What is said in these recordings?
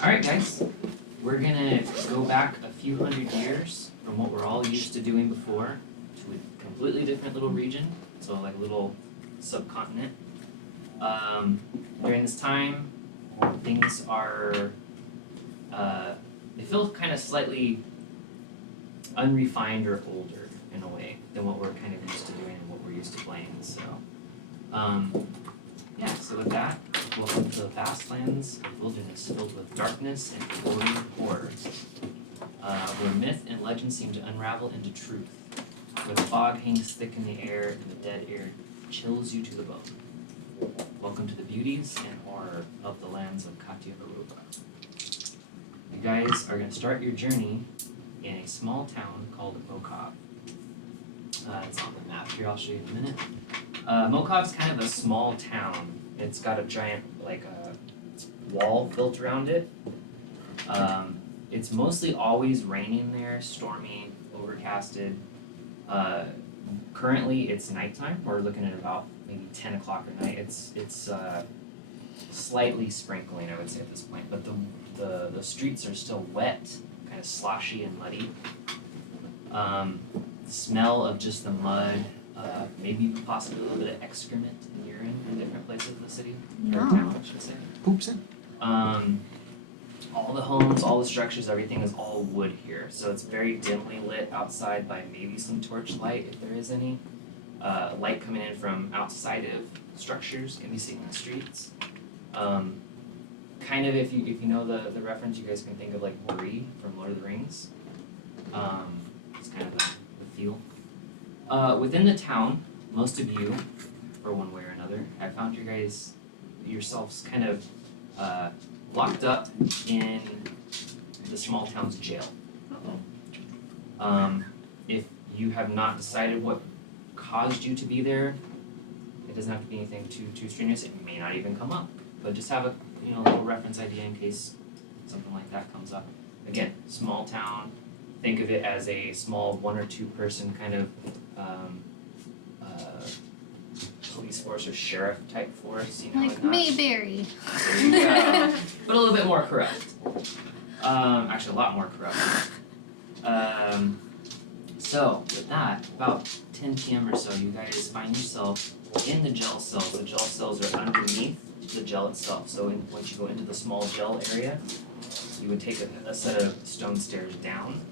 Alright guys, we're gonna go back a few hundred years from what we're all used to doing before to a completely different little region, so like a little subcontinent. During this time, things are, they feel kind of slightly unrefined or older in a way than what we're kind of used to doing and what we're used to playing, so. Yeah, so with that, welcome to the vast lands of wilderness filled with darkness and gory horrors, where myth and legend seem to unravel into truth, where the fog hangs thick in the air and the dead air chills you to the bone. Welcome to the beauties and horror of the lands of Katyavarova. You guys are going to start your journey in a small town called Mokov. It's on the map here, I'll show you in a minute. Mokov's kind of a small town. It's got a giant, wall built around it. It's mostly always raining there, stormy, overcasted. Currently, it's nighttime. We're looking at about maybe 10 o'clock at night. It's slightly sprinkling, I would say, at this point. But the streets are still wet, kind of sloshy and muddy. Smell of just the mud. Maybe possibly a little bit of excrement and urine in different places of the city, or town, I should say. Poops in. All the homes, all the structures, everything is all wood here. So it's very dimly lit outside by maybe some torch light, if there is any. Light coming in from outside of structures can be seen in the streets. Kind of, if you know the reference, you guys can think of like Ori from Lord of the Rings. It's kind of the feel. Within the town, most of you, for one way or another, have found yourselves kind of locked up in the small town's jail. If you have not decided what caused you to be there, it doesn't have to be anything too strenuous. It may not even come up, but just have a little reference idea in case something like that comes up. Again, small town. Think of it as a small 1 or 2 person kind of police force or sheriff type force, Like Mayberry. But a little bit more corrupt. Actually, a lot more corrupt. So with that, about 10 p.m. or so, you guys find yourself in the jail cells. The jail cells are underneath the jail itself. So once you go into the small jail area, you would take a set of stone stairs down.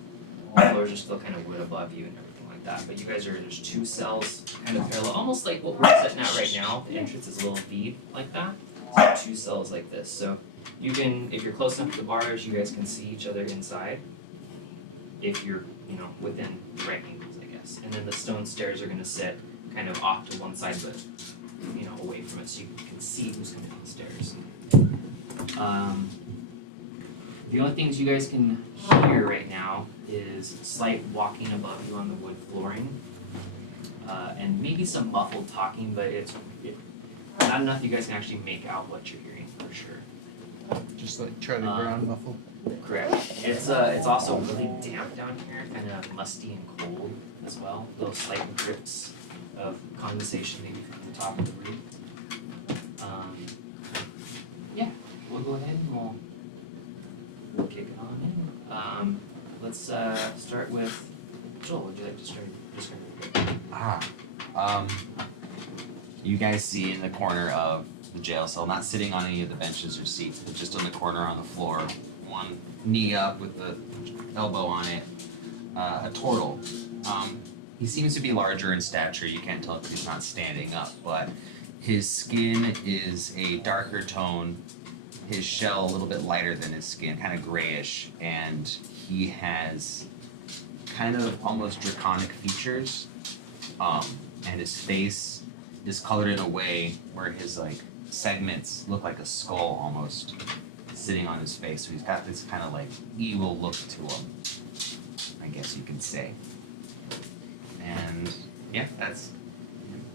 The floors are still kind of wood above you and everything like that. But you guys there's 2 cells kind of parallel, almost like what we're sitting at right now. The entrance is a little V like that. So 2 cells like this. So you can, if you're close enough to the bars, you guys can see each other inside. If you're, within right angles, I guess. And then the stone stairs are gonna sit kind of off to one side, but away from it, so you can see who's coming down the stairs. The only things you guys can hear right now is slight walking above you on the wood flooring, and maybe some muffled talking, but it's not enough you guys can actually make out what you're hearing for sure. Just like Charlie Brown muffled. Correct. It's also really damp down here, kind of musty and cold as well. Those slight drips of condensation maybe from the top of the roof. Yeah, we'll go ahead and we'll kick it on in. Let's start with Joel. Would you like to start describing? You guys see in the corner of the jail cell, not sitting on any of the benches or seats, but just on the corner on the floor, one knee up with the elbow on it, a turtle. He seems to be larger in stature. You can't tell if he's not standing up, but his skin is a darker tone, his shell a little bit lighter than his skin, kind of grayish, and he has kind of almost draconic features, and his face is colored in a way where his segments look like a skull almost sitting on his face. So he's got this kind of evil look to him, I guess you could say. And yeah, that's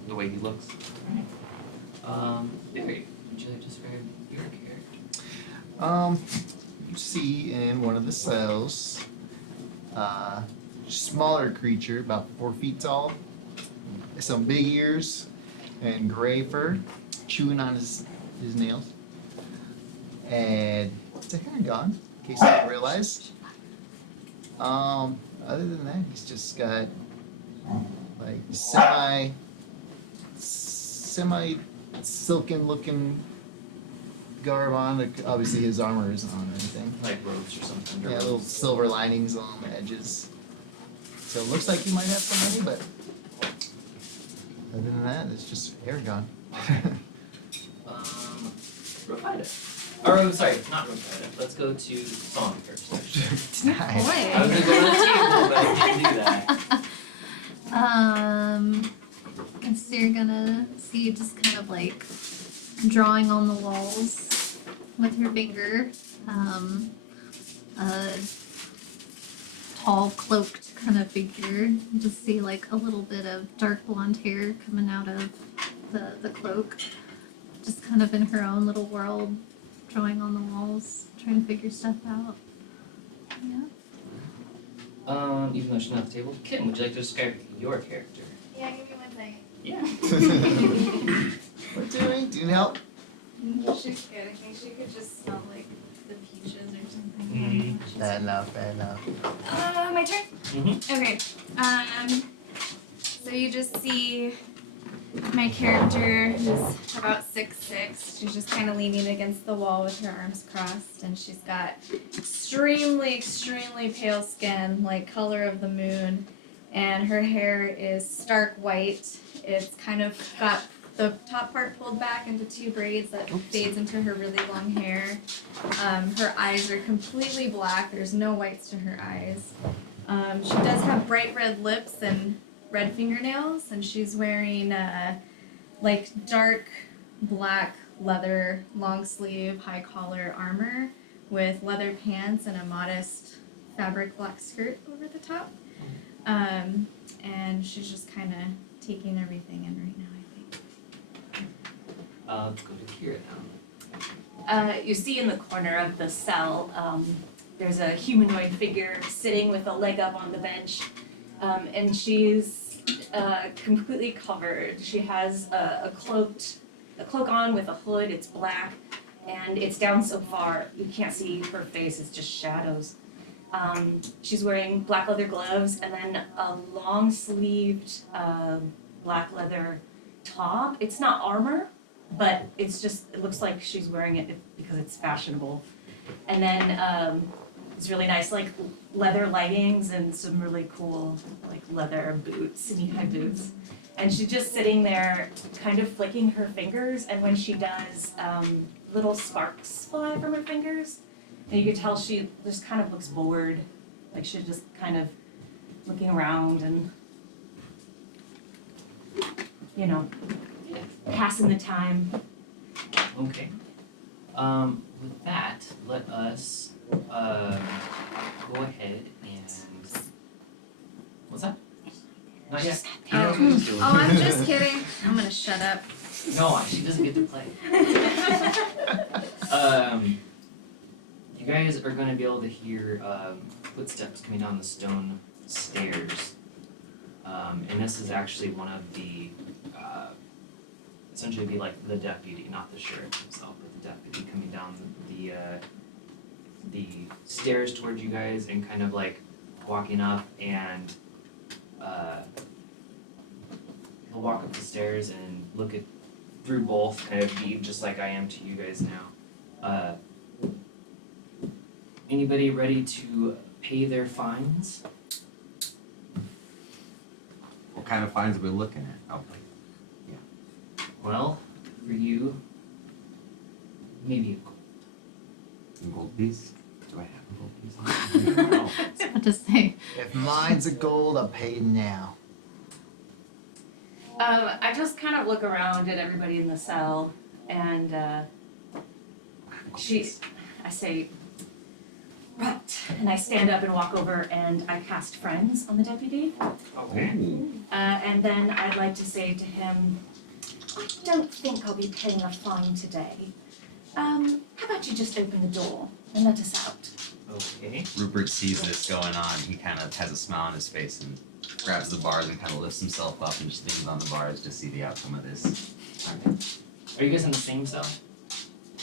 the way he looks. Barry, would you like to describe your character? You see in one of the cells, smaller creature, about 4 feet tall, some big ears and gray fur, chewing on his nails. And the hair gone, in case you didn't realize. Other than that, he's just got like semi silken looking garb on. Like, obviously his armor isn't on or anything. Like robes or something. or Yeah, little robes. silver linings along the edges. So it looks like he might have some money, but other than that, it's just hair gone. Rofida. Or, sorry, not Rofida. Let's go to Song first. Nice. I was gonna go to the table, but I can't do that. So you're gonna see just kind of like drawing on the walls with her finger, a tall cloaked kind of figure. You just see like a little bit of dark blonde hair coming out of the cloak. Just kind of in her own little world, drawing on the walls, trying to figure stuff out. Yeah. Even though she's not at the table. Kim, would you like to describe your character? Yeah, give me one second. Yeah. What doing? Do you need help? She's good. I think she could just smell like the peaches or something. Bad enough, bad enough. My turn? Mm-hmm. Okay. So you just see my character who's about 6'6". She's just kind of leaning against the wall with her arms crossed, and she's got extremely pale skin, like color of the moon, and her hair is stark white. It's kind of got the top part pulled back into 2 braids that fades into her really long hair. Her eyes are completely black. There's no whites to her eyes. She does have bright red lips and red fingernails, and she's wearing like dark black leather long sleeve high collar armor with leather pants and a modest fabric black skirt over the top. And she's just kind of taking everything in right now, I think. Let's go to Kira now. You see in the corner of the cell, there's a humanoid figure sitting with a leg up on the bench, and she's completely covered. She has a cloak on with a hood. It's black, and it's down so far you can't see her face. It's just shadows. She's wearing black leather gloves and then a long-sleeved black leather top. It's not armor, but it looks like she's wearing it because it's fashionable. And then it's really nice, like leather leggings and some really cool like leather boots, knee-high boots. And she's just sitting there kind of flicking her fingers, and when she does, little sparks fly from her fingers. And you can tell she just kind of looks bored, like she's just kind of looking around and, you know, passing the time. Okay. With that, let us go ahead and what's that? Not yet. He knows what he's doing. Oh, I'm just kidding. I'm gonna shut up. No, she doesn't get to play. You guys are going to be able to hear footsteps coming down the stone stairs. And this is actually one of the, essentially be like the deputy, not the sheriff himself, but the deputy coming down the stairs towards you guys and kind of like walking up, and he'll walk up the stairs and look at through both, kind of be just like I am to you guys now. Anybody ready to pay their fines? What kind of fines are we looking at? Oh, Well, for you, maybe a gold piece? Do I have a gold piece? I don't know. I was about to say. If mine's a gold, I'll pay it now. I just kind of look around at everybody in the cell, and I say, right, and I stand up and walk over and I cast friends on the deputy. Okay. And then I'd like to say to him, I don't think I'll be paying a fine today. How about you just open the door and let us out? Okay. Rupert sees this going on. He kind of has a smile on his face and grabs the bars and kind of lifts himself up and just leans on the bars to see the outcome of this. Are you guys in the same cell?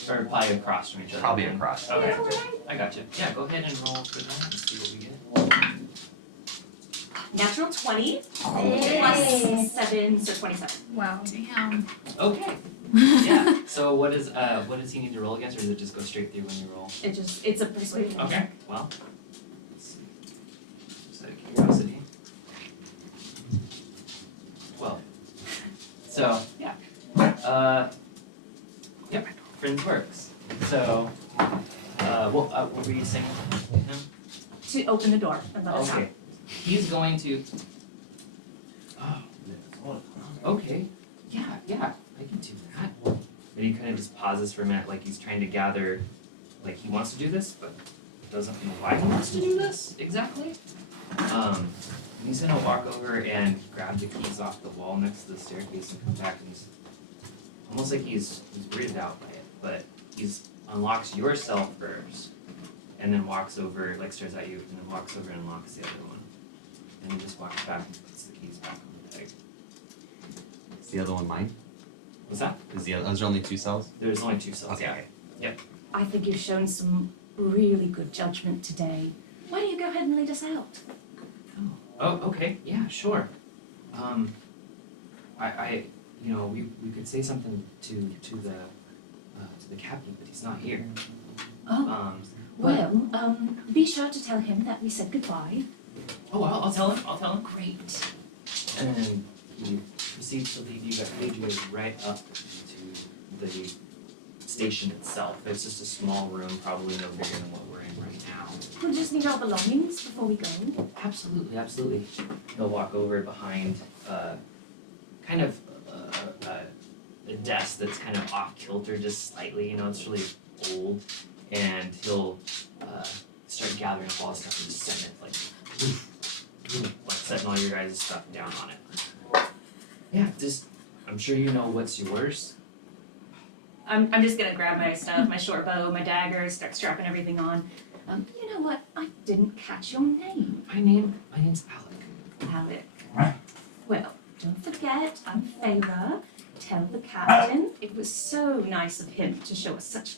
Or probably across from each other. Probably across. Okay, I got you. Yeah, go ahead and roll for that and see what we get. Natural 20 plus 7, so 27. Wow. Damn. Okay. Yeah. So what does he need to roll against, or does it just go straight through when you roll? It's a persuasion. Okay. Well, let's see. Just out of curiosity. 12. So yeah. Yep. Friends works. So what were you saying to him? To open the door and let us out. Okay. He's going to. Oh. Okay. Yeah. I can do that. And he kind of just pauses for a minute, like he's trying to gather, like he wants to do this, but doesn't know why he wants to do this exactly. He's gonna walk over and grab the keys off the wall next to the staircase and come back, and he's almost like he's weirded out by it, but he's unlocks your cell first, and then walks over, like stares at you, and then walks over and unlocks the other one. And he just walks back and puts the keys back on the peg. Is the other one mine? What's that? Is the other, is there only 2 cells? There's only 2 cells. Okay. I think you've shown some really good judgment today. Why don't you go ahead and lead us out? Oh, okay, yeah, sure. We could say something to the captain, but he's not here. Oh, be sure to tell him that we said goodbye. Oh, I'll tell him. Great. And then he proceeds to lead you guys right up to the station itself. It's just a small room, probably no bigger than what we're in right now. We'll just need our belongings before we go. Absolutely. He'll walk over behind kind of a desk that's kind of off kilter just slightly, it's really old, and he'll start gathering up all his stuff and just setting it like setting all your guys' stuff down on it. Yeah, I'm sure you know what's yours. I'm just gonna grab my stuff, my short bow, my dagger, start strapping everything on. You know what? I didn't catch your name. My name's Alec. Alec. Well, don't forget, I'm Feyre. Tell the captain it was so nice of him to show us such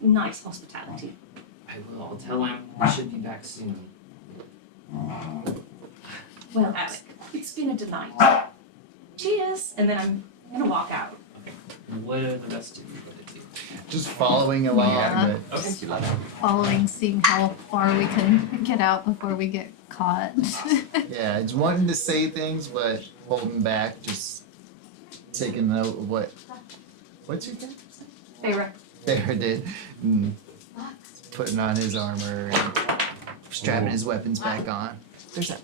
nice hospitality. I will. I'll tell him. We should be back soon. Well, Alec, it's been a delight. Cheers! And then I'm gonna walk out. Okay. What are the rest of you going to do? Just following along, Yeah. but Okay. Following, seeing how far we can get out before we get caught. yeah, it's wanting to say things, but holding back, just taking note of what's your character say? Feyre. Bear did, and putting on his armor and strapping his weapons back on. There's that.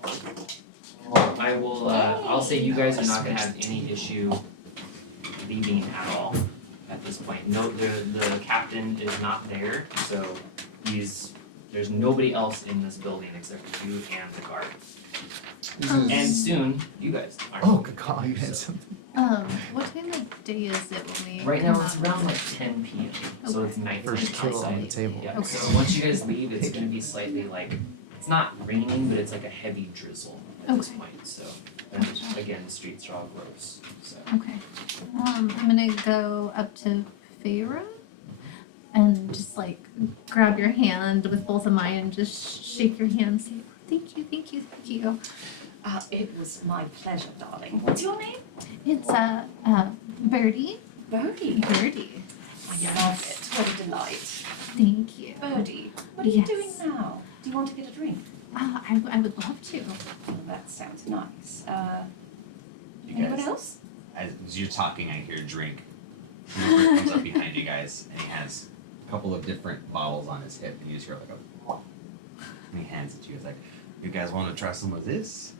I will. I'll say you guys are not going to have any issue leaving at all at this point. No, the captain is not there, so there's nobody else in this building except for you and the guard. And soon, you guys aren't. Oh, good call. You had something. What time of day is it when we Right now come it's out? around like 10 p.m. So it's night First kill on the table. Yeah. Okay. So once you guys leave, it's going to be slightly like it's not raining, but it's like a heavy drizzle at this Okay. point. So and again, the streets are all gross. So Okay. I'm gonna go up to Feyre and just like grab your hand with both of mine and just shake your hand and say, thank you. It was my pleasure, darling. What's your name? It's Birdie. Birdie. Birdie. I love it. What a delight. Thank you. Birdie, what are you Yes. doing now? Do you want to get a drink? I would love to. Well, that sounds nice. You Anyone guys, else? as you're talking, I hear drink. Rupert comes up behind you guys, and he has a couple of different bottles on his hip, and you just hear like a and he hands it to you. He's like, you guys want to try some of this?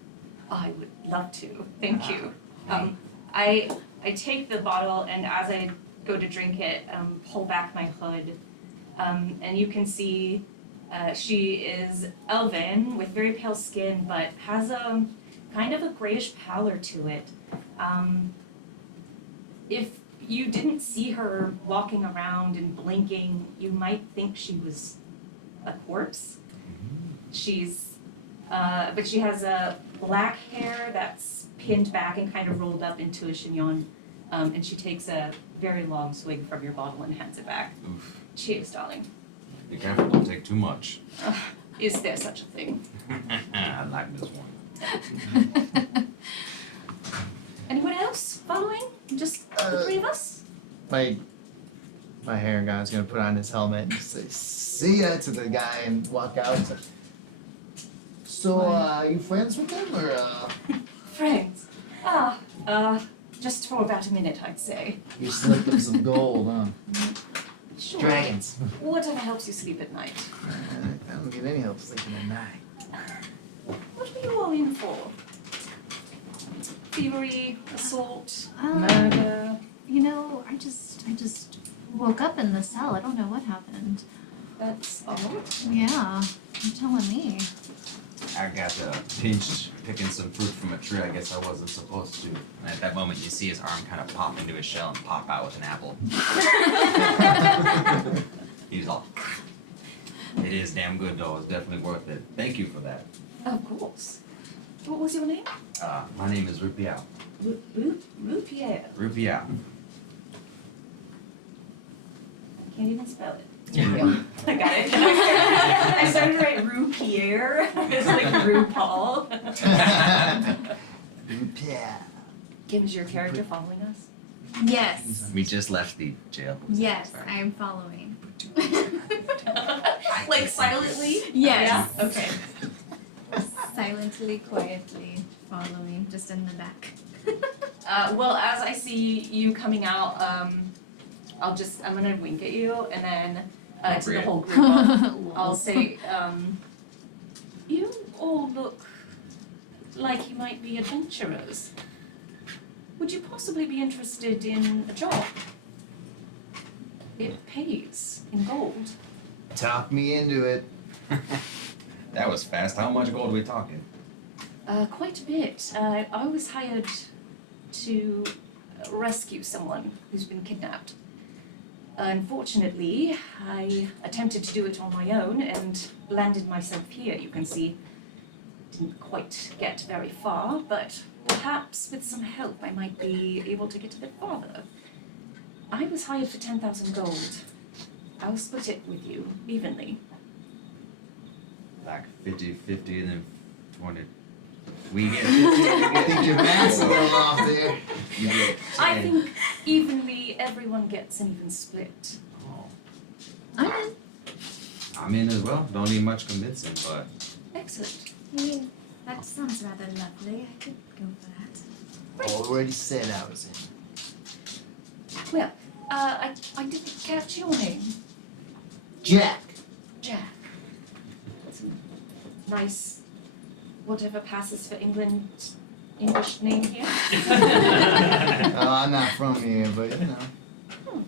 I would love to. Thank you. I take the bottle, and as I go to drink it, pull back my hood, and you can see she is elven with very pale skin, but has a kind of a grayish pallor to it. If you didn't see her walking around and blinking, you might think she was a corpse. But she has a black hair that's pinned back and kind of rolled up into a chignon, and she takes a very long swig from your bottle and hands it back. Oof. Cheers, darling. Be careful, don't take too much. Is there such a thing? I like this one. Anyone else following? Just the three of us? My hair guy's gonna put on his helmet and say, "See ya" to the guy and walk out. So, you friends with him or Friends. Just for about a minute, I'd say. you slipped him some gold, huh? Sure. Dragons. Whatever helps you sleep at night. I don't get any help sleeping at night. What were you all in for? Thievery, assault, Um, murder. You know, I just woke up in the cell. I don't know what happened. That's odd. Yeah, you're telling me. I got pinched picking some fruit from a tree I guess I wasn't supposed to. And at that moment you see his arm kind of pop into his shell and pop out with an apple. He's all, it is damn good though, it's definitely worth it. Thank you for that. Of course. What was your name? My name is Rupiao. Rupier. Rupiao. Can't even spell it. Yeah. I got it. I started to write Rupier. It's like RuPaul. Yeah. Kim, is your character following us? Yes. We just left the jail. Yes, Sorry. I'm following. Like silently? Yes. Yeah? Okay. Silently, quietly following, just in the back. Well, as I see you coming out, I'm gonna wink at you and then to the Appropriate. whole group, I'll say, you all look like you might be adventurers. Would you possibly be interested in a job? It pays in gold. Talk me into it. That was fast. How much gold are we talking? Quite a bit. I was hired to rescue someone who's been kidnapped. Unfortunately, I attempted to do it on my own and landed myself here, you can see. Didn't quite get very far, but perhaps with some help I might be able to get a bit farther. I was hired for 10,000 gold. I'll split it with you evenly. Like 50-50 and then 20. We get 50 I think your math's a little off there. You get 10. I think evenly everyone gets an even split. Oh, I'm in. I'm in as well. Don't need much convincing, but Excellent. That sounds rather lovely. I could go for that. Already said I was in. Well, I didn't catch your name. Jack. Jack. That's a nice, whatever passes for English name here. I'm not from here, but you know. Hmm.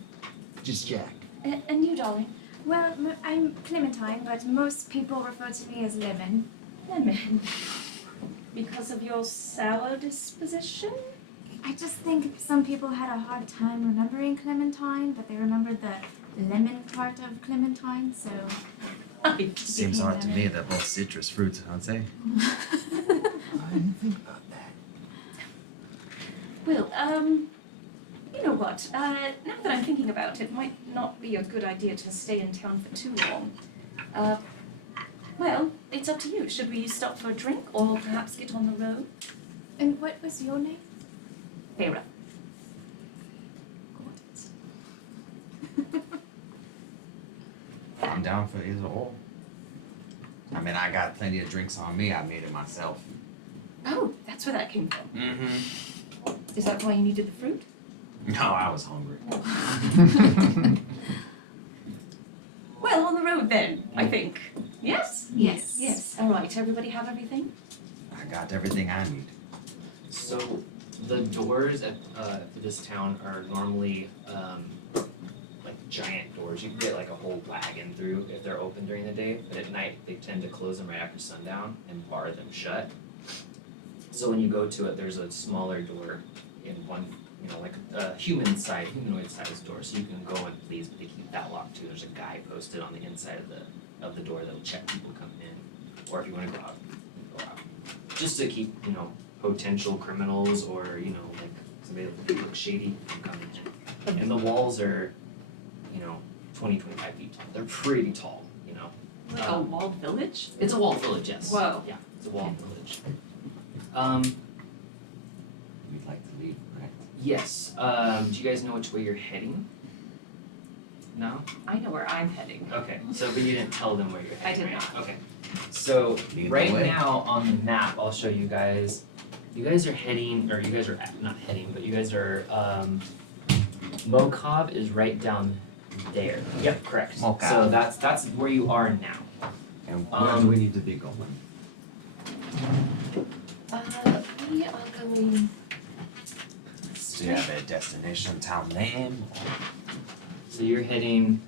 Just Jack. And you, darling? Well, I'm Clementine, but most people refer to me as Lemon. Lemon. Because of your sour disposition? I just think some people had a hard time remembering Clementine, but they remembered the lemon part of Clementine, so. seems hard to me. They're both citrus fruits, aren't they? I didn't think about that. Well, you know what? Now that I'm thinking about it, it might not be a good idea to stay in town for too long. Well, it's up to you. Should we stop for a drink or perhaps get on the road? And what was your name? Vera. I'm down for either or. I mean, I got plenty of drinks on me. I made it myself. Oh, that's where that came from. Mm-hmm. Is that why you needed the fruit? No, I was hungry. Well, on the road then, I think. Yes? Yes. Yes. All right. Everybody have everything? I got everything I need. So the doors at this town are normally like giant doors. You can get like a whole wagon through if they're open during the day, but at night they tend to close them right after sundown and bar them shut. So when you go to it, there's a smaller door in one, like a humanoid sized door. So you can go and please, but they keep that locked too. There's a guy posted on the inside of the door that'll check people coming in, or if you want to go out, go out. Just to keep potential criminals or like somebody that looks shady from coming in. And the walls are, 20, 25 feet tall. They're pretty tall, Like a walled village? It's a walled village, yes. Whoa. Yeah, it's a walled village. We'd like to leave, correct? Yes, do you guys know which way you're heading? No? I know where I'm heading. Okay, so but you didn't tell them where you're I heading, did right? not. Okay. So Lead the right way. now on the map, I'll show you guys. You guys are heading, or you guys are not heading, but you guys are Mokov is right down there. Yep, correct. Mokov. So that's where you are now. And where do we need to be going? We are going. Do you have a destination town name? So you're heading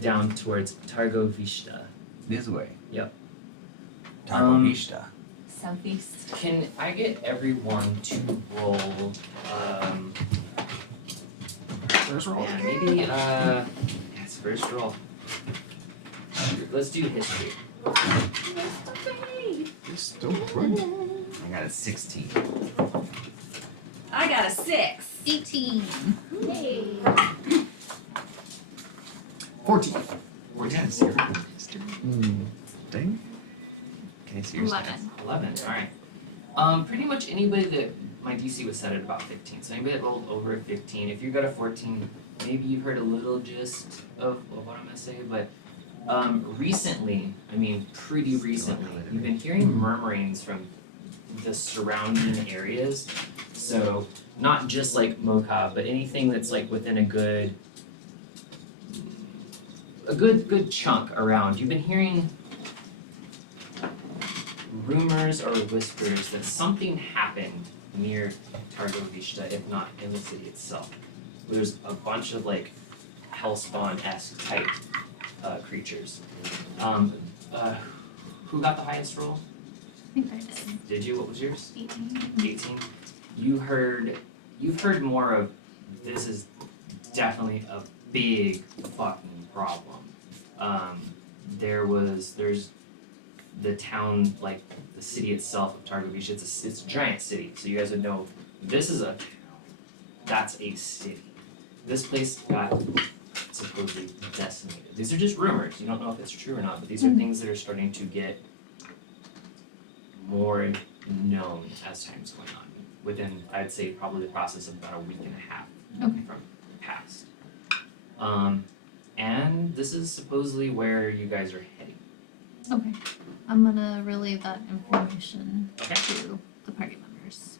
down towards Targovishta. This way. Yep. Targovishta. Southeast. Can I get everyone to roll First roll. yeah, maybe yes, first roll. Let's do history. I got a 16. I got a 6. 18. Yay. 14. Yeah, 0. Dang. Okay, so you're 11. 11, alright. Pretty much anybody that my DC was set at about 15. So anybody that rolled over a 15, if you got a 14, maybe you heard a little gist of what I'm gonna say, but recently, I mean pretty recently, you've been hearing murmurings from the surrounding areas. So not just like Mokab, but anything that's like within a good chunk around. You've been hearing rumors or whispers that something happened near Targovishta, if not in the city itself. There's a bunch of like hellspawn-esque type creatures. Who got the highest roll? I think I did. Did you? What was yours? 18. 18. You've heard more of this is definitely a big fucking problem. There's the town, like the city itself of Targovishta, it's a giant city, so you guys would know this is a town. That's a city. This place got supposedly decimated. These are just rumors. You don't know if it's true or not, but these are things that are starting to get more known as time's going on. Within, I'd say, probably the process of about a week and a half Okay. from past. And this is supposedly where you guys are heading. Okay. I'm gonna relay that information Okay. to the party members.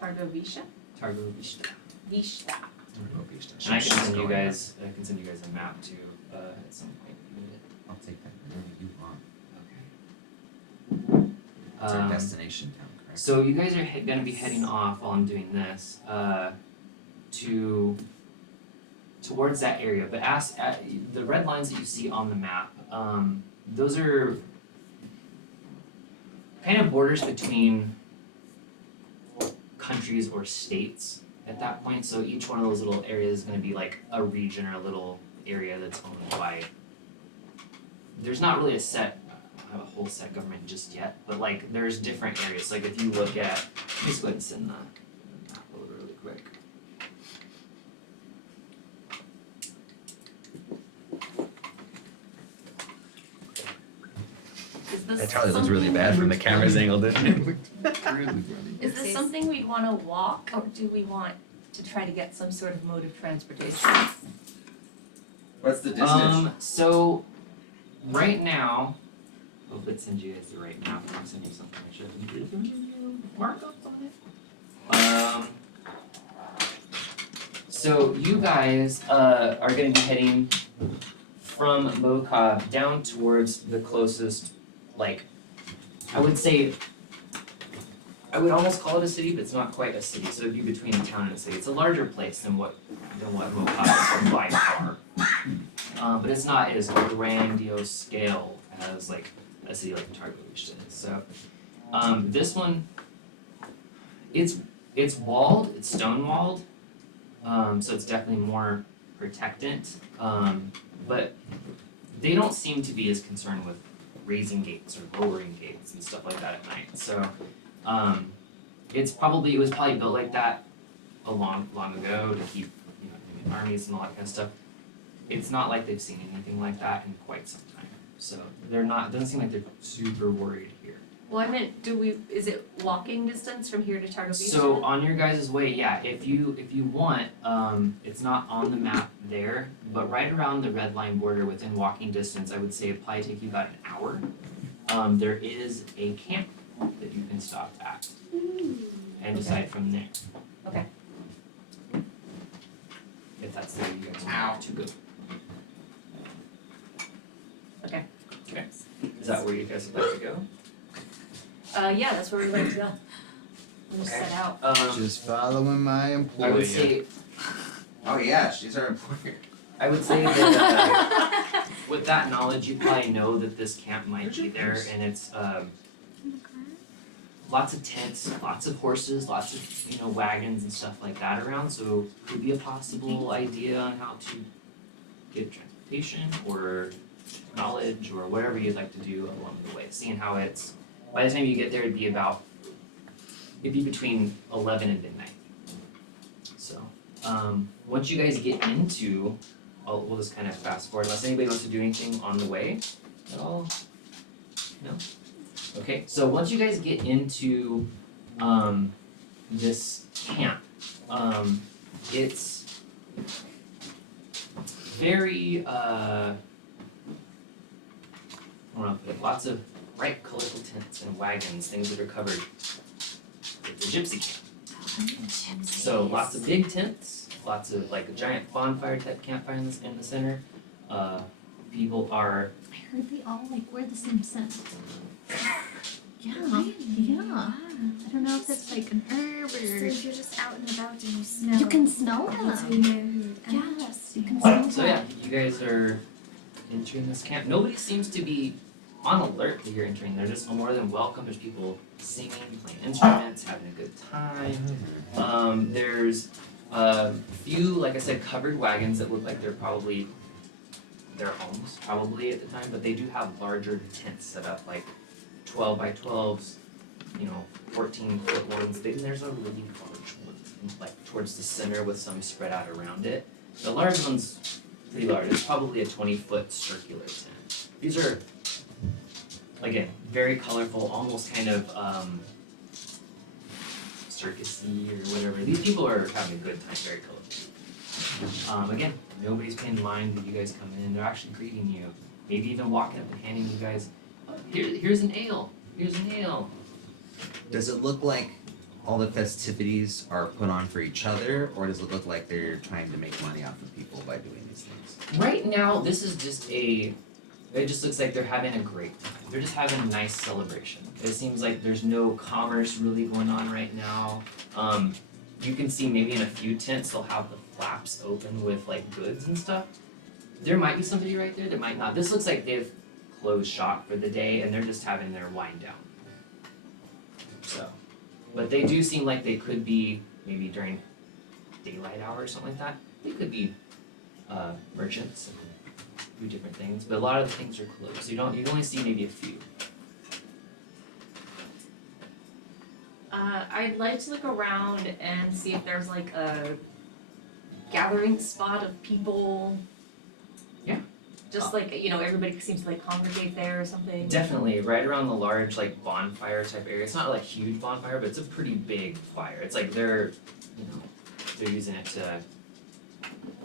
Targovisha? Targovishta. Vishta. And I can send you guys a map too, at some point. if you need it. I'll take that whenever you want. Okay. It's our destination town, correct? So you guys are gonna be heading off while I'm doing this, towards that area, but the red lines that you see on the map, those are kind of borders between countries or states at that point, so each one of those little areas is gonna be like a region or a little area that's owned by, there's not really a whole set government just yet, but like there's different areas, like if you look at, let me just go ahead and send the map over really quick. Is this That probably looks really bad from the camera's angle, didn't it? Really funny. Is this something we'd wanna walk, or do we want to try to get some sort of mode of transportation? What's the distance? So right now, oh, let's send you guys the right map. I'll send you something I should have given you markups on it. So you guys are going to be heading from Mokab down towards the closest, like, I would say, I would almost call it a city, but it's not quite a city. So it'd be between a town and a city. It's a larger place than what Mokab is by far. But it's not as grandiose scale as like a city like Targovishta is. So this one, it's walled, it's stone walled, so it's definitely more protectant. But they don't seem to be as concerned with raising gates or lowering gates and stuff like that at night. So it was probably built like that long ago to keep armies and all that kind of stuff. It's not like they've seen anything like that in quite some time. So they're not. It doesn't seem like they're super worried here. Well, I meant, is it walking distance from here to Targo Beach? So on your guys' way, yeah, if you want, it's not on the map there, but right around the red line border within walking distance, I would say it'd probably take you about an hour. There is a camp that you can stop at and decide from there. Okay. If that's the way you guys want to go. Okay. Okay. Is that where you guys would like to go? Yeah, that's where we like to go. We'll just Okay. set out. Just following my employer. I would say Oh yeah, she's our employer. I would say that with that knowledge, you probably know that this camp might be there, and it's lots of tents, lots of horses, lots of wagons and stuff like that around. So could be a possible idea on how to get transportation or knowledge or whatever you'd like to do along the way. Seeing how it's by the time you get there, it'd be between 11 and midnight. So once you guys get into, we'll just kind of fast forward unless anybody wants to do anything on the way at all. No? Okay, so once you guys get into this camp, it's very I don't know, lots of bright colorful tents and wagons, things that are covered with the gypsy camp. So lots of big tents, lots of like a giant bonfire type campfire in the center. People are I heard they all like wear the same scent. Yeah, Really? yeah. Wow. I don't know if it's like an herb So or if you're just out and about and you smell. you can smell That's them. you know. Yeah, you can smell so yeah, them. you guys are entering this camp. Nobody seems to be on alert that you're entering. They're just more than welcome. There's people singing, playing instruments, having a good time. There's a few, like I said, covered wagons that look like they're probably their homes, probably at the time, but they do have larger tents set up, like 12 by 12s, 14-foot ones. Then there's a really large one, like towards the center with some spread out around it. The large one's pretty large. It's probably a 20-foot circular tent. These are, again, very colorful, almost kind of circusy or whatever. These people are having a good time, very colorful. Again, nobody's paying mind that you guys come in. They're actually greeting you, maybe even walking up and handing you guys, here's an ale. Here's an ale. Does it look like all the festivities are put on for each other, or does it look like they're trying to make money off of people by doing these things? Right now, this is just it just looks like they're having a great time. They're just having a nice celebration. It seems like there's no commerce really going on right now. You can see maybe in a few tents they'll have the flaps open with like goods and stuff. There might be somebody right there, there might not. This looks like they've closed shop for the day and they're just having their wind down. So, but they do seem like they could be maybe during daylight hour or something like that. They could be merchants and do different things, but a lot of the things are closed. So you only see maybe a few. I'd like to look around and see if there's like a gathering spot of people. Yeah. Just like, everybody seems to like congregate there or something. Definitely, right around the large like bonfire type area. It's not like a huge bonfire, but it's a pretty big fire. It's like they're using it to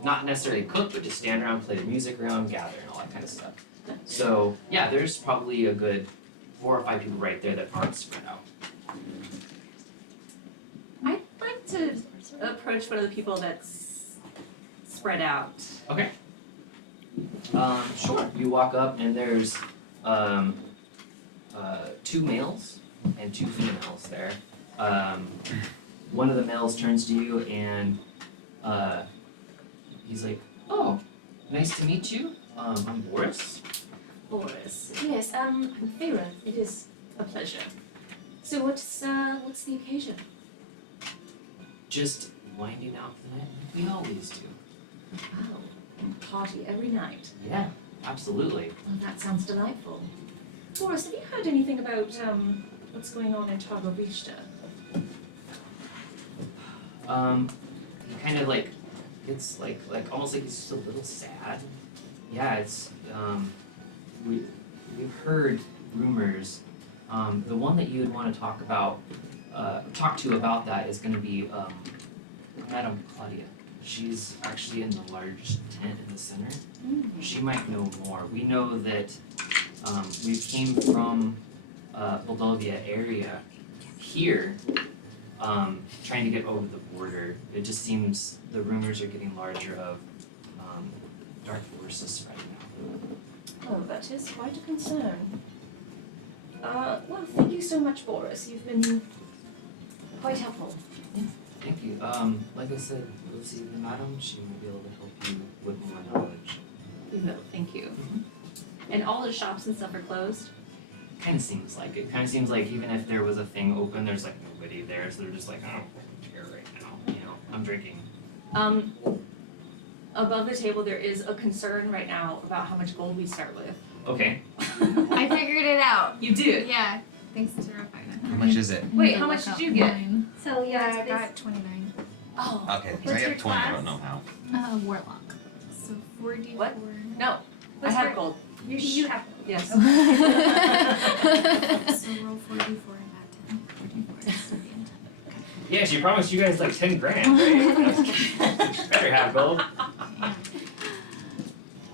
not necessarily cook, but just stand around, play the music around, gather, and all that kind of stuff. So yeah, there's probably a good 4 or 5 people right there that aren't spread out. I'd like to approach one of the people that's spread out. Okay. Sure. You walk up and there's 2 males and 2 females there. One of the males turns to you and he's like, "Oh, nice to meet you. I'm Boris." Boris. Yes, I'm Vera. It is a pleasure. So what's the occasion? Just winding out the night like we always do. Oh, party every night. Yeah, absolutely. Well, that sounds delightful. Boris, have you heard anything about what's going on in Targo Beach? he kind of like gets like almost like he's just a little sad. Yeah, it's we've heard rumors. The one that you would want to talk to about that is going to be Madame Claudia. She's actually in the large tent in the center. She might know more. We know that we came from Moldavia area here, trying to get over the border. It just seems the rumors are getting larger of dark forces spreading out. Oh, that is quite a concern. Well, thank you so much, Boris. You've been quite helpful. Thank you. Like I said, we'll see the madam. She will be able to help you with more knowledge. We will, thank you. And all the shops and stuff are closed? Kind of seems like it. Kind of seems like even if there was a thing open, there's like nobody there, so they're just like, I don't care right now. You know, I'm drinking. Above the table there is a concern right now about how much gold we start with. Okay. I figured it out. You do? Yeah, thanks to Rafina. How much is it? Wait, how much did you get? So yeah, I it's got 29. Oh. Okay, so I What's your have 20, I class? don't know how. Warlock. So 44. What? No, I What's have your- gold. you have. Yes. So roll 44 and add 10. 44 is 30 and 10. Yeah, she promised you guys like 10 grand, right? Better have gold.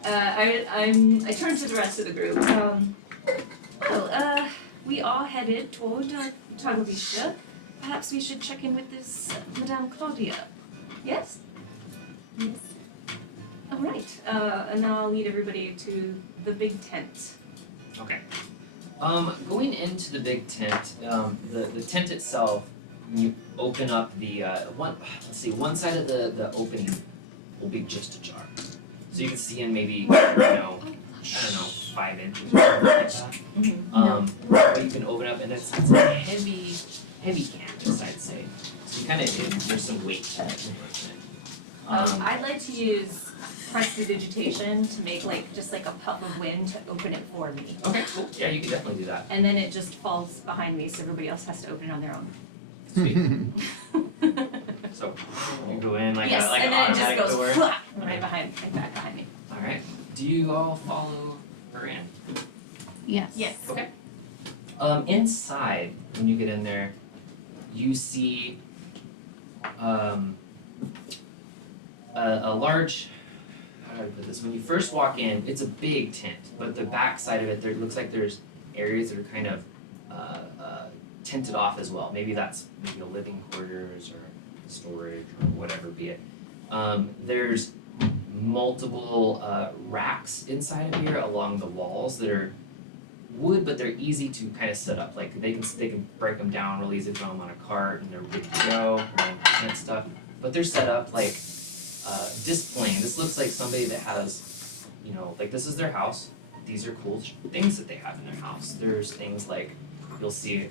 I turn to the rest of the group. We are headed toward Targovisha. Perhaps we should check in with this Madame Claudia. Yes? Yes. All right. And now I'll lead everybody to the big tent. Okay. Going into the big tent, the tent itself, when you open up the one side of the opening will be just a jar. So you can see in maybe, I don't know, 5 inches or something like that. But you can open up and it's a heavy canvas, I'd say. So you kind of, there's some weight to it. I'd like to use prestidigitation to make just like a puff of wind to open it for me. Okay, cool. Yeah, you can definitely do that. And then it just falls behind me so everybody else has to open it on their own. Sweet. So you go in like yes, an and then it just automatic goes door. back behind me. All right. Do you all follow her in? Yes. Yes. Okay. Inside, when you get in there, you see a large. How do I put this? When you first walk in, it's a big tent, but the back side of it, there looks like there's areas that are kind of tented off as well. Maybe that's maybe a living quarters or storage or whatever be it. There's multiple racks inside of here along the walls that are wood, but they're easy to kind of set up. Like they can break them down real easy, throw them on a cart, and they're ready to go and stuff. But they're set up like displaying. This looks like somebody that has, like this is their house. These are cool things that they have in their house. There's things like you'll see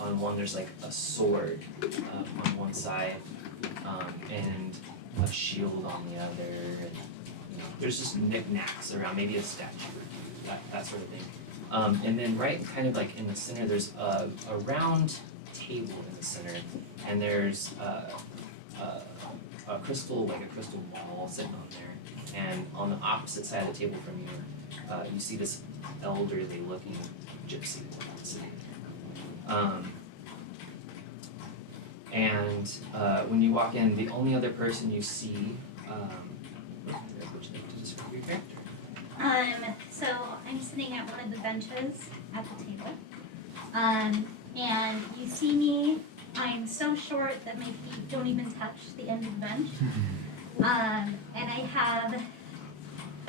on one. There's like a sword on one side, and a shield on the other. And, there's just knickknacks around, maybe a statue, that sort of thing. And then right kind of like in the center, there's a round table in the center, and there's a crystal ball sitting on there. And on the opposite side of the table from you, you see this elderly looking gypsy sitting there. And when you walk in, the only other person you see, would you like to describe your character? So I'm sitting at one of the benches at the table. And you see me, I'm so short that my feet don't even touch the end of the bench. And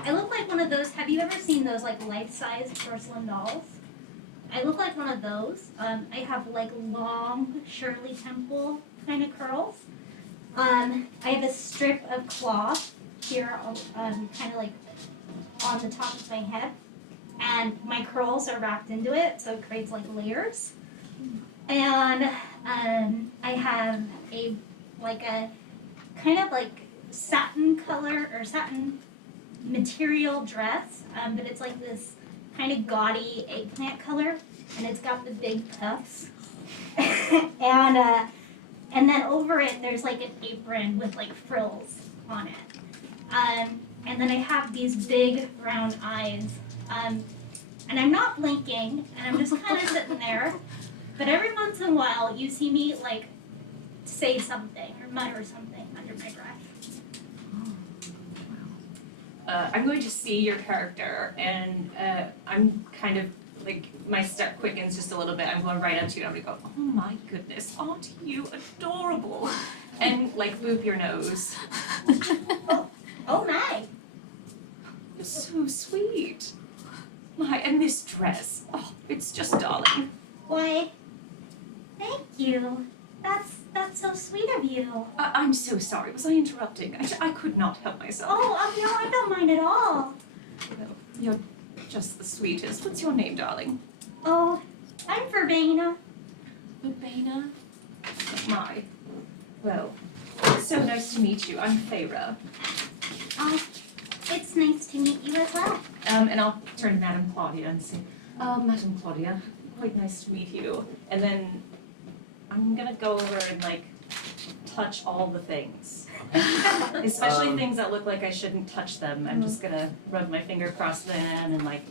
I look like one of those, have you ever seen those like life-size porcelain dolls? I look like one of those. I have like long Shirley Temple kind of curls. I have a strip of cloth here, kind of like on the top of my head, and my curls are wrapped into it, so it creates like layers. And I have a kind of like satin color or satin material dress, but it's like this kind of gaudy eggplant color, and it's got the big puffs. And And then over it, there's like an apron with like frills on it. And then I have these big round eyes. And I'm not blinking, and I'm just kind of sitting there. But every once in a while, you see me like say something or mutter something under my breath. I'm going to see your character, and I'm kind of like, my step quickens just a little bit. I'm going right up to you, and I'm gonna go, oh my goodness, aren't you adorable? And like boop your nose. Oh my! You're so sweet. My, and this dress, oh, it's just darling. Why, thank you. That's so sweet of you. I'm so sorry, was I interrupting? I could not help myself. Oh, no, I don't mind at all. Well, you're just the sweetest. What's your name, darling? Oh, I'm Verbena. Babena? My. Well, it's so nice to meet you. I'm Feyre. It's nice to meet you as well. And I'll turn to Madame Claudia and say, Madame Claudia, quite nice to meet you. And then I'm gonna go over and like touch all the things. Especially things that look like I shouldn't touch them. I'm just gonna rub my finger across them and like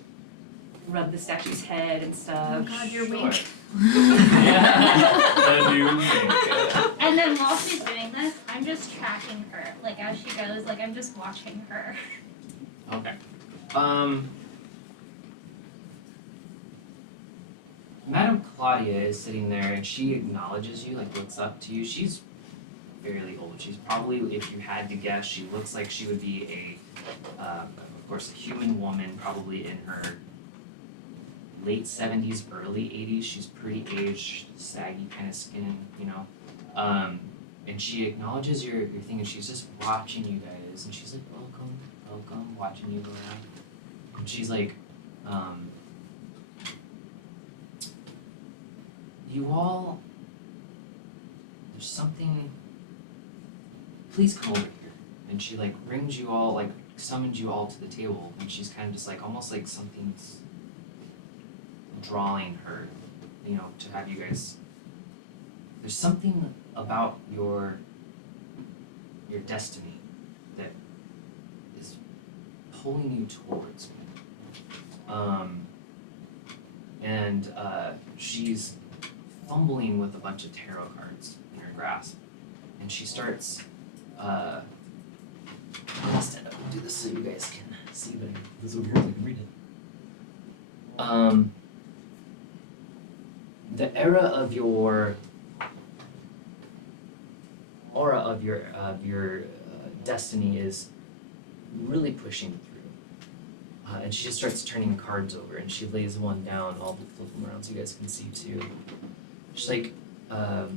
rub the statue's head and stuff. Oh God, you're weak. And you think, And then while she's doing this, I'm just tracking her. Like as she goes, like I'm just watching her. okay. Madame Claudia is sitting there and she acknowledges you, like looks up to you. She's fairly old. She's probably, if you had to guess, she looks like she would be of course, a human woman, probably in her late 70s, early 80s. She's pretty aged, saggy kind of skin, you know. And she acknowledges your thing, and she's just watching you guys, and she's like, welcome, watching you go around. And she's like, you all, there's something, please come over here. And she like brings you all, like summons you all to the table, and she's kind of just like, almost like something's drawing her, you know, to have you guys, there's something about your destiny that is pulling you towards me. And she's fumbling with a bunch of tarot cards in her grasp, and she starts I'm gonna stand up and do this so you guys can see, but this over here so I can read it. The era of your aura of your destiny is really pushing through. And she just starts turning cards over, and she lays one down. I'll flip them around so you guys can see too. She's like, I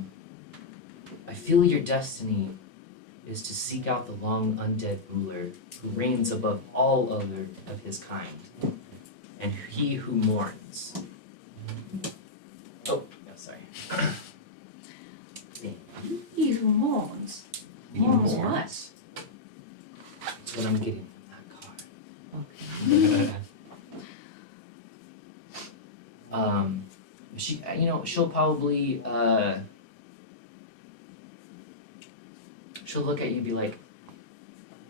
feel your destiny is to seek out the long undead ruler who reigns above all other of his kind, and he who mourns. Oh, no, sorry. He who mourns. He Mourns mourns. what? That's what I'm getting from that card. She, you know, she'll probably, she'll look at you and be like,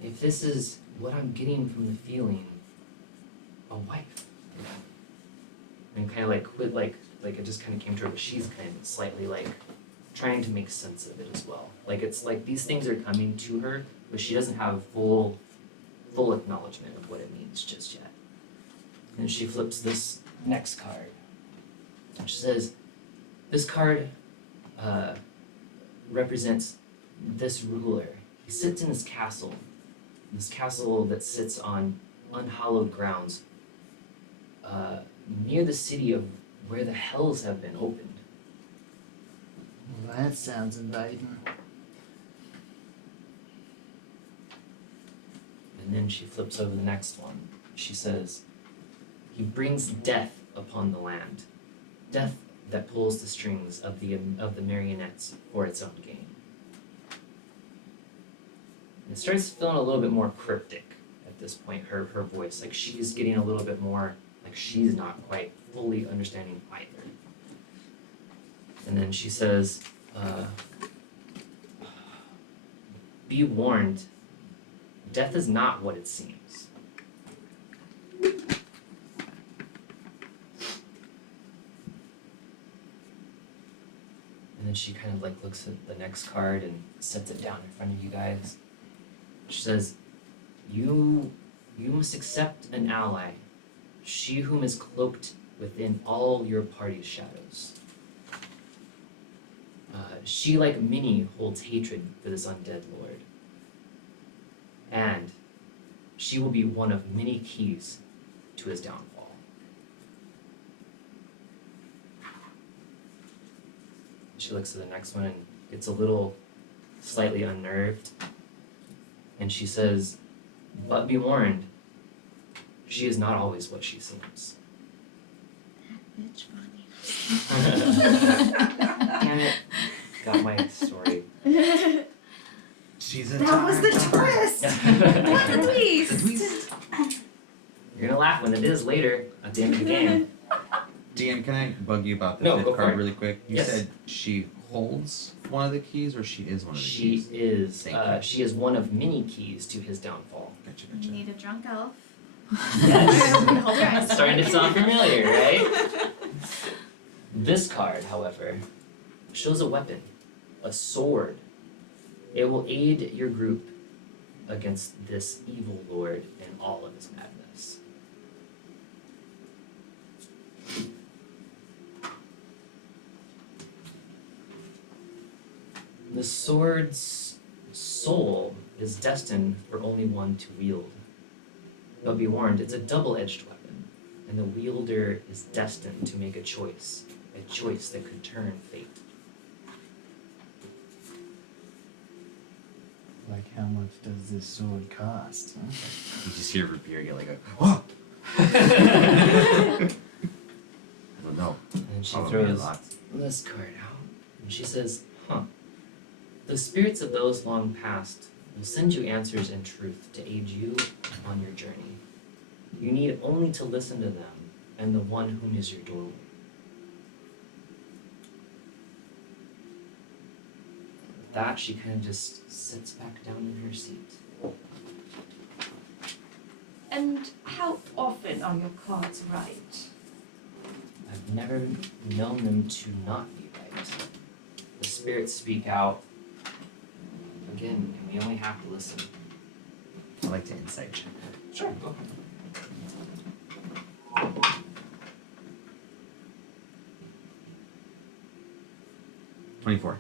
if this is what I'm getting from the feeling, a wife. And kind of like quit, like it just kind of came to her, but she's kind of slightly like trying to make sense of it as well. Like it's like these things are coming to her, but she doesn't have full acknowledgement of what it means just yet. And she flips this next card. And she says, this card represents this ruler. He sits in his castle that sits on unhallowed grounds near the city of where the hells have been opened. Well, that sounds inviting. And then she flips over the next one. She says, he brings death upon the land, death that pulls the strings of the marionettes for its own gain. And it starts feeling a little bit more cryptic at this point, her voice. Like she's getting a little bit more, like she's not quite fully understanding either. And then she says, Be warned, death is not what it seems. And then she kind of like looks at the next card and sets it down in front of you guys. She says, you must accept an ally, she whom is cloaked within all your party's shadows. She, like Minnie, holds hatred for this undead lord. And she will be one of many keys to his downfall. She looks at the next one and gets a little slightly unnerved. And she says, but be warned, she is not always what she seems. Bitch funny. Damn it. Got my story. She's a That was the twist! What a twist! You're gonna laugh when it is later at the end of the game. DM, can I bug you about the No, fifth go for card it. really quick? You Yes. said she holds one of the keys, or she is one of the She keys? is Thank you. she is one of many keys to his downfall. Gotcha, You gotcha. need a drunk elf. Yes. Starting to sound familiar, right? This card, however, shows a weapon, a sword. It will aid your group against this evil lord and all of his madness. The sword's soul is destined for only one to wield. But be warned, it's a double-edged weapon, and the wielder is destined to make a choice that could turn fate. Like, how much does this sword cost? Huh? You just hear Rapier get like a, whoa! I don't know. And then she Probably a throws lot. this card out, and she says, the spirits of those long past will send you answers and truth to aid you on your journey. You need only to listen to them and the one whom is your doorway. With that, she kind of just sits back down in her seat. And how often are your cards right? I've never known them to not be right. The spirits speak out again, and we only have to listen. I like to insight check. Sure, go ahead. 24.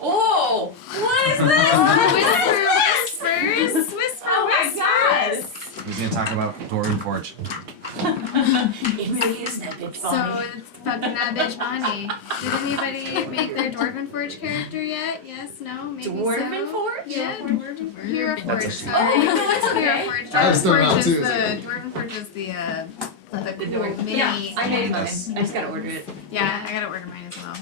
Oh! What is this? Whispers. Oh my god! He's gonna talk about Dwarven Forge. It really is that big So funny. it's fucking that bitch Bonnie. Did anybody make their Dwarven Forge character yet? Yes, no, maybe Dwarven so. Forge? Yeah, Dwarven Hero That's Forge. a- Sorry. Oh, okay. Hero Forge. I was still not too. Dwarven Forge is the cool mini. Yeah, I made mine. I Yes. just gotta order it. Yeah, I gotta order mine as well.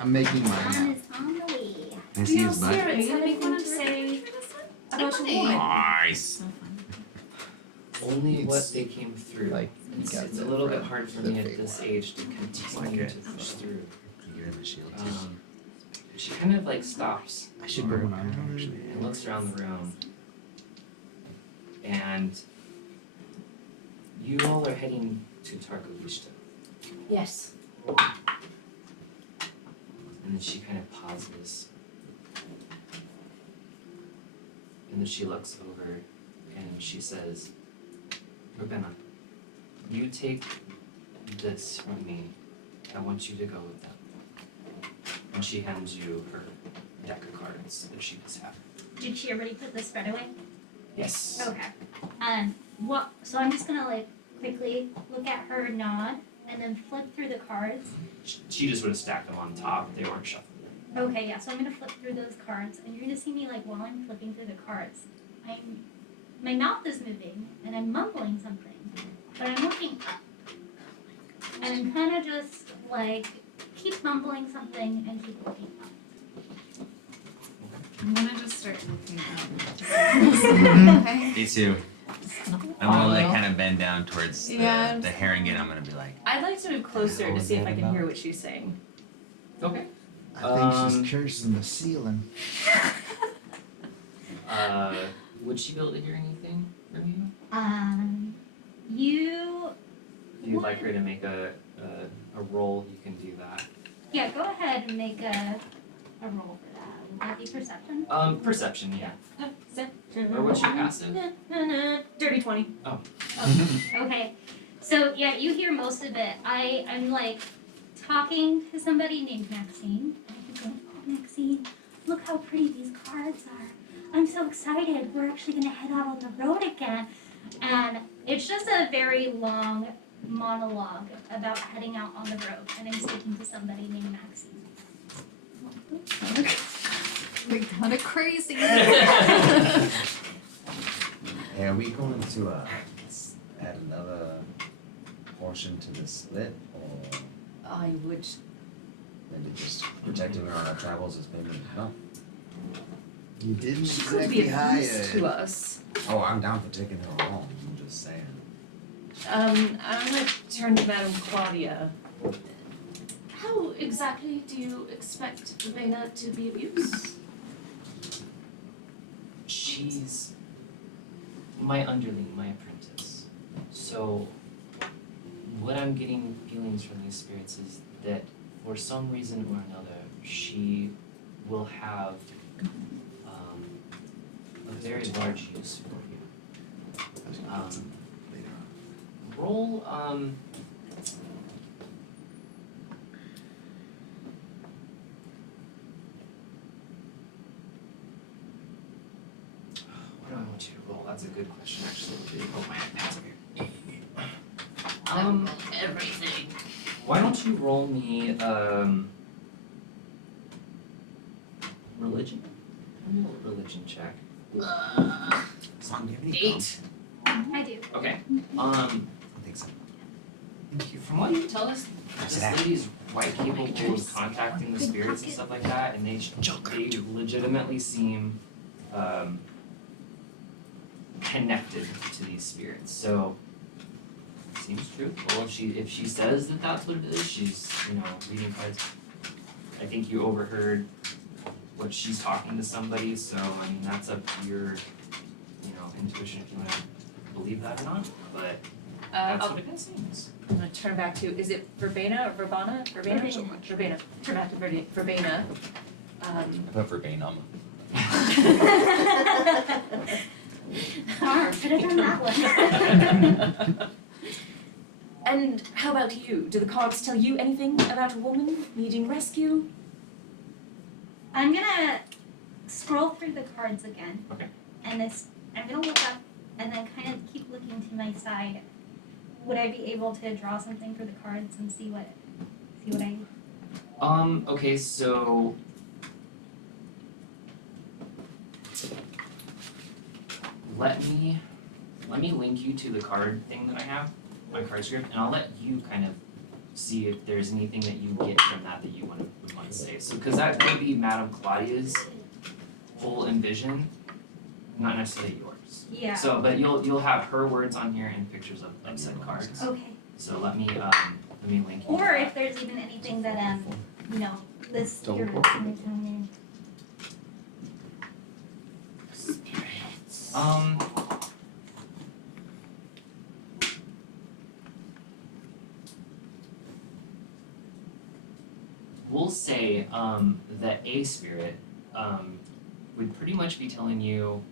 I'm making mine One now. is on the way. Can I see his butt? Spirits have make one anything to say about your Funny. wine? Nice. So fun. Only It's what they came through. Like, you It's, got it's a the little bit red, hard for the me at fake this one. age to continue like to it. push through. You're in the shield too. She kind of like stops I should put one on actually. and looks around the room. And you all are heading to Targovishta. Yes. And then she kind of pauses. And then she looks over and she says, Ravenna, you take this from me. I want you to go with them. And she hands you her deck of cards that she just had. Did she already put the spread away? Yes. Okay. What? So I'm just gonna like quickly look at her, nod, and then flip through the cards. She just would have stacked them on top. They weren't shuffled. Okay, yeah. So I'm gonna flip through those cards, and you're gonna see me like while I'm flipping through the cards, my mouth is moving, and I'm mumbling something, but I'm looking up, and I'm kind of just like keep mumbling something and keep looking up. I'm gonna just start looking up. Okay. Me too. I'm gonna like kind of bend down towards Yeah. the Harrington. I'm gonna be like, I'd like to move closer to see if I can hear what she's saying. Okay. I think Um, she's cursing the ceiling. Would she be able to hear anything from you? You, If you'd like her to make a roll, you can do that. yeah, go ahead and make a roll for that. Would that be perception? Perception, yeah. Perception. Or what's your passive? Dirty 20. Okay. So yeah, you hear most of it. I'm like talking to somebody named Maxine. And I keep going, oh Maxine, look how pretty these cards are. I'm so excited. We're actually gonna head out on the road again. And it's just a very long monologue about heading out on the road. And I'm speaking to somebody named Maxine. Like kind of crazy. Hey, are we going to add another portion to the split, or I would. maybe just protecting her on our travels is maybe enough? You didn't She could be exactly of hire use to us. Oh, I'm down for taking her along. I'm just saying. I'm gonna turn to Madame Claudia. How exactly do you expect Vena to be of use? She's my underling, my apprentice. So what I'm getting feelings from these spirits is that for some reason or another, she will have a very large use for you. Roll what do I want you to roll? That's a good question, actually. Oh, my iPad's over here. Everything. Why don't you roll me religion? Roll a religion check. Song, do you have any 8. I do. Okay. I think so. Thank you. From what you tell us, this Sit down. lady's quite capable of contacting the spirits and stuff like that, and they legitimately seem connected to these spirits. So seems truthful. If she says that that's what it is, she's reading cards. I think you overheard what she's talking to somebody, so I mean that's up to your intuition if you want to believe that or not. But that's what it seems. I'm gonna turn back to, is it Verbena or Verbana? Verbena? Verbena. Verbena. Turn back to Verbena. I put verbatim. Darn, could have done that one. And how about you? Do the cards tell you anything about a woman needing rescue? I'm gonna scroll through the cards again. Okay. And I'm gonna look up and then kind of keep looking to my side. Would I be able to draw something for the cards and see what I Okay, so let me link you to the card thing that I have, my card script, and I'll let you kind of see if there's anything that you get from that you would want to say. So, because that could be Madame Claudia's whole envision, not necessarily yours. Yeah. So, but you'll have her words on here and pictures of said cards. Okay. So let me link you. Or if there's even anything that this spirit is gonna tell me. Spirits. We'll say that a spirit would pretty much be telling you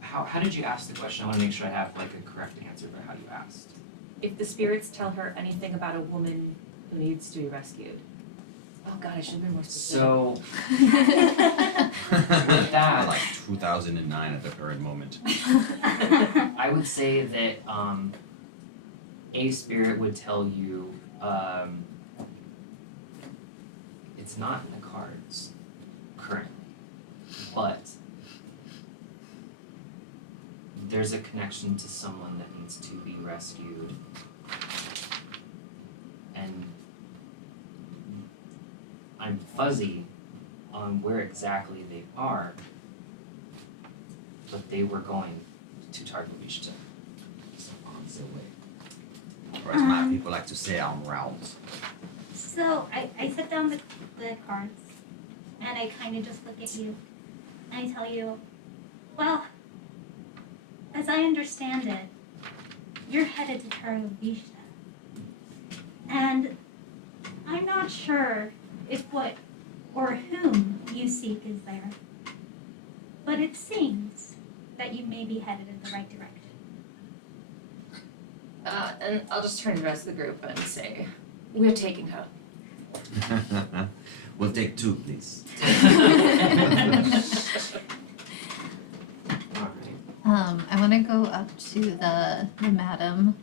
how did you ask the question? I want to make sure I have like a correct answer for how you asked. If the spirits tell her anything about a woman who needs to be rescued. Oh god, I should have been more specific. So with that, Like 2009 at the current moment. I would say that a spirit would tell you it's not in the cards currently, but there's a connection to someone that needs to be rescued, and I'm fuzzy on where exactly they are, but they were going to Targovishta. On the way. Or as my people like to say, on route. So I set down the cards and I kind of just look at you and I tell you, Well, as I understand it, you're headed to Targovishta. And I'm not sure if what or whom you seek is there. But it seems that you may be headed in the right direction. And I'll just turn to the rest of the group and say, we're taking her. We'll take 2, please. Alright. I want to go up to the madam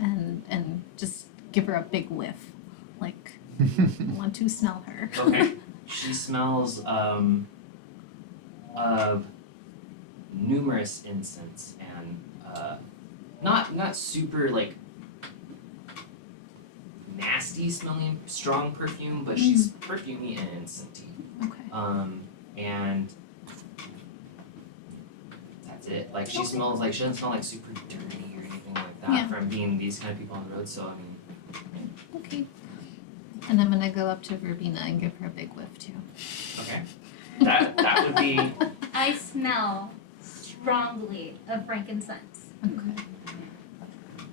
and just give her a big whiff. Like, I want to smell her. Okay. She smells of numerous incense and not super like nasty smelling strong perfume, but she's perfumey and incensey. Okay. And that's it. Like she smells like she doesn't smell like super dirty or anything like that Yeah. from being these kind of people on the road. So I mean, Okay. And I'm gonna go up to Verbena and give her a big whiff too. okay. That would be I smell strongly of frankincense. Okay.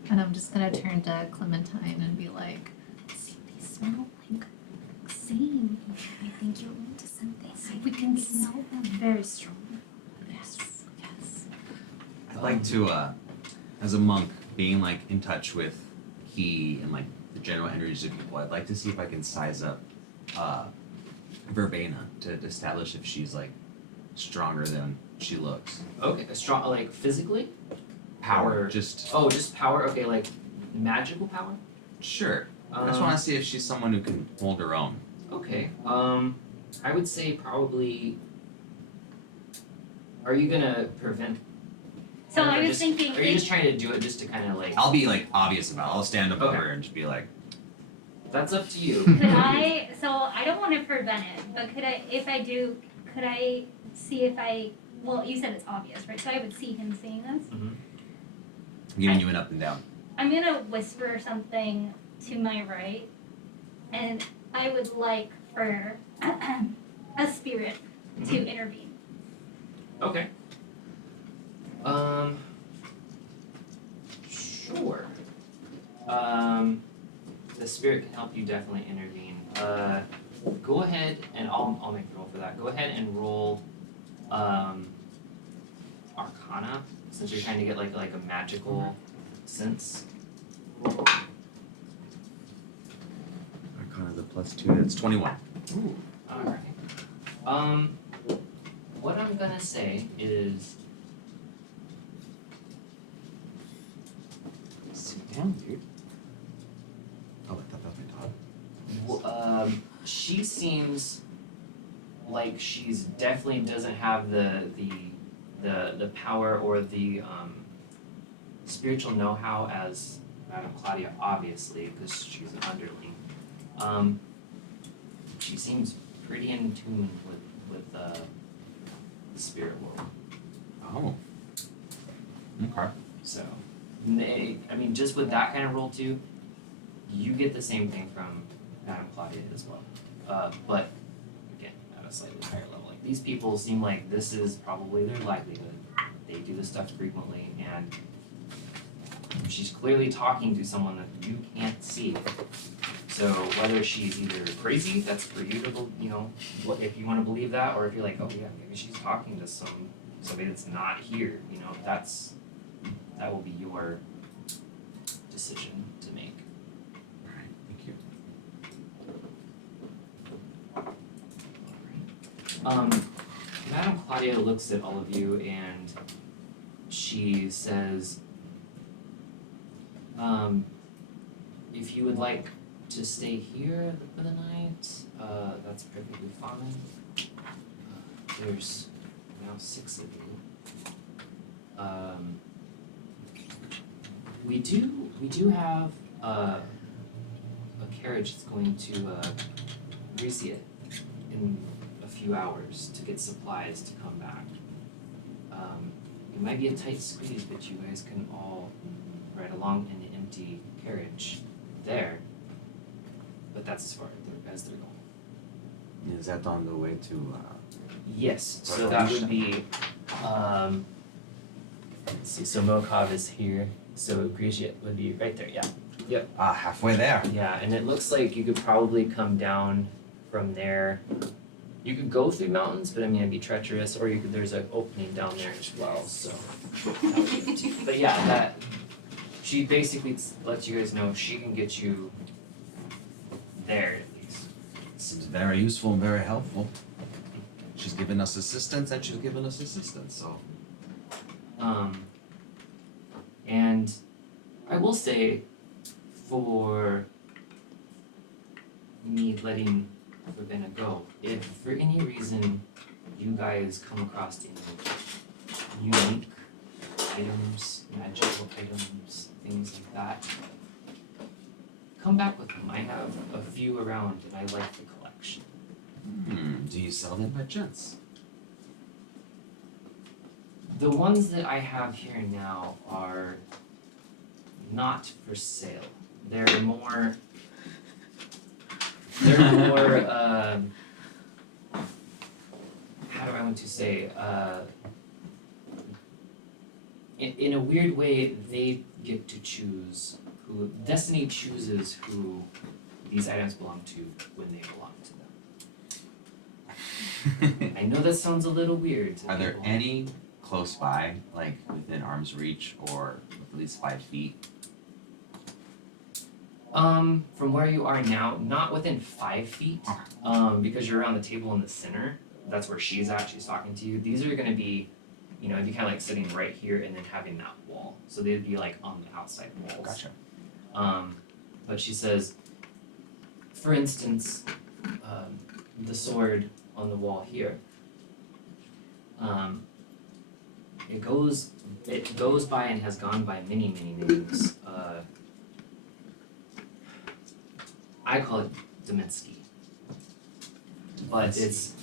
And I'm just gonna turn to Clementine and be like, see, they smell like same. I think you're into something. We can smell them. Very strong. Yes. Yes. I'd like to, as a monk, being like in touch with Ki and like the general energies of people, I'd like to see if I can size up Verbena to establish if she's like stronger than she looks. okay. A strong like physically. Power, Or- just Oh, just power. Okay, like magical power. sure. I just want to see if she's someone who can hold her own. Okay. I would say probably. Are you gonna prevent? So or I was just- thinking, Are you just trying to do it just to kind of like? I'll be like obvious about it. I'll stand above Okay. her and just be like, That's up to you. could I, so I don't want to prevent it, but could I, if I do, could I see if well, you said it's obvious, right? So I would see him seeing this. I'm giving you an up and down. I'm gonna whisper something to my right, and I would like for a spirit to intervene. Okay. Sure. The spirit can help you definitely intervene. Go ahead and I'll make the roll for that. Go ahead and roll Arcana, since you're trying to get like a magical sense. Arcana the +2. That's 21. Ooh. Alright. What I'm gonna say is Sit down, dude. Oh, I thought that was my dog. She seems like she's definitely doesn't have the power or the spiritual know-how as Madame Claudia, obviously, because she's an underling. She seems pretty in tune with the spirit world. Oh. Okay. So, I mean, just with that kind of role too, you get the same thing from Madame Claudia as well. But again, at a slightly higher level. Like these people seem like this is probably their livelihood. They do this stuff frequently, and she's clearly talking to someone that you can't see. So whether she's either crazy, that's for you to, if you want to believe that, or if you're like, oh yeah, maybe she's talking to somebody that's not here. That will be your decision to make. Alright, thank you. Madame Claudia looks at all of you and she says, if you would like to stay here for the night, that's perfectly fine. There's now 6 of you. We do have a carriage that's going to Grecia in a few hours to get supplies to come back. It might be a tight squeeze, but you guys can all ride along in an empty carriage there. But that's as far as they're going. Is that on the way to? Yes, so that would be, let's see, so Mokov is here, so Grisha would be right there, yeah. Halfway there. Yeah, and it looks like you could probably come down from there. You could go through mountains, but I mean, it'd be treacherous, or you could, there's an opening down there as well, so. that would be too. But yeah, that, she basically lets you guys know she can get you there at least. Seems very useful and very helpful. She's given us assistance and she's given us assistance, so. And I will say, for me letting Ravenna go, if for any reason you guys come across any unique items, magical items, things like that, come back with them. I have a few around and I like the collection. Do you sell them by chance? The ones that I have here now are not for sale. They're more, how do I want to say, in a weird way, they get to choose who, Destiny chooses who these items belong to when they belong to them. I know that sounds a little weird to Are there people. any close by, like within arm's reach or at least 5 feet? From where you are now, not within 5 feet, because you're around the table in the center. That's where she's at. She's talking to you. These are gonna be, it'd be kind of like sitting right here and then having that wall. So they'd be like on the outside walls. Gotcha. But she says, for instance, the sword on the wall here. It goes by and has gone by many, many names. I call it Demitsky. But it's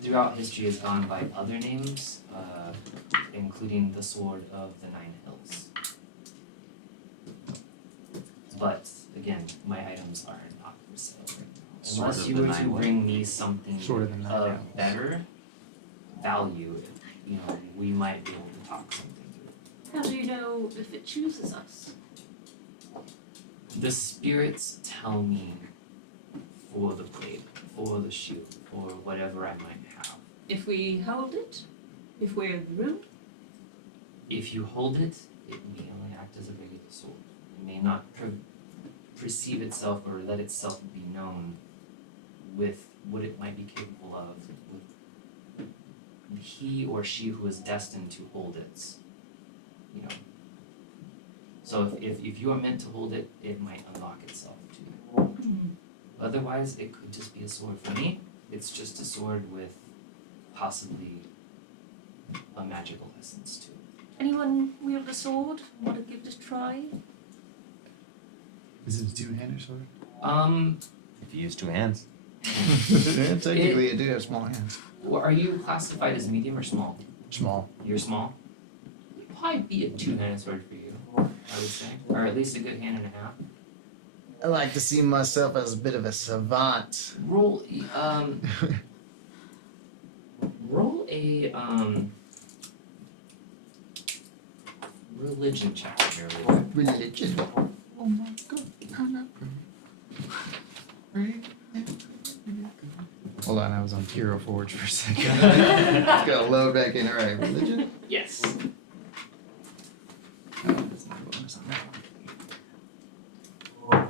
throughout history has gone by other names, including the Sword of the Nine Hills. But again, my items are not for sale right now. Sword Unless of you the were Nine to what? bring me something Sword of the Nine of Hills. better value, we might be able to talk something through. How do you know if it chooses us? The spirits tell me for the blade, for the shield, for whatever I might have. If we hold it? If we're in the room? If you hold it, it may only act as a regular sword. It may not perceive itself or let itself be known with what it might be capable of, with he or she who is destined to hold it. So if you are meant to hold it, it might unlock itself to you. Otherwise, it could just be a sword. For me, it's just a sword with possibly a magical essence to it. Anyone wield a sword? Want to give it a try? Is it a two-handed sword? If you use 2 hands. Yeah, technically, it do have small hands. Well, are you classified as medium or small? Small. You're small? It'd probably be a two-handed sword for you, I would say. Or at least a good hand and a half. I like to see myself as a bit of a savant. Roll a religion check here. Religion. Oh my god. Hold on, I was on Hero Forge for a second. Gotta load back in. Alright, religion? Yes. Oh, that's not a bonus on that one.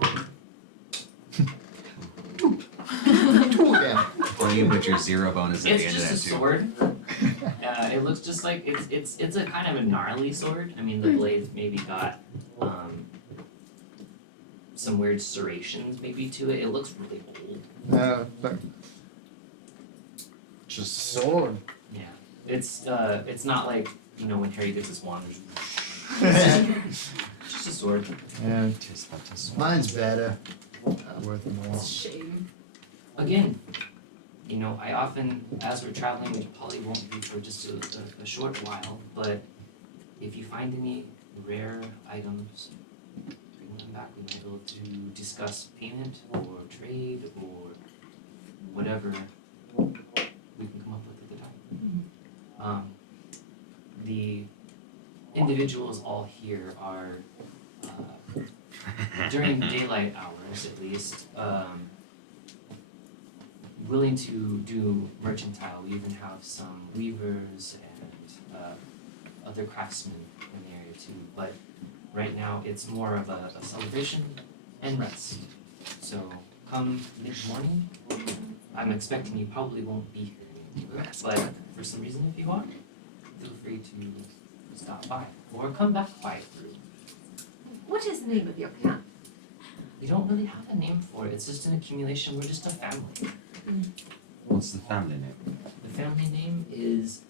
Two again. Or you put your 0 bonus at It's the end of just that a too. sword. It looks just like it's a kind of a gnarly sword. I mean, the blade maybe got some weird serrations maybe to it. It looks really old. But just a sword. Yeah. It's not like when Harry gets his wand. Yeah, Just a sword. Tis but a sword. mine's better. Worth more. It's a shame. Again, I often, as we're traveling, which probably won't be for just a short while, but if you find any rare items, bring them back. We might be able to discuss payment or trade or whatever The individuals all here are, during daylight hours at least, willing to do mercantile. We even have some weavers and other craftsmen in the area too. But right now it's more of a celebration and rest. So come mid-morning, I'm expecting you probably won't be here anymore. But for some reason, if you want, feel free to stop by or come back by through. What is the name of your clan? We don't really have a name for it. It's just an accumulation. We're just a family. What's the family name? The family name is.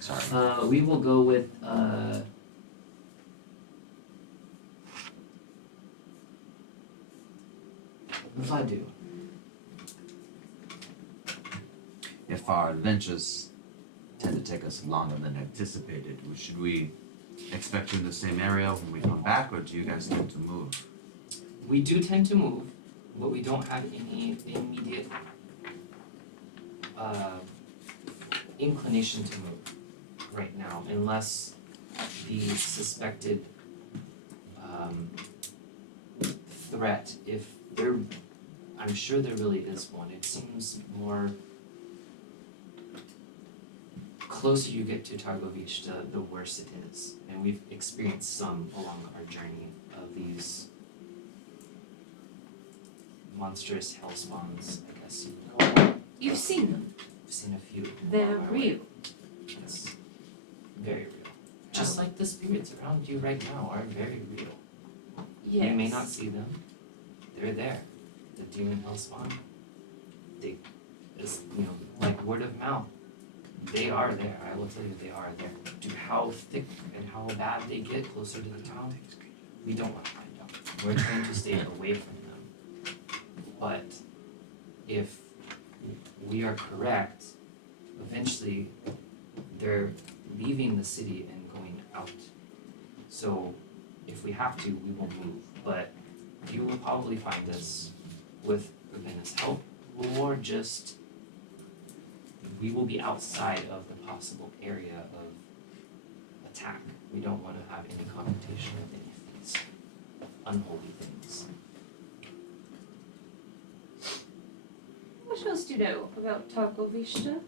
Sorry. We will go with Vadu. If our adventures tend to take us longer than anticipated, should we expect you in the same area when we come back, or do you guys tend to move? We do tend to move, but we don't have any immediate inclination to move right now, unless the suspected threat, if there, I'm sure there really is one. It seems more closer you get to Targovishta, the worse it is, and we've experienced some along our journey of these monstrous hell spawns, I guess you would call them. You've seen them. I've seen a few. They're along our way. real. Yes. Very real. Just like the spirits around you right now are very real. Yes. You may not see them. They're there. The demon hellspawn. They, is, like word of mouth. They are there. I will tell you, they are there. How thick and how bad they get closer to the town, we don't want to find out. We're trying to stay away from them. But if we are correct, eventually they're leaving the city and going out. So if we have to, we will move. But you will probably find us with Ravenna's help, or just we will be outside of the possible area of attack. We don't want to have any confrontation with any of these unholy things. What else do you know about Targovishta?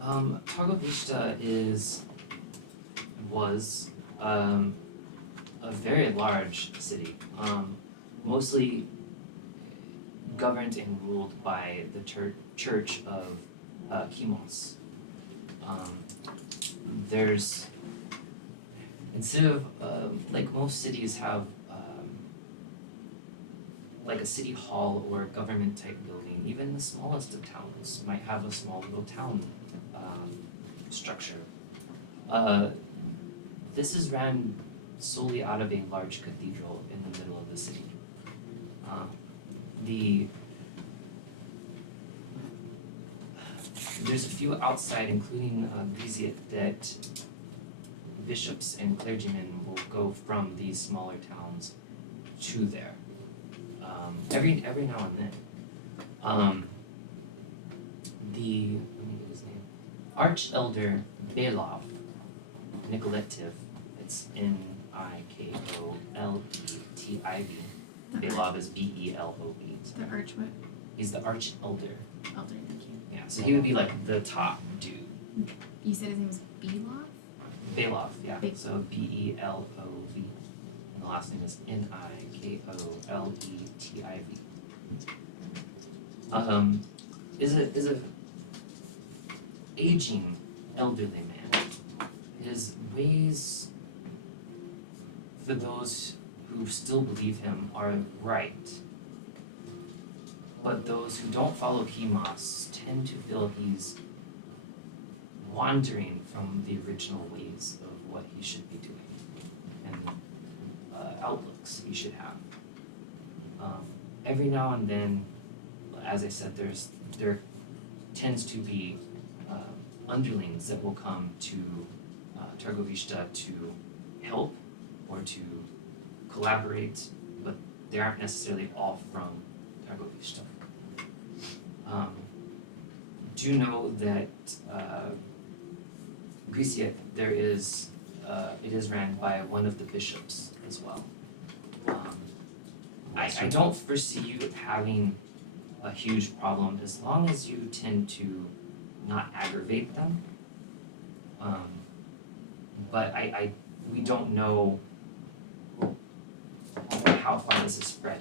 Targovishta was a very large city, mostly governed and ruled by the church of Kimos. There's, instead of, like most cities have like a city hall or government type building, even the smallest of towns might have a small little town structure. This is ran solely out of a large cathedral in the middle of the city. There's a few outside, including viziet, that bishops and clergymen will go from these smaller towns to there. Every now and then. Let me get his name. Arch-Elder Belov Nikoletiv, it's Nikoletiv. Belov is Belov. The archway. He's the Arch-Elder. Elder, thank you. Yeah, so he would be like the top dude. You said his name was Belov? Belov, yeah. Big. So Belov. And the last name is Nikoletiv. Is a aging elderly man. His ways, for those who still believe him, are right. But those who don't follow Kimos tend to feel he's wandering from the original ways of what he should be doing and outlooks he should have. Every now and then, as I said, there tends to be underlings that will come to Targovishta to help or to collaborate, but they aren't necessarily all from Targovishta. do know that Grecia, there is it is ran by one of the bishops as well. I don't foresee you having a huge problem as long as you tend to not aggravate them. But we don't know how far this is spread.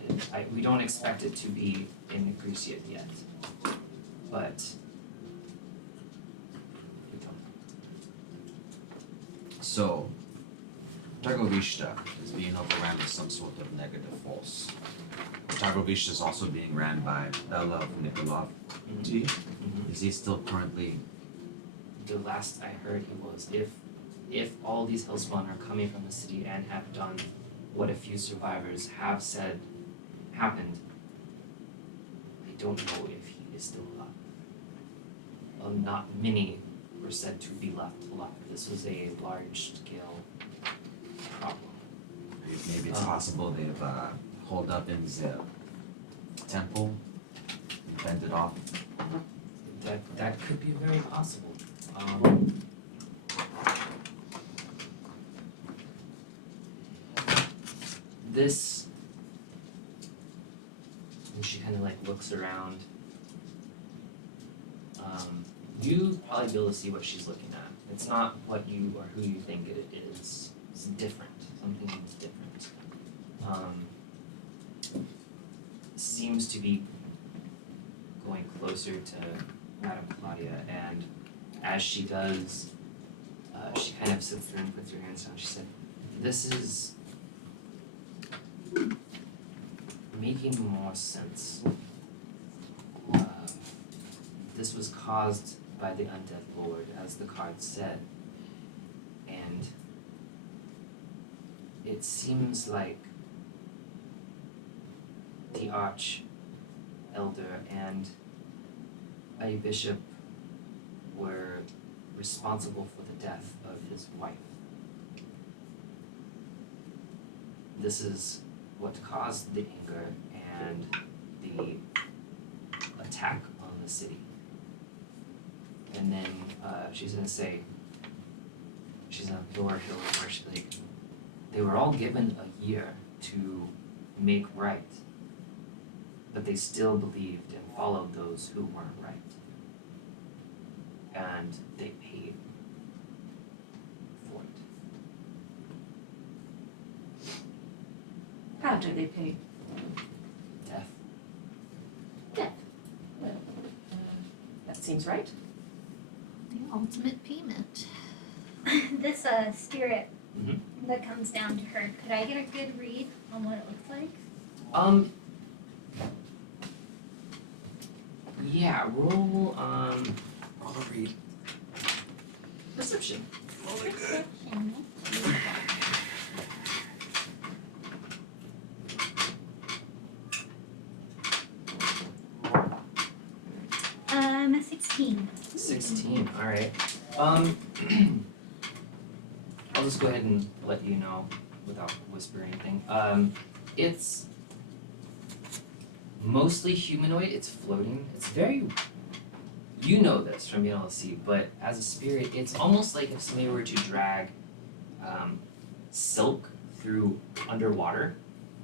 We don't expect it to be in Grecia yet, but we don't know. So, Dragovishta is being overrun with some sort of negative force. Dragovishta is also being ran by Bela Nikolov. Mhm. Is he still currently? The last I heard he was, if all these Hellspawn are coming from the city and have done what a few survivors have said happened, I don't know if he is still alive. Not many were said to be left alive. This was a large scale problem. Maybe it's possible they've holed up in the temple and fended off. That could be very possible. This, and she kind of like looks around. You probably be able to see what she's looking at. It's not what you or who you think it is. It's different. Something is different. Seems to be going closer to Madame Claudia, and as she does, she kind of sits there and puts her hands down. She said, "This is making more sense. This was caused by the Undead Lord, as the card said, and it seems like the Arch Elder and a bishop were responsible for the death of his wife. This is what caused the anger and the attack on the city." And then she's gonna say, she's gonna blow her hill where she's like, they were all given a year to make right, but they still believed and followed those who weren't right. And they paid for it. How do they pay? Death. Death. Well, that seems right. The ultimate payment. This spirit Mhm. that comes down to her, could I get a good read on what it looks like? Yeah, roll read. Perception. Perception. A 16. 16, alright. I'll just go ahead and let you know without whispering anything. It's mostly humanoid, it's floating. It's very, you know this from being able to see, but as a spirit, it's almost like if somebody were to drag silk through underwater.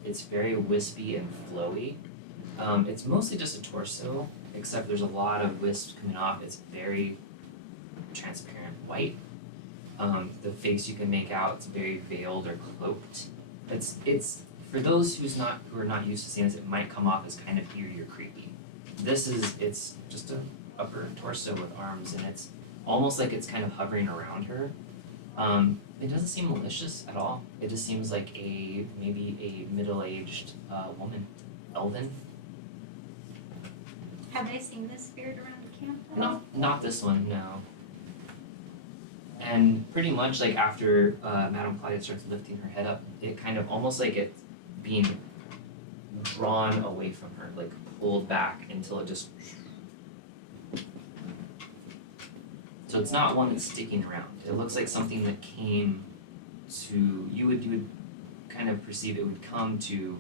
It's very wispy and flowy. It's mostly just a torso, except there's a lot of wisps coming off. It's very transparent white. The face you can make out, it's very veiled or cloaked. It's for those who are not used to seeing this, it might come off as kind of eerie or creepy. It's just a upper torso with arms, and it's almost like it's kind of hovering around her. It doesn't seem malicious at all. It just seems like maybe a middle-aged woman, elven. Have I seen this spirit around the camp? No, not this one, no. And pretty much like after Madame Claudia starts lifting her head up, it kind of almost like it's being drawn away from her, like pulled back until it just. So it's not one that's sticking around. It looks like something that came to you would kind of perceive it would come to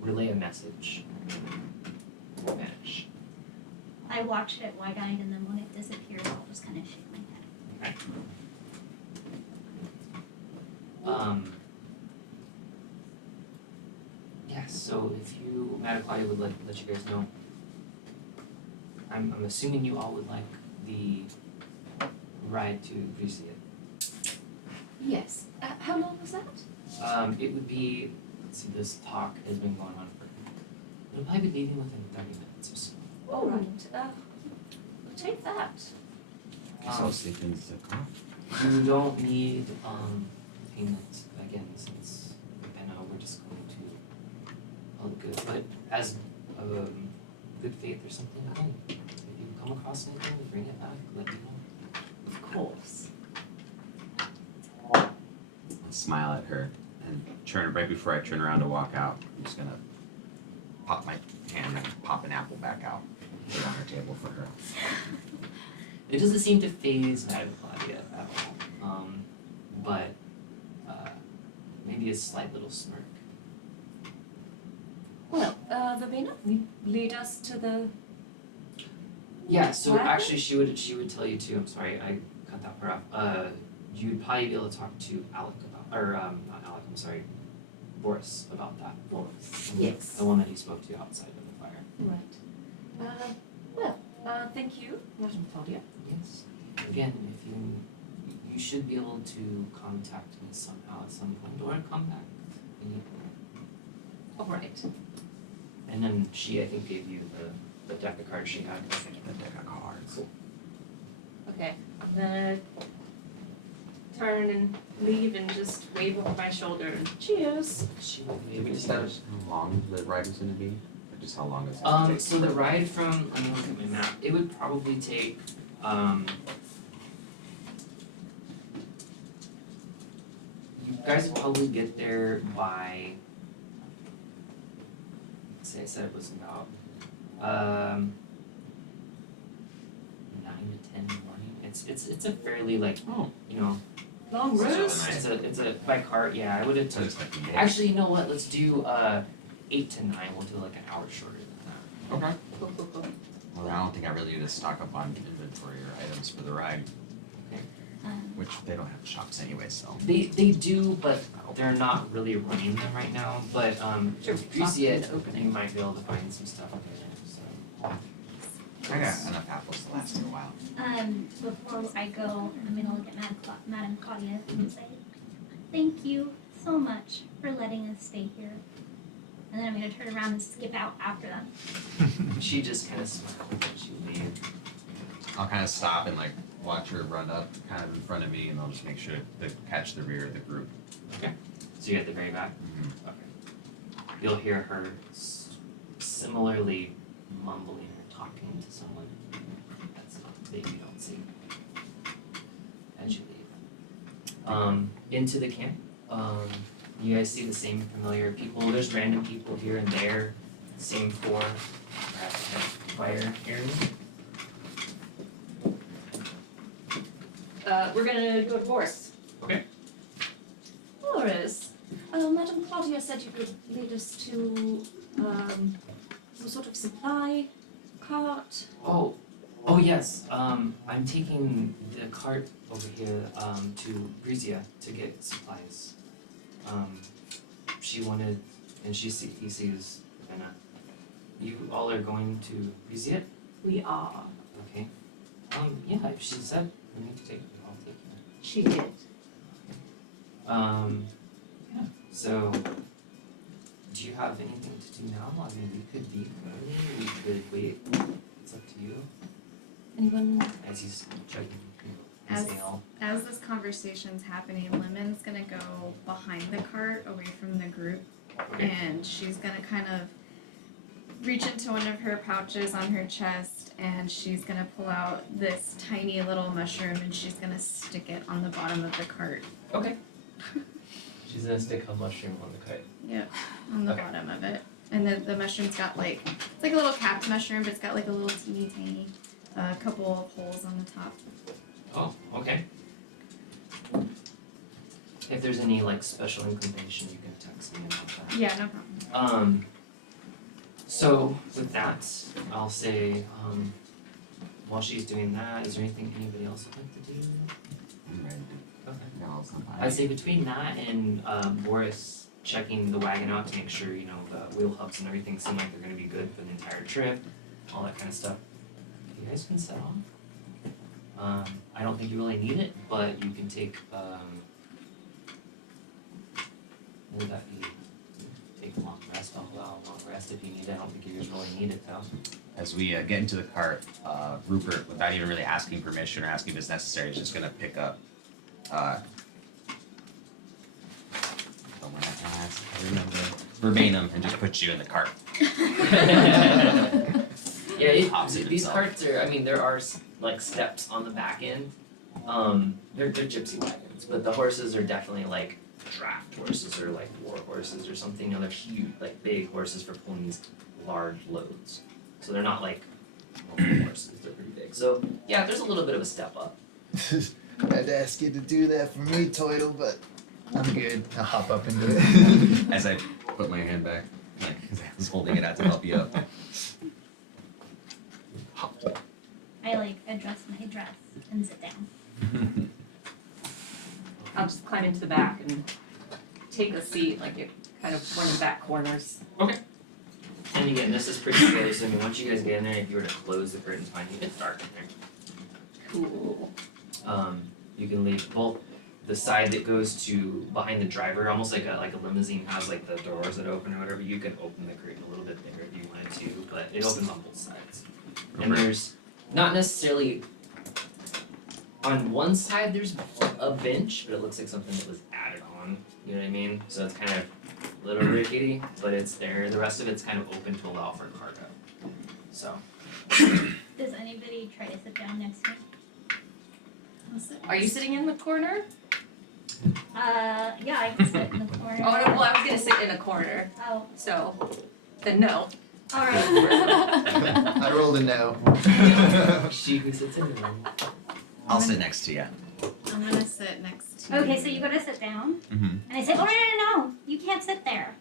relay a message or vanish. I watch it wide-eyed, and then when it disappears, I'll just kind of shake my head. Yeah, so if you, Madakali would let you guys know. I'm assuming you all would like the ride to Grisia. Yes. How long was that? It would be, let's see, this talk has been going on for, it'll probably be leaving within 30 minutes or so. All right. We'll take that. Guess I'll sleep in the car. You don't need payment again since we're just going to all the good. But as good faith or something, again, if you come across anything, bring it back, let me know. Of course. I smile at her and turn right before I turn around to walk out. I'm just gonna pop my hand and pop an apple back out, put it on her table for her. It doesn't seem to phase Madame Claudia at all. But maybe a slight little smirk. Well, Verbena, lead us to the. Yeah, so What? actually she would tell you too, I'm sorry, I cut that part off. You'd probably be able to talk to Alec about, or not Alec, I'm sorry, Boris about that. Boris. The- Yes. The one that he spoke to outside of the fire. Right. Thank you, Madame Claudia. Yes. Again, if you should be able to contact me somehow at some point or come back if you need. All right. And then she, I think, gave you the deck of cards she had. The deck of cards. Okay. I'm gonna turn and leave and just wave over my shoulder and cheers. She might be Did able we to. establish how long the ride was gonna be? Or just how long it's gonna take? So the ride from, let me look at my map, it would probably take, you guys would probably get there by, let's say I said it was about, 9 to 10 in the morning. It's a fairly like, Oh. you know, Long road. it's a, by car, yeah, I would have So took, it's like a day. actually, you know what, let's do, 8 to 9, we'll do like an hour shorter than that. Okay. Cool. Well, I don't think I really need to stock up on inventory or items for the ride, which they don't have shops anyway, so. They do, but they're not really running them right now. But Sure, if you see it, opening. you might be able to find some stuff over there. So I got enough apples to last me a while. Before I go, I'm gonna look at Madame Claudia and say, thank you so much for letting us stay here. And then I'm gonna turn around and skip out after them. she just kind of smiled and she leave. I'll kind of stop and like watch her run up kind of in front of me and I'll just make sure to catch the rear of the group. So you're at the very back. Mm-hmm. Okay. You'll hear her similarly mumbling or talking to someone. That's not that you don't see as you leave. Into the camp. You guys see the same familiar people. There's random people here and there. Same four. At the fire area. We're gonna go to Boris. Okay. Boris, Madame Claudia said you could lead us to some sort of supply cart. Oh yes. I'm taking the cart over here to Grisia to get supplies. She wanted, and he sees Anna. You all are going to Grisia? We are. Okay. Yeah. If she said we need to take it, I'll take it. She did. Yeah. So, do you have anything to do now? I mean, we could leave early. We could wait. It's up to you. Anyone? As he's chugging his As- ale. As this conversation's happening, Lemon's gonna go behind the cart, away from the group, Okay. and she's gonna kind of reach into one of her pouches on her chest, and she's gonna pull out this tiny little mushroom, and she's gonna stick it on the bottom of the cart. Okay. She's gonna stick a mushroom on the kite. Yep, on the Okay. bottom of it. And the mushroom's got like, it's like a little capped mushroom, but it's got like a little teeny tiny, couple of holes on the top. Oh, okay. If there's any like special inclination, you can text me about that. Yeah, no problem. So with that, I'll say, while she's doing that, is there anything anybody else would like to do? I'm ready to Okay. go all something. I'd say between that and Boris checking the wagon out to make sure, the wheel hubs and everything seem like they're gonna be good for the entire trip, all that kind of stuff. You guys can set off. I don't think you really need it, but you can take, what would that be? Take a long rest, long rest if you need it. I don't think you guys really need it though. As we get into the cart, Rupert, without even really asking permission or asking if it's necessary, is just gonna pick up. I remember verbatim and just put you in the cart. Yeah, Pops it these himself. carts are, there are like steps on the back end. They're gypsy wagons, but the horses are definitely like draft horses or like war horses or something. They're huge, like big horses for pulling these large loads. So they're not like normal horses, they're pretty big. So yeah, there's a little bit of a step up. I'd ask you to do that for me, Toidle, but I'm good. I'll hop up into it. As I put my hand back, like, 'cause I was holding it out to help you up. I like adjust my dress and sit down. I'll just climb into the back and take a seat, like it kind of one of the back corners. And again, this is pretty close. Once you guys get in there, if you were to close the curtains behind you, it's dark in there. Cool. You can leave both the side that goes to behind the driver, almost like a limousine has like the doors that open or whatever. You can open the curtain a little bit bigger if you wanted to, but it opens on both sides. And there's not necessarily on one side there's a bench, but it looks like something that was added on. You know what I mean? So it's kind of a little rickety, but it's there. The rest of it's kind of open to allow for cargo. So. Does anybody try to sit down next to me? Are you sitting in the corner? Yeah, I can sit in the corner. Oh, no, well, I was gonna sit in a corner, Oh, so then no. alright. I rolled a no. She who sits in the room. I'll sit next to you. I'm gonna sit next to Okay, so you gotta sit down. Mm-hmm. And I say, oh, no. You can't sit there.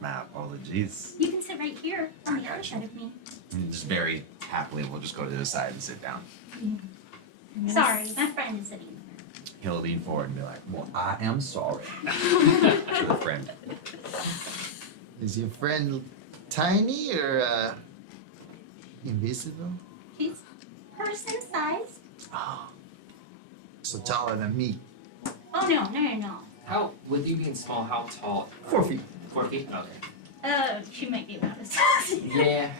My apologies. You can sit right here on the I other got you. side of me. And just very happily, we'll just go to the side and sit down. Sorry, my friend is sitting there. He'll lean forward and be like, "Well, I am sorry." To the friend. Is your friend tiny or invisible? She's person size. Oh. So taller than me. Oh, no. How, with you being small, how tall? 4 feet. 4 feet? Okay. She might be about as tall as you. Yeah.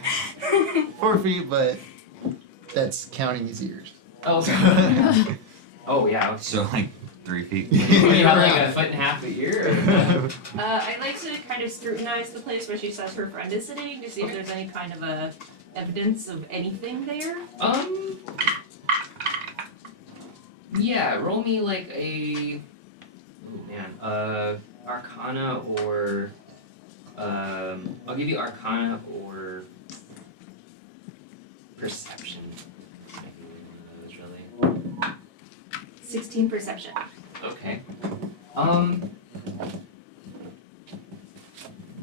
4 feet, but that's counting his ears. Oh, okay. Oh, yeah. Okay. So like 3 feet. You have like a foot and a half a year? Or? I like to kind of scrutinize the place where she says her friend is sitting to see if there's any kind of a evidence of anything there. Yeah, roll me like a, Arcana or, I'll give you Arcana or Perception. Maybe one of those, really. 16 perception. Okay.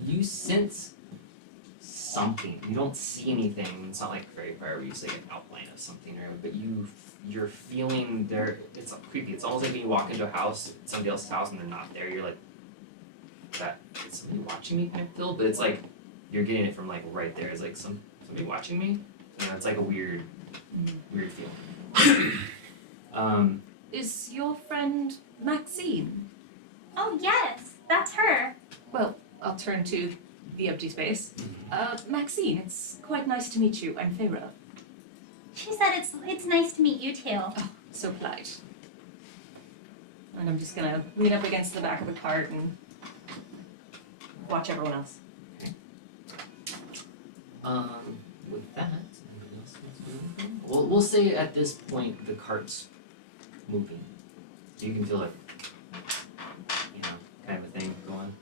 You sense something. You don't see anything. It's not like very far where you see like an outline of something, or but you're feeling there. It's creepy. It's almost like when you walk into a house, somebody else's house, and they're not there. You're like, that is somebody watching me kind of feel, but it's like you're getting it from like right there. It's like somebody watching me. It's like a weird feeling. Is your friend Maxine? Oh, yes, that's her. Well, I'll turn to the empty space. Maxine, it's quite nice to meet you. I'm Feyre. She said it's nice to meet you too. Oh, so polite. And I'm just gonna lean up against the back of the cart and watch everyone else. With that, anybody else wants to do anything? We'll say at this point the cart's moving, so you can feel it, kind of a thing going.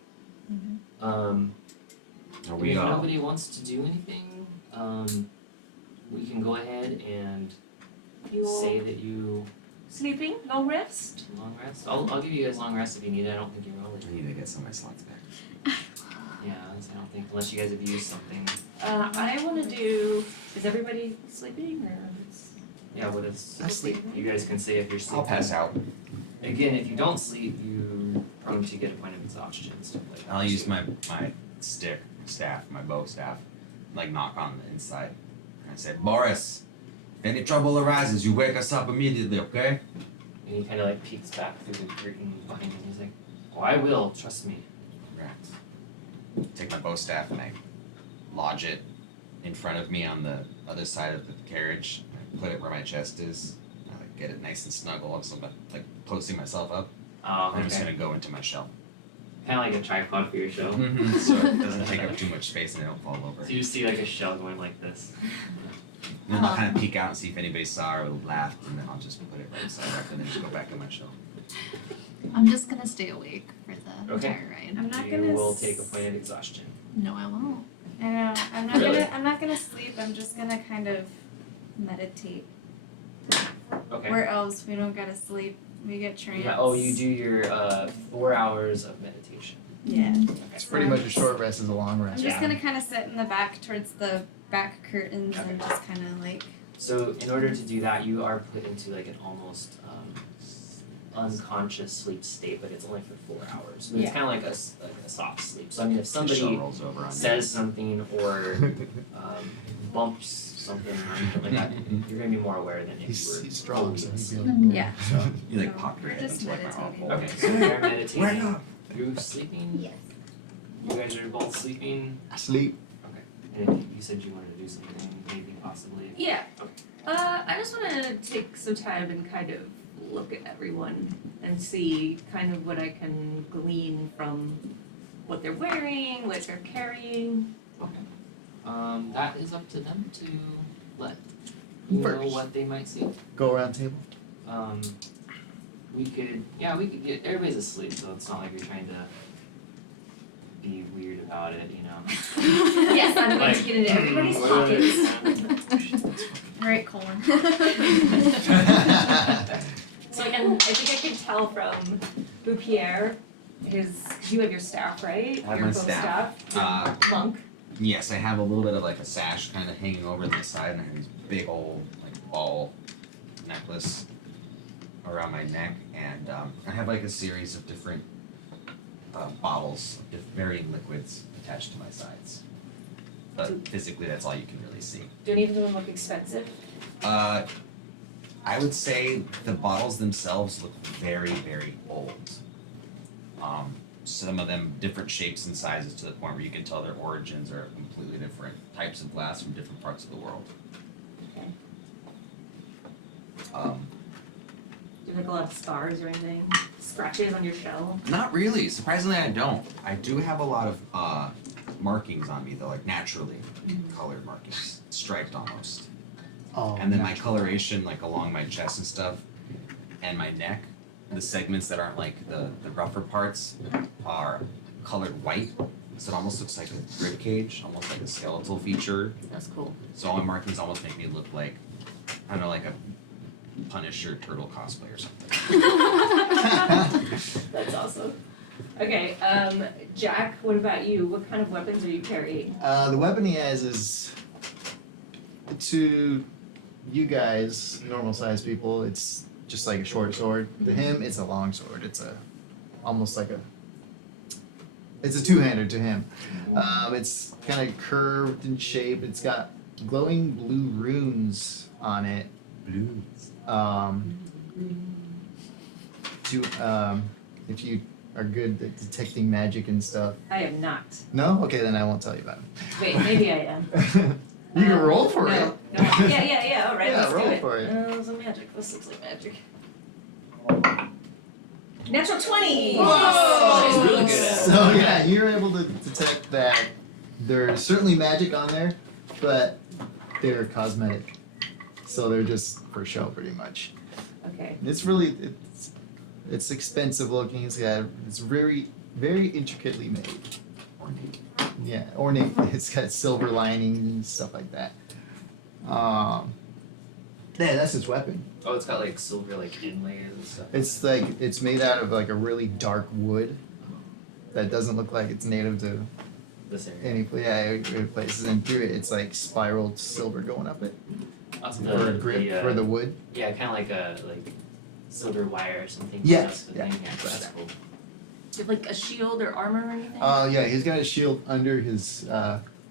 Are we If all? nobody wants to do anything, we can go ahead and You're say that you sleeping? Long rest? long rest. I'll give you guys long rest if you need it. I don't think you're I really. need to get some of my slots back. Yeah, I don't think, unless you guys have used something. I wanna do, is everybody sleeping or? Yeah, what is, I sleep. you guys can say if you're sleeping. I'll pass out. Again, if you don't sleep, you're prone to get a point of exhaustion and stuff like that. I'll use my staff, my bow staff, like knock on the inside. And I say, Boris, if any trouble arises, you wake us up immediately, okay? And he kind of like peeks back through the curtain behind him. He's like, "Oh, I will. Trust me." Right. Take my bow staff and I lodge it in front of me on the other side of the carriage. I put it where my chest is. I like get it nice and snuggle, so I'm like posting myself up. I'm just Okay. gonna go into my shell. Kind of like a tripod for your show. So it doesn't take up too much space and I don't fall over. So you see like a shell going like this. And then I'll kind of peek out and see if anybody saw or laughed, and then I'll just put it right side up and then just go back in my shell. I'm just gonna stay awake for the Okay. entire ride. I'm not You gonna. will take a point of exhaustion. No, I won't. I know. I'm not Really? gonna. I'm not gonna sleep. I'm just gonna kind of meditate. Okay. We're elves. We don't gotta sleep. We get trance. Yeah, oh, you do your 4 hours of meditation. Yeah. It's pretty much a short rest is a long I'm rest. just Yeah. gonna kind of sit in the back towards the back curtains and just kind of like. So in order to do that, you are put into like an almost unconscious sleep state, but it's only for 4 hours. But it's Yeah. kind of like a soft sleep. So I mean, if The shell somebody rolls over on says something or bumps something or anything like that, you're gonna be more aware than if you were He's strong, so fully he'd asleep. be like, Yeah. So, You like No, pop your we're head just into like my meditating. arm. okay, so you're Wake meditating up! through sleeping. Yes. You guys are both sleeping. Sleep. And if you said you wanted to do something, maybe possibly. Yeah. I just wanna take some time and kind of look at everyone and see kind of what I can glean from what they're wearing, what they're carrying. Okay. That is up to them to let you know First. what they might see. Go around table. We could get, everybody's asleep, so it's not like you're trying to be weird about it, you know? Yes, I'm going Like, to get into everybody's pockets. All right, Colin. So I think I could tell from Pierre, cause you have your staff, right? I have Your my bow staff. Monk. Yes, I have a little bit of like a sash kind of hanging over the side, and I have these big old like ball necklace around my neck, and I have like a series of different bottles of varying liquids attached to my sides. But physically, that's all you can really see. Do any of them look expensive? I would say the bottles themselves look very, very old. Some of them different shapes and sizes to the point where you can tell their origins are completely different types of glass from different parts of the world. Okay. Do you have like a lot of scars or anything? Scratches on your shell? Not really. Surprisingly, I don't. I do have a lot of markings on me though, like naturally colored markings, striped almost. Oh, And then my coloration, like along my chest and stuff, and my neck, the segments that aren't like the rougher parts are colored white. So it almost looks like a rib cage, almost like a skeletal feature. That's cool. So all my markings almost make me look like, I don't know, like a Punisher turtle cosplay or something. That's awesome. Okay, Jack, what about you? What kind of weapons are you carrying? The weapon he has is, to you guys, normal sized people, it's just like a short sword. To him, it's a long sword. It's a two-hander to him. It's kind of curved in shape. It's got glowing blue runes on it. Blues. If you are good at detecting magic and stuff. I am not. No? Okay, then I won't tell you about Wait, maybe I am. it. You can roll for no, it. No. Yeah, alright, Yeah, let's roll do it. for it. It's a magic. This looks like magic. Natural 20! Whoa! She's really good at it. So yeah, you're able to detect that there's certainly magic on there, but they're cosmetic. So they're just for show pretty much. Okay. It's expensive looking. It's very, very intricately made. Ornate. Yeah, ornate. It's got silver linings and stuff like that. Yeah, that's his weapon. Oh, it's got like silver like inlays and stuff. It's made out of like a really dark wood that doesn't look like it's native to This area. any places, and through it, it's like spiraled silver going up it Up for grip for the wood. yeah, kind of like a silver wire or something. Yeah, That's the yeah, thing. Yeah, that's exactly. cool. Do you have like a shield or armor or anything? Yeah, he's got a shield under his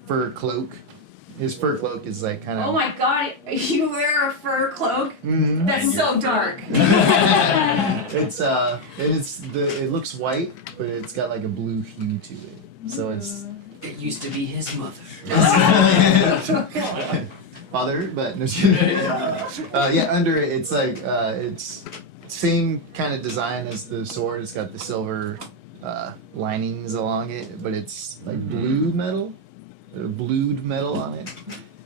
fur cloak. His fur cloak is like kind of. Oh my god, you wear a fur cloak? Mhm. That's so dark. It looks white, but it's got like a blue hue to it. So it's It used to be his mother. father, but no. Yeah, under it, it's like it's same kind of design as the sword. It's got the silver linings along it, but it's like blued metal on it,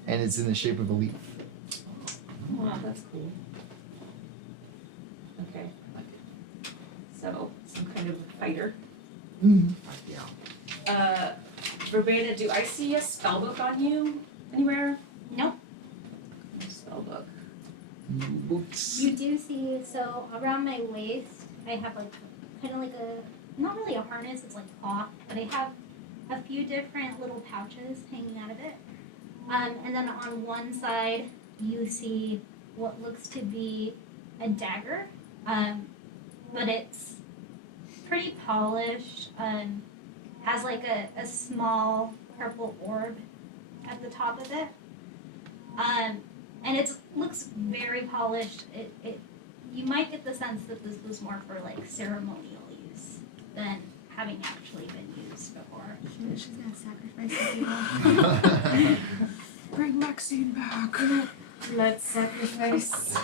and it's in the shape of a leaf. Wow, that's cool. Okay. So, some kind of fighter. Verbena, do I see a spellbook on you anywhere? Nope. No spellbook. Books. You do see, so around my waist, I have like kind of like not really a harness, it's like cloth, but I have a few different little pouches hanging out of it. And then on one side, you see what looks to be a dagger, but it's pretty polished, has like a small purple orb at the top of it. And it looks very polished. You might get the sense that this was more for like ceremonial use than having actually been used before. She's gonna sacrifice some people. Bring Maxine back. Let's sacrifice.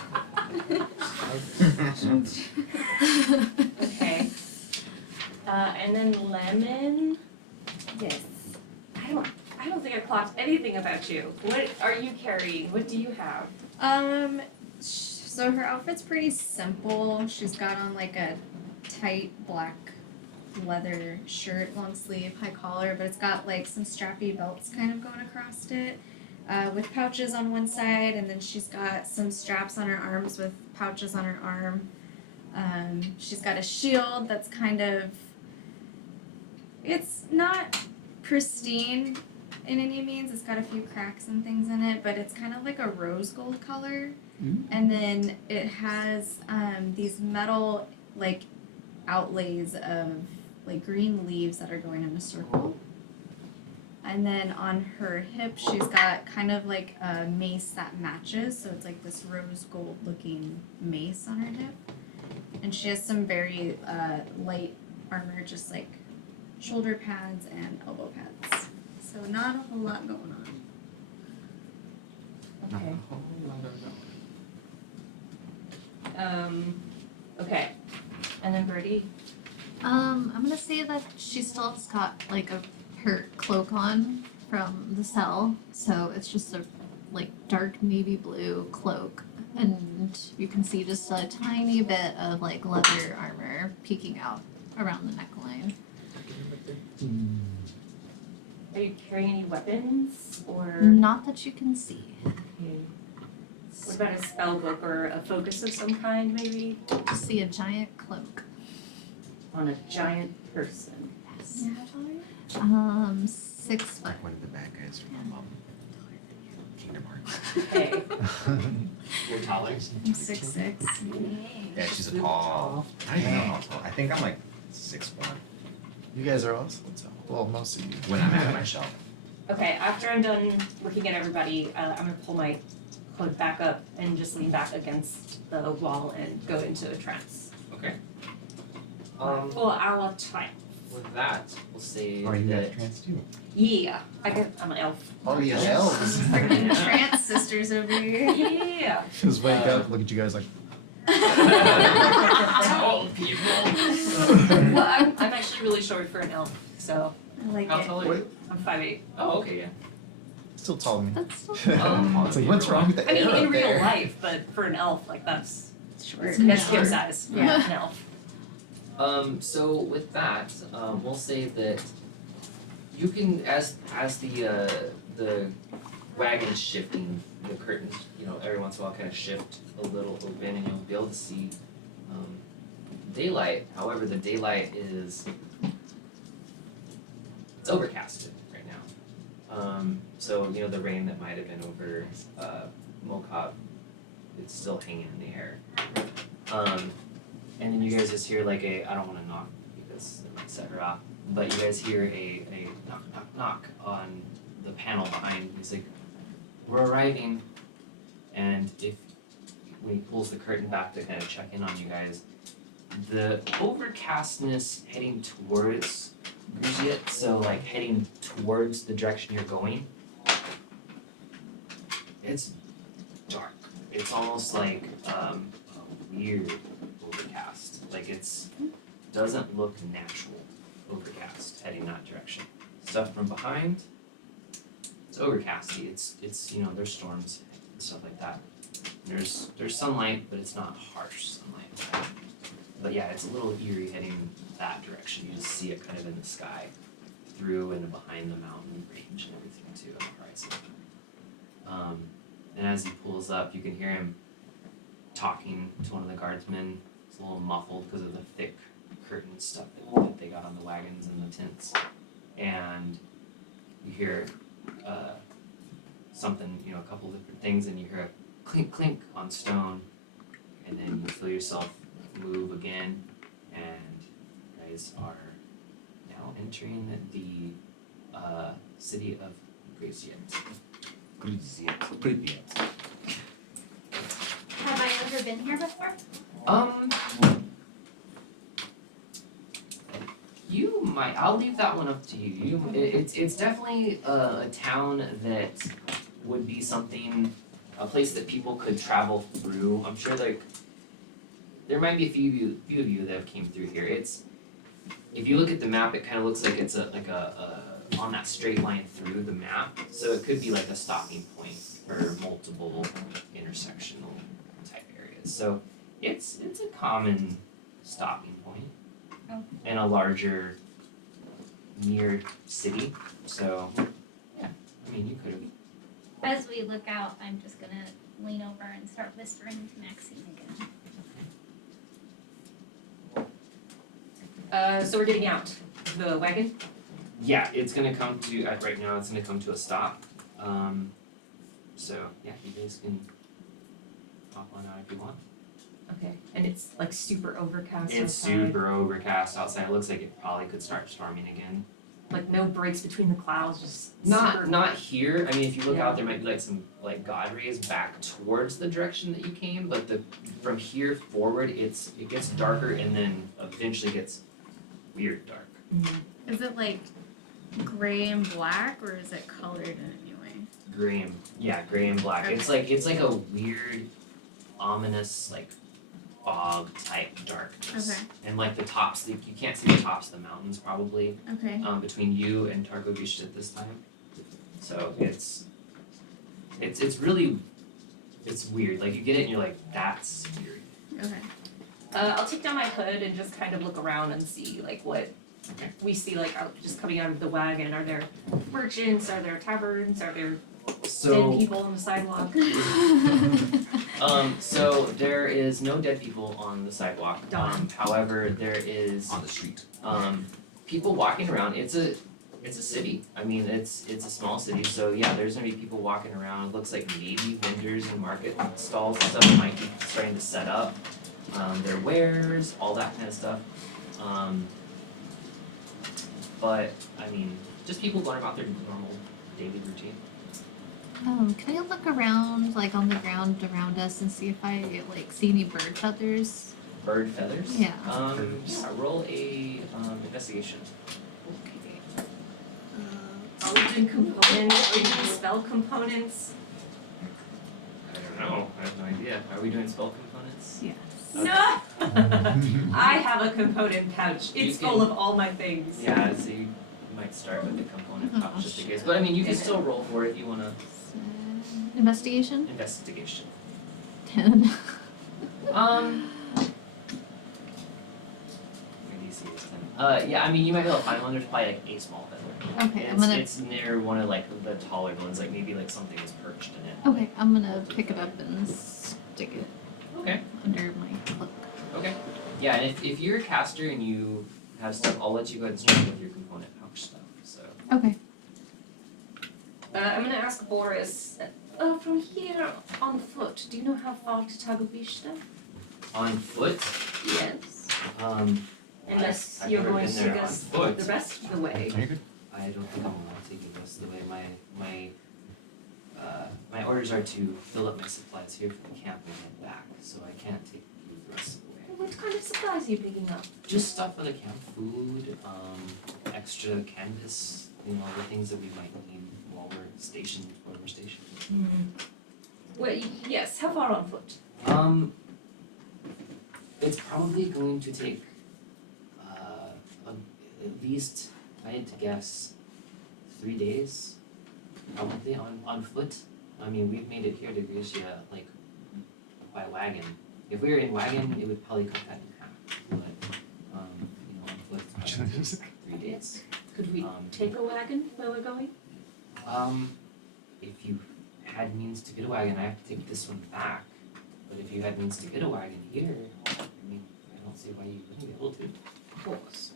Okay. And then lemon. Yes. I don't think I clocked anything about you. What are you carrying? What do you have? So her outfit's pretty simple. She's got on like a tight black leather shirt, long sleeve, high collar, but it's got like some strappy belts kind of going across it, with pouches on one side, and then she's got some straps on her arms with pouches on her arm. She's got a shield that's kind of, it's not pristine in any means. It's got a few cracks and things in it, but it's kind of like a rose gold color. And then it has these metal like outlays of like green leaves that are going in a circle. And then on her hip, she's got kind of like a mace that matches, so it's like this rose gold looking mace on her hip. And she has some very light armor, just like shoulder pads and elbow pads. So not a whole lot going on. Okay. Okay. And then Birdie. I'm gonna say that she still has got like her cloak on from the cell, so it's just a like dark navy blue cloak, and you can see just a tiny bit of like leather armor peeking out around the neckline. Are you carrying any weapons or? Not that you can see. Okay. What about a spell book or a focus of some kind, maybe? You see a giant cloak. On a giant person. Yes. Yeah, how tall are you? 6 foot. Like one of the bad guys from Kingdom Hearts. Okay. You're taller. I'm 6'6". Yeah, she's a tall. I don't even know how tall. I think I'm like 6'1" You guys are also tall. Well, most of you. when I'm at my shelf. Okay, after I'm done looking at everybody, I'm gonna pull my hood back up and just lean back against the wall and go into a trance. Okay. For our time. With that, we'll say Oh, you got a that trance too. Yeah, I'm an elf. Oh, yeah, elves. Freaking trance sisters over here. Yeah. Just wake up, look at you guys like. tall people. Well, I'm actually really short for an elf, so I like How it. tall are you? I'm 5'8". Oh, okay, yeah. Still taller than me. That's still It's like, what's wrong with the I mean, arrow in up real there? life, but for an elf, like that's Short. that's kid size. Yeah. An elf. So with that, we'll say that you can, as the wagon's shifting, the curtains, every once in a while kind of shift a little open, and you'll be able to see daylight. However, the daylight it's overcasted right So, you know, the rain that might have been over Mokab, it's still hanging in the air. And then you guys just hear like I don't want to knock because it might set her off, but you guys hear a knock, knock, knock on the panel behind. He's like, we're arriving. And when he pulls the curtain back to kind of check in on you guys, the overcastness heading towards Guzit, so like heading towards the direction you're going, it's dark. It's almost like a weird overcast. Like doesn't look natural overcast heading that direction. Stuff from behind, it's overcasty. It's you know, there's storms and stuff like that. There's sunlight, but it's not harsh sunlight. But yeah, it's a little eerie heading that direction. You just see it kind of in the sky, through and behind the mountain range and everything too on the horizon. And as he pulls up, you can hear him talking to one of the guardsmen. It's a little muffled because of the thick curtain stuff that they got on the wagons and the tents. And you hear something, you know, a couple different things, and you hear a clink clink on stone, and then you feel yourself move again, and you guys are now entering the city of Guzit. Have I ever been here before? You might. I'll leave that one up to you. It's definitely a town that would be something, a place that people could travel through. I'm sure like there might be a few of you that have came through here. If you look at the map, it kind of looks like it's a on that straight line through the map. So it could be like a stopping point for multiple intersectional type areas. So it's a common stopping point in a larger near city. So yeah, I mean you could have. As we look out, I'm just gonna lean over and start whispering to Maxine again. So we're getting out. The wagon? Yeah, it's gonna come to right now. It's gonna come to a stop. So yeah, you guys can hop on out if you want. Okay. And it's like super overcast It's outside. super overcast outside. It looks like it probably could start storming again. Like no breaks between the clouds, just super Not here. I mean, if you look Yeah. out, there might be like some like god rays back towards the direction that you came. But from here forward, it gets darker and then eventually gets weird dark. Is it like gray and black, or is it colored in any way? Gray and black. It's like a weird, ominous like fog type darkness. Okay. And like the tops, you can't see the tops of the mountains probably. Okay. Between you and Targovish at this time. So it's really weird. Like you get it and you're like, that's weird. Okay. I'll take down my hood and just kind of look around and see like what Okay. we see like just coming out of the wagon. Are there merchants? Are there taverns? Are there dead people on the sidewalk? So there is no dead people on the sidewalk. However, there is On the street. people walking around. It's a city. I mean, it's a small city, so yeah, there's gonna be people walking around. It looks like maybe vendors and market stalls and stuff might be starting to set up. Their wares, all that kind of stuff. But I mean, just people going about their normal daily routine. Can I look around, like on the ground around us, and see if I like see any bird feathers? Bird feathers. Yeah. Yeah. Roll a investigation. Okay. Are we doing components? Are we doing spell components? I don't know. I have no idea. Are we doing spell components? Yes. No! I have a component pouch. You It's can- full of all my things. Yeah. So you might start with the component Oh, pouch just in sure. case. But I mean, you can still roll for it if you want to. Investigation? Investigation. 10. My DC is 10. Yeah. I mean, you might be able to find one. There's probably like a small feather. Okay, I'm gonna. It's near one of like the taller ones. Like maybe like something is perched in it. Okay, I'm gonna pick it up and stick it Okay. under my cloak. Okay. Yeah, and if you're a caster and you have stuff, I'll let you go ahead and start with your component pouch stuff. So. Okay. I'm gonna ask Boris. From here on foot, do you know how far to Tagovishta? On foot, Yes. Unless I've you're never going been to there take on us foot. the rest of the way. I don't think I'm allowed to give us the way. My orders are to fill up my supplies here for the camp and head back, so I can't take you the rest of the way. What kind of supplies are you picking up? Just stuff for the camp, food, extra canvas, the things that we might need while we're stationed, where we're stationed. Well, yes. How far on foot? It's probably going to take at least, I had to guess, 3 days, probably on foot. I mean, we've made it here to Grecia by wagon. If we were in wagon, it would probably cut that in half. But on foot, it's probably take 3 days. Could we take a wagon where we're going? If you had means to get a wagon, I have to take this one back. But if you had means to get a wagon here, I don't see why you wouldn't be able to. Of course.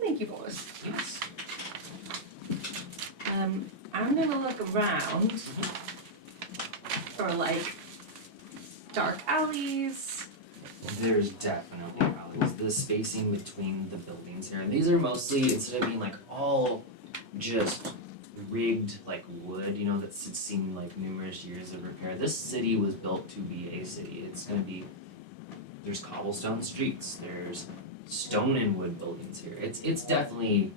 Thank you, Boris. Yes. I'm gonna look around for dark alleys. There's definitely alleys. The spacing between the buildings here. These are mostly, instead of being all just rigged wood, that's seen numerous years of repair. This city was built to be a city. It's gonna be, there's cobblestone streets, there's stone and wood buildings here. It's definitely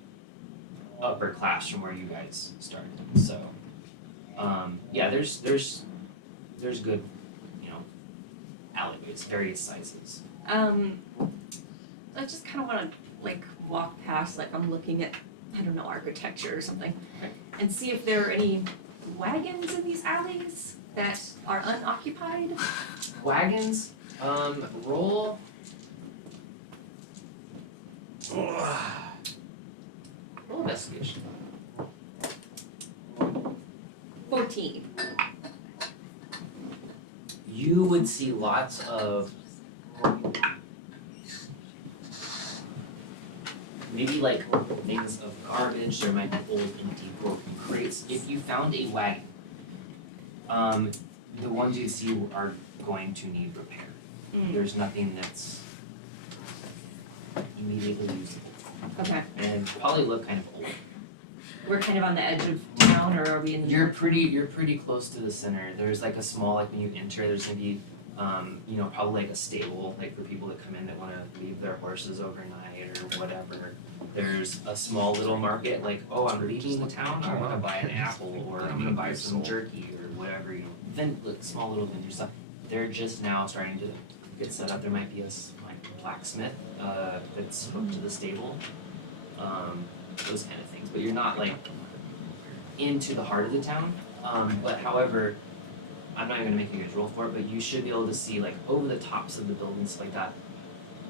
upper class from where you guys started. So there's good, alleyways, various sizes. I just kind of want to walk past, I'm looking at, I don't know, architecture or something, Okay. and see if there are any wagons in these alleys that are unoccupied. Wagons, roll. Roll investigation. 14. You would see lots of maybe things of garbage. There might be old empty broken crates. If you found a wagon, the ones you see are going to need repair. There's nothing that's immediately usable. Okay. And probably look kind of old. We're kind of on the edge of town, or are we in the You're pretty close to the center. There's a small, when you enter, there's gonna be probably a stable, for people that come in that wanna leave their horses overnight or whatever. There's a small little market, oh, I'm leaving the town, I wanna buy an apple, or I'm gonna buy some jerky or whatever, small little vendor stuff. They're just now starting to get set up. There might be a blacksmith that's hooked to the stable, those kind of things. But you're not into the heart of the town. But however, I'm not even gonna make you guys roll for it, but you should be able to see over the tops of the buildings like that.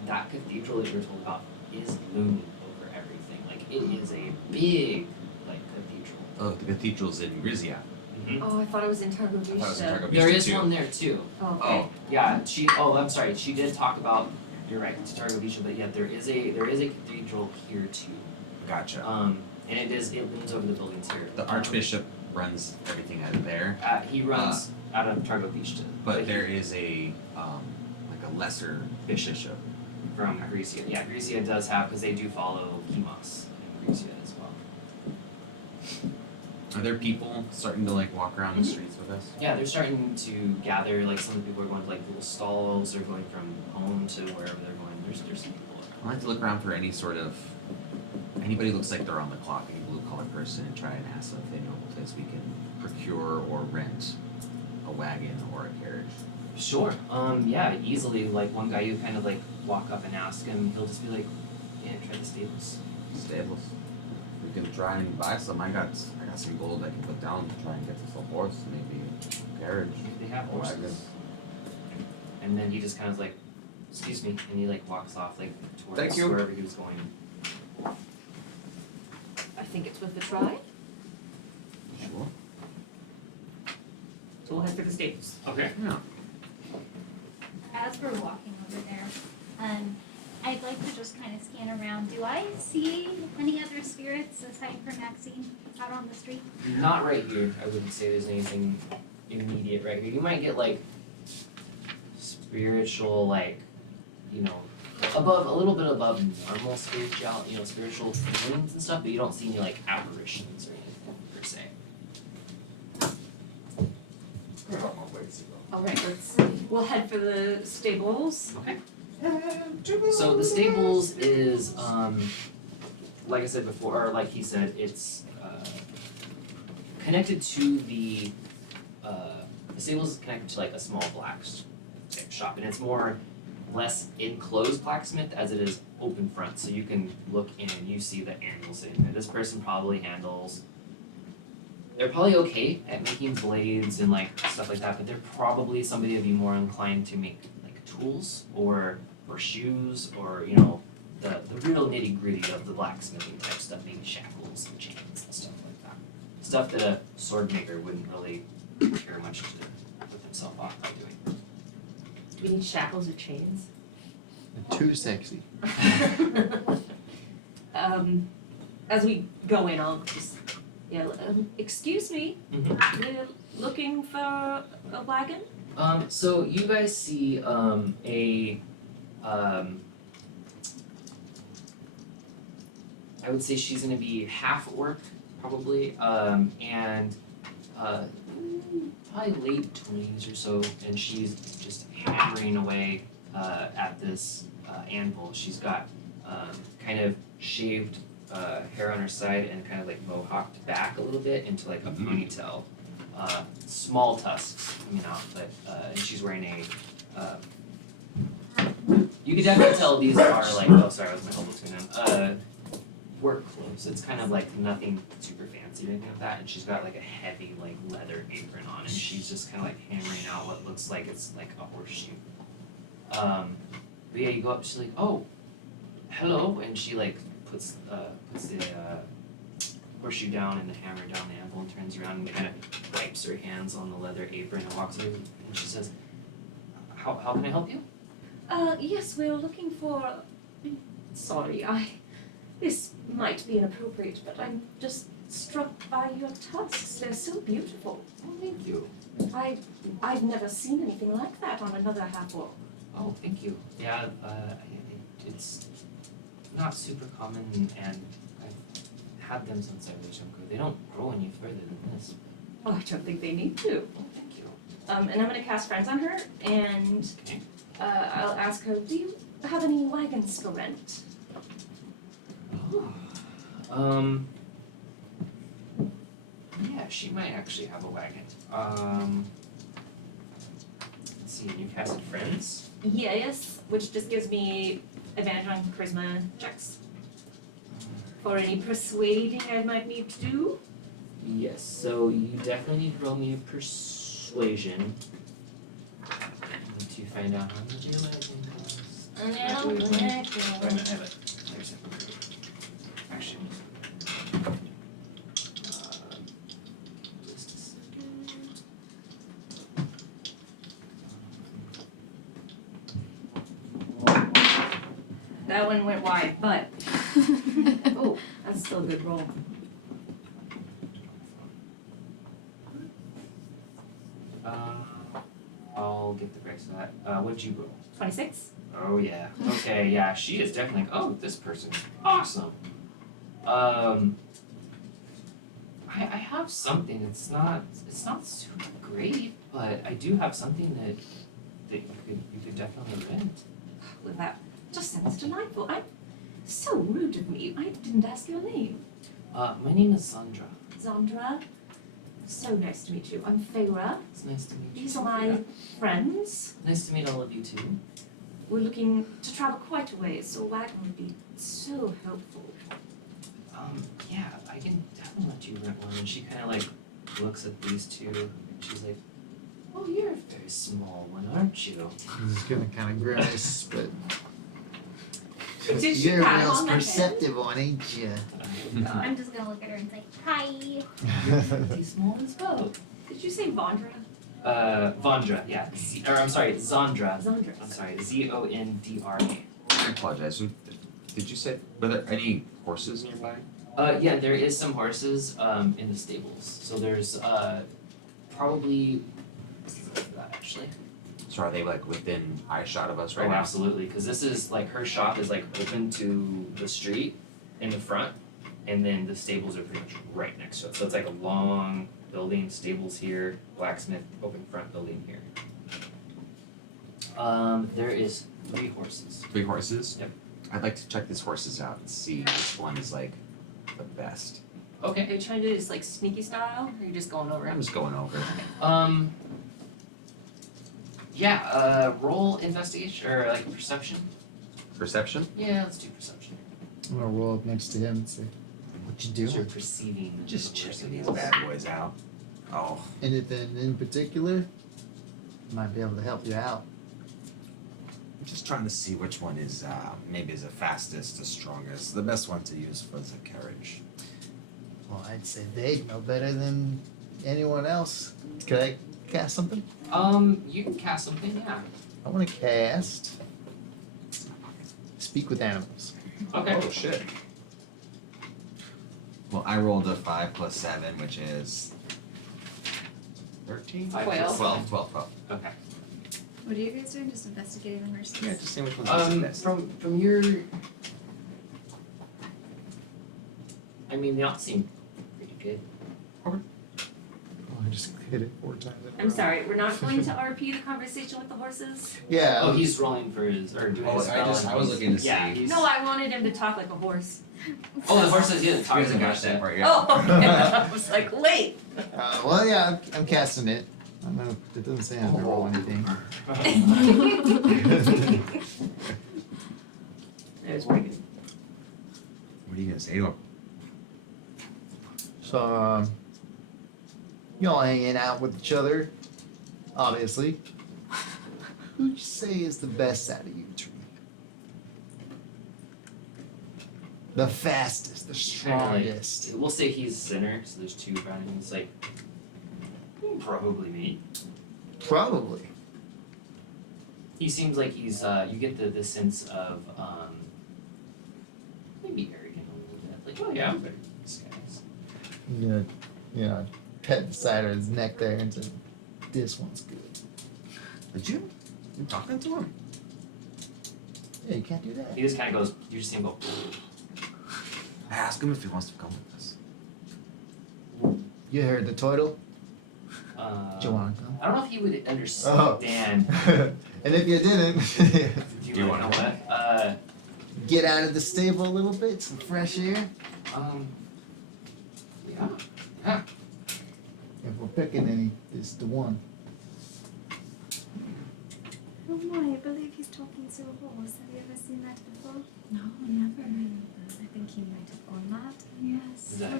That cathedral that you're told about is looming over everything. It is a big cathedral. Oh, the cathedral's in Grizia. Oh, I thought it was in Targovishta. There is one there too. Oh, okay. Yeah, I'm sorry, she did talk about, you're right, it's Targovishta, but yeah, there is a cathedral here too. Gotcha. And it looms over the buildings here. The Archbishop runs everything out of there, He runs out of Targovishta. but there is a lesser bishop. From Grecia. Yeah, Grecia does have, because they do follow Kimos in Grecia as well. Are there people starting to walk around the streets with us? Yeah, they're starting to gather, some of the people are going to little stalls, they're going from home to wherever they're going. There's some people around. I like to look around for any sort of anybody looks like they're on the clock, any blue collar person, and try and ask them if they know a place we can procure or rent a wagon or a carriage. Sure. Yeah, easily. One guy you kind of walk up and ask him, he'll just be yeah, try the stables. Stables. We can try and buy some. I got some gold I can put down to try and get us a horse, maybe a carriage. If they have a wagon. horses. And then he just kind of excuse me, and he walks off towards Thank you. wherever he was going. I think it's worth a try. Sure. So we'll head for the stables. Okay. Yeah. As we're walking over there, I'd like to just kind of scan around. Do I see any other spirits aside from Maxine out on the street? Not right here. I wouldn't say there's anything immediate right here. You might get like spiritual, like, you know, above a little bit above normal spirituality, you know, spiritual feelings and stuff, but you don't see any like apparitions or anything per se. Alright, we'll head for the stables. Okay. So the stables is, like I said before, or like he said, it's connected to the stables is connected to like a small blacksmith shop, and it's more less enclosed blacksmith as it is open front, so you can look in and you see the animals sitting there. This person probably handles. They're probably okay at making blades and like stuff like that, but they're probably somebody would be more inclined to make like tools or shoes or, you know, the real nitty gritty of the blacksmithing type stuff, maybe shackles and chains and stuff like that. Stuff that a sword maker wouldn't really care much to put himself off by doing. Do we need shackles or chains? Too sexy. As we go in, I'll just, excuse me, Mhm. we're looking for a wagon? So you guys see I would say she's gonna be half orc probably, and probably late 20s or so, and she's just hammering away at this anvil. She's got kind of shaved hair on her side and kind of like mohawked back a little bit into like a ponytail. Small tusks coming out, but and she's wearing a you can definitely tell these are like, oh sorry, I was my elbow between them. Work clothes. It's kind of like nothing super fancy or anything like that, and she's got like a heavy like leather apron on, and she's just kind of like hammering out what looks like it's like a horseshoe. But yeah, you go up, she's like, oh, hello, and she like puts the horseshoe down and the hammer down the anvil and turns around and kind of wipes her hands on the leather apron and walks over and she says, how can I help you? Yes, we're looking for, sorry, this might be inappropriate, but I'm just struck by your tusks. They're so beautiful. Oh, thank you. I've never seen anything like that on another half-orc. Oh, thank you. Yeah, it's not super common, and I've had them since I was younger. They don't grow any further than this. Oh, I don't think they need to. Oh, thank you. And I'm gonna cast Friends on her, and Okay. I'll ask her, do you have any wagons for rent? Oh. Yeah, she might actually have a wagon. Let's see, you casted Friends? Yes, which just gives me advantage on charisma checks. For any persuading I might need to do. Yes, so you definitely need to roll me a persuasion. To find out how much your wagon costs. Actually, just a second. That one went wide, but oh, that's still a good roll. I'll get the price of that. What'd you roll? 26. Oh yeah. Okay, yeah, she is definitely like, oh, this person's awesome. I have something. It's not super great, but I do have something that you could definitely rent. Well, that just sounds delightful. I'm so rude of me. I didn't ask your name. My name is Sandra. Zandra. So nice to meet you. I'm Feyre. It's nice to meet you. These are my friends. Nice to meet all of you too. We're looking to travel quite a ways, so a wagon would be so helpful. Yeah, I can definitely let you rent one. And she kind of like looks at these two, and she's like, "Oh, you're a very small one, aren't you?" I'm just gonna kind of grimace, but Did she you're pat real on the head? perceptive one, ain't you? I'm just gonna look at her and say, hi. Pretty small as well. Did you say Vondra? Vondra, yeah. I'm sorry, Zandra. Zandra. I'm sorry, Zondra. apologize. Did you say, were there any horses nearby? Yeah, there is some horses in the stables. So there's probably that actually. So are they like within eye shot of us right Oh, now? absolutely, because this is like her shop is like open to the street in the front, and then the stables are pretty much right next to it. So it's like a long building, stables here, blacksmith, open front building here. There is 3 horses. 3 horses? Yep. I'd like to check these horses out and see which one is like the best. Okay. Are you trying to do this like sneaky style, or are you just going over I'm it? just going over. Yeah. Roll investigation or like perception. Perception? Yeah, let's do perception. I'm gonna roll up next to him and say, "What you You're doing? perceiving. Just the checking these horses. bad boys out. Oh, Anything in particular? Might be able to help you out." I'm just trying to see which one is maybe is the fastest, the strongest, the best one to use for the carriage. Well, I'd say they'd know better than anyone else. Could I cast something? You can cast something. Yeah. I want to cast Speak with Animals. Okay. Oh shit. Well, I rolled a 5 plus 7, which is 13? 5 12. 12. Okay. What are you guys doing? Just investigating the horses? Yeah, just seeing which one's the best. From your, I mean, they all seem pretty good. Oh, I just hit it 4 times. in a I'm row. sorry, we're not going to RP the conversation with the horses? Yeah. Oh, he's rolling for his or doing his spell. I was looking to see. Yeah, he's. No, I wanted him to talk like a horse. Oh, the horses. He doesn't talk. He hasn't to got them that part yet. Oh, okay. I was like, wait. Well, yeah, I'm casting it. I don't know. It doesn't say I have to roll anything. There's pretty good. What are you gonna say to him? So, y'all hanging out with each other, obviously. Who'd you say is the best out of you three? The fastest, the strongest. We'll say he's center, so there's 2 running. It's like probably me. Probably. He seems like he's. You get the sense of maybe arrogant a little bit. Like, oh yeah, I'm better than these guys. Pet the side of his neck there and say, "This one's good." Did you? You talking to him? Yeah, you can't do that. He just kind of goes. You just see him go. Ask him if he wants to come with us. You heard the turtle? Do you want to I don't know if he would understand. come? And if you didn't, Do you want to know what? get out of the stable a little bit, some fresh air. Yeah. If we're picking any, it's the one. Oh my, I believe he's talking to a horse. Have you ever seen that before? No, never. I think he might have gone mad. Yes. Is that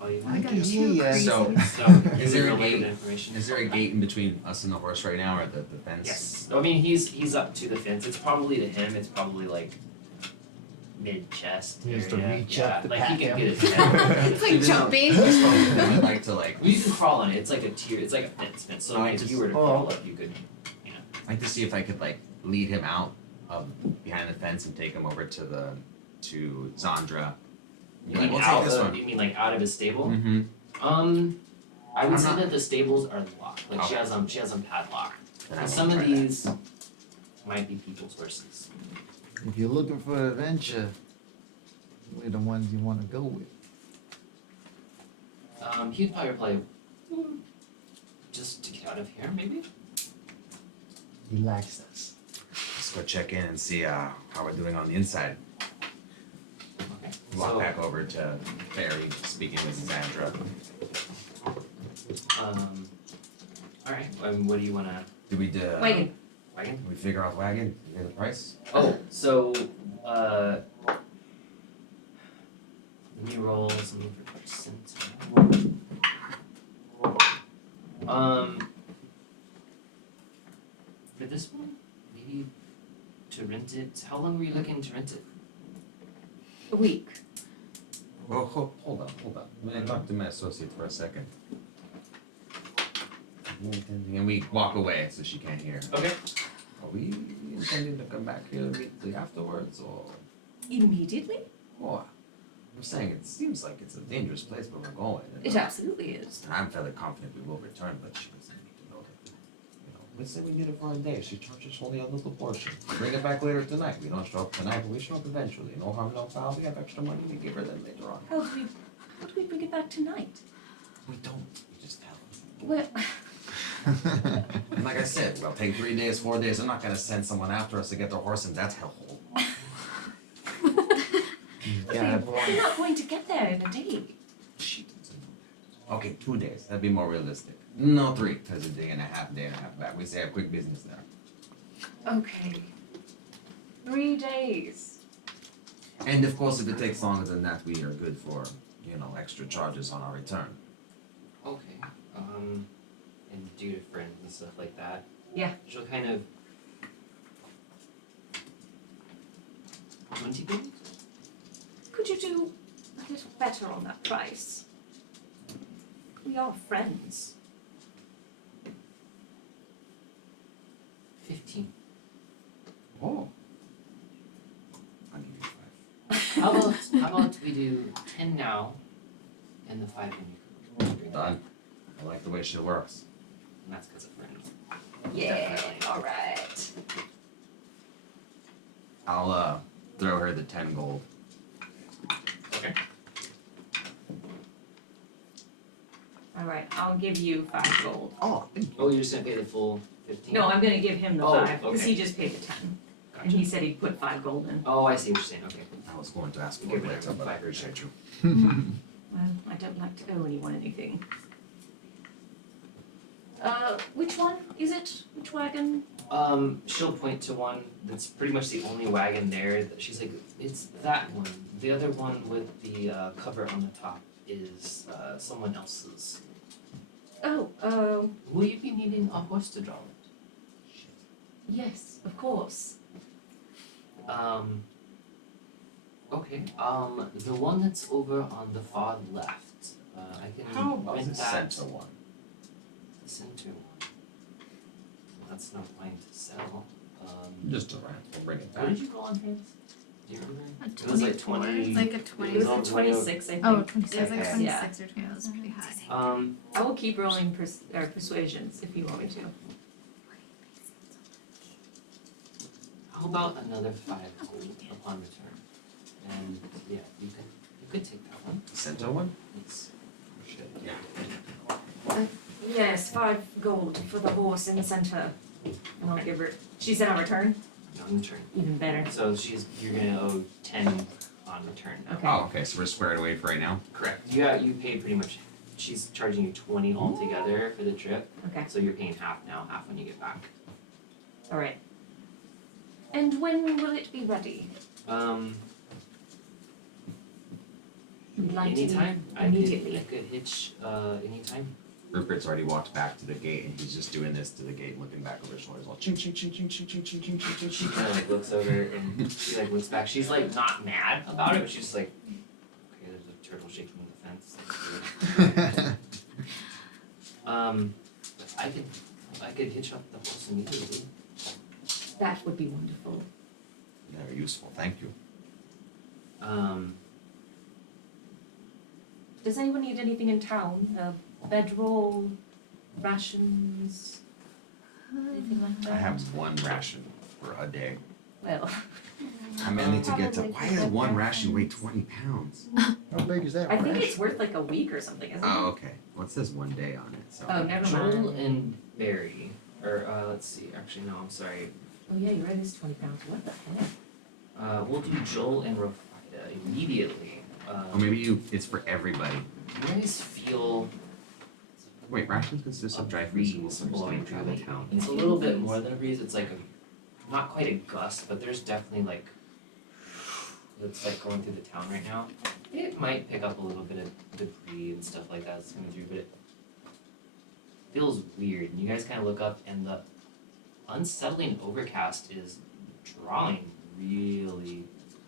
all you I want? can hear ya. So, So, Is there a related gate? information? Is there a gate in between us and the horse right now, or the fence? Yes. I mean, he's up to the fence. It's probably to him. It's probably like mid chest. He has to area. reach Yeah, up to like pat he can him. get his head. It's like jumping. I'd like to like. You can crawl on it. It's like a tier. It's like a fence. So Oh, I if just- you were to crawl up, you could. I'd like to see if I could like lead him out of behind the fence and take him over to Zandra. You Like, mean we'll out take this of? one. You mean like out of his stable? Mm-hmm. I would I'm say not- that the stables are locked. Like she Okay. has them padlocked. Then I And won't some of try that. these might be people's horses. If you're looking for adventure, we're the ones you want to go with. He'd probably reply, just to get out of here, maybe. He likes us. Let's go check in and see how we're doing on the inside. Okay. Walk So, back over to Barry speaking with Zandra. all right. What do you wanna? Did we do? Wagon. Wagon? Did we figure out wagon? You get the price? Oh, so let me roll something for percent. For this one, maybe to rent it. How long were you looking to rent it? A week. Well, hold up. Let me talk to my associate for a second. And we walk away so she can't hear. Okay. Oh, we intending to come back here immediately afterwards, or? Immediately? Or, I'm saying it seems like it's a dangerous place where we're going. And, It absolutely is. and I'm fairly confident we will return, but she doesn't need to know that. You know, let's say we did it for a day. She charges only a little portion. Bring it back later tonight. We don't show up tonight, but we show up eventually. No harm, no foul. We have extra money to give her then later on. How do we bring it back tonight? We don't. We just tell her. Well, And like I said, we'll take 3 days, 4 days. I'm not gonna send someone after us to get their horse in that hellhole. Yeah, we're not going to get there in a day. She doesn't know that. Okay, 2 days. That'd be more realistic. No, 3, because a day and a half back. We say a quick business there. Okay. 3 days. And of course, if it takes longer than that, we are good for, you know, extra charges on our return. Okay. And due to friends and stuff like that. Yeah. She'll kind of 20 gold? Could you do a little better on that price? We are friends. 15. Oh. I'll give you 5. How about we do 10 now and the 5 when you come? Done. I like the way she works. And that's because of friends. Yeah, Definitely. alright. I'll throw her the 10 gold. Okay. Alright, I'll give you 5 gold. Oh, thank you. Oh, you're just gonna pay the full 15? No, I'm gonna give him the Oh, 5, because okay. he just paid the 10. And Gotcha. he said he'd put 5 gold in. Oh, I see what you're saying. Okay. I was going to ask for Give it it later, a but I 5%. appreciate you. Well, I don't like to owe anyone anything. Which one is it? Which wagon? She'll point to one that's pretty much the only wagon there. That she's like, it's that one. The other one with the cover on the top is someone else's. Oh, Will you be needing a horse to draw it? yes, of course. Okay. The one that's over on the far left. I can How about rent the that. center one? The center one. That's not mine to sell. Just a rent. We'll bring it What back. did you roll on his? Do you remember? A It was like 24? 20. Like a It 20. It was all a the way 26, I think. Oh, 26. It was like Okay. 26 or 20. That was pretty high. I will keep rolling persuasions if you want me to. How about another 5 gold upon return? And yeah, you could take that one. Center one? It's Oh, shit. Yeah. Yes, 5 gold for the horse in the center. And I'll give her. She said on return? on return. Even better. So you're gonna owe 10 on return. Okay. Oh, okay, so we're squared away for right now? Correct. You pay pretty much. She's charging you 20 altogether for the trip. Okay. So you're paying half now, half when you get back. Alright. And when will it be ready? We'd like to Anytime. immediately. I could hitch anytime. Rupert's already walked back to the gate and he's just doing this to the gate, looking back over his shoulder, all ching ching ching ching ching ching ching ching ching ching She ching. kind of like looks over and she like looks back. She's like not mad about it, but she's just like, okay, there's a turtle shaking the fence. That's weird. I could hitch up the horse immediately. That would be wonderful. Very useful, thank you. Does anyone need anything in town? Bedroll, rations, anything like that? I have one ration for a day. Well, I may need to get to, Probably why keep does it one there. ration weigh 20 pounds? How big is that I think ration? it's worth like a week or something, isn't it? Oh, okay. Well, it says 1 day on it, so. Oh, never Joel mind. and Barry, or let's see. Actually, no, I'm sorry. Oh yeah, you're right. It's 20 pounds. What the heck? We'll do Joel and Rafida immediately. Or maybe it's for everybody. You guys feel Wait, rations consist a of dry fruits and breeze water blowing steamed through the town. It's a little bit more than a breeze. It's like not quite a gust, but there's definitely like that's like going through the town right now. It might pick up a little bit of debris and stuff like that that's coming through, but it feels weird. And you guys kind of look up, and the unsettling overcast is drawing really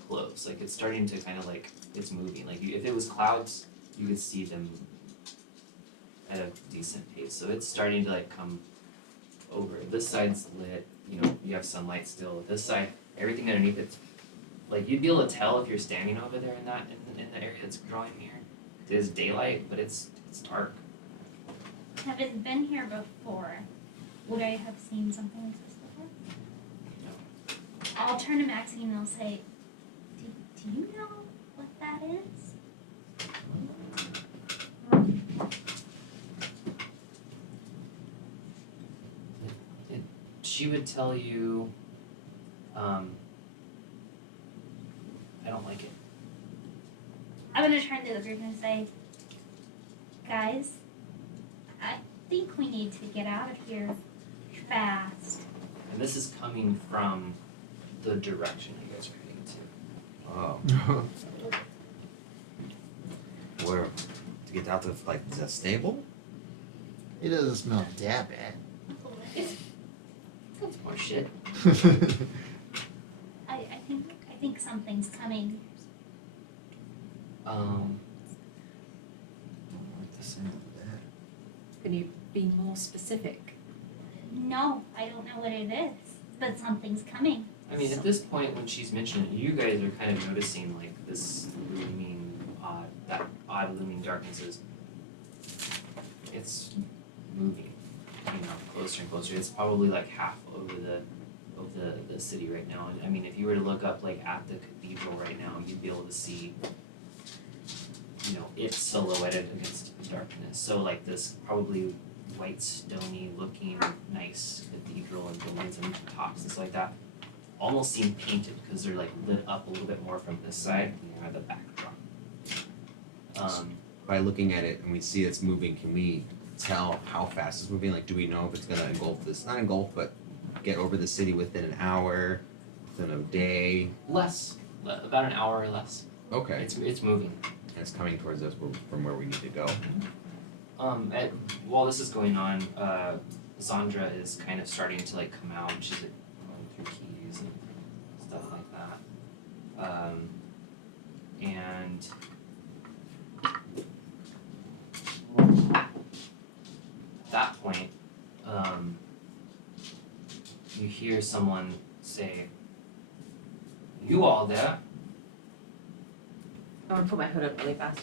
close. Like it's starting to kind of like it's moving. Like if it was clouds, you could see them at a decent pace. So it's starting to like come over. This side's lit. you have sunlight still. This side, everything underneath it's like you'd be able to tell if you're standing over there in the area that's drawing near. It is daylight, but it's dark. Having been here before, would I have seen something like this before? I'll turn to Maxine and I'll say, do you know what that is? She would tell you, I don't like it. I'm gonna turn to the group and say, guys, I think we need to get out of here fast. And this is coming from the direction you guys are heading to. Oh. Where to get out of like the stable? It doesn't smell that bad. That's more shit. I think something's coming. Can you be more specific? No, I don't know what it is, but something's coming. I mean, at this point, when she's mentioning it, you guys are kind of noticing like this looming, that odd looming darkness is. It's moving, closer and closer. It's probably like half over the city right now. And I mean, if you were to look up like at the cathedral right now, you'd be able to see, it's silhouetted against the darkness. So like this probably white stony looking nice cathedral and buildings and tops and stuff like that almost seem painted because they're like lit up a little bit more from this side than they are the backdrop. By looking at it and we see it's moving, can we tell how fast it's moving? Like, do we know if it's gonna not engulf, but get over the city within an hour, within a day? About an hour or less. Okay. It's moving. It's coming towards us from where we need to go. While this is going on, Zandra is kind of starting to like come out. She's like going through keys and stuff like that. And at that point, you hear someone say, "You all there? I'm gonna put my hood up really fast.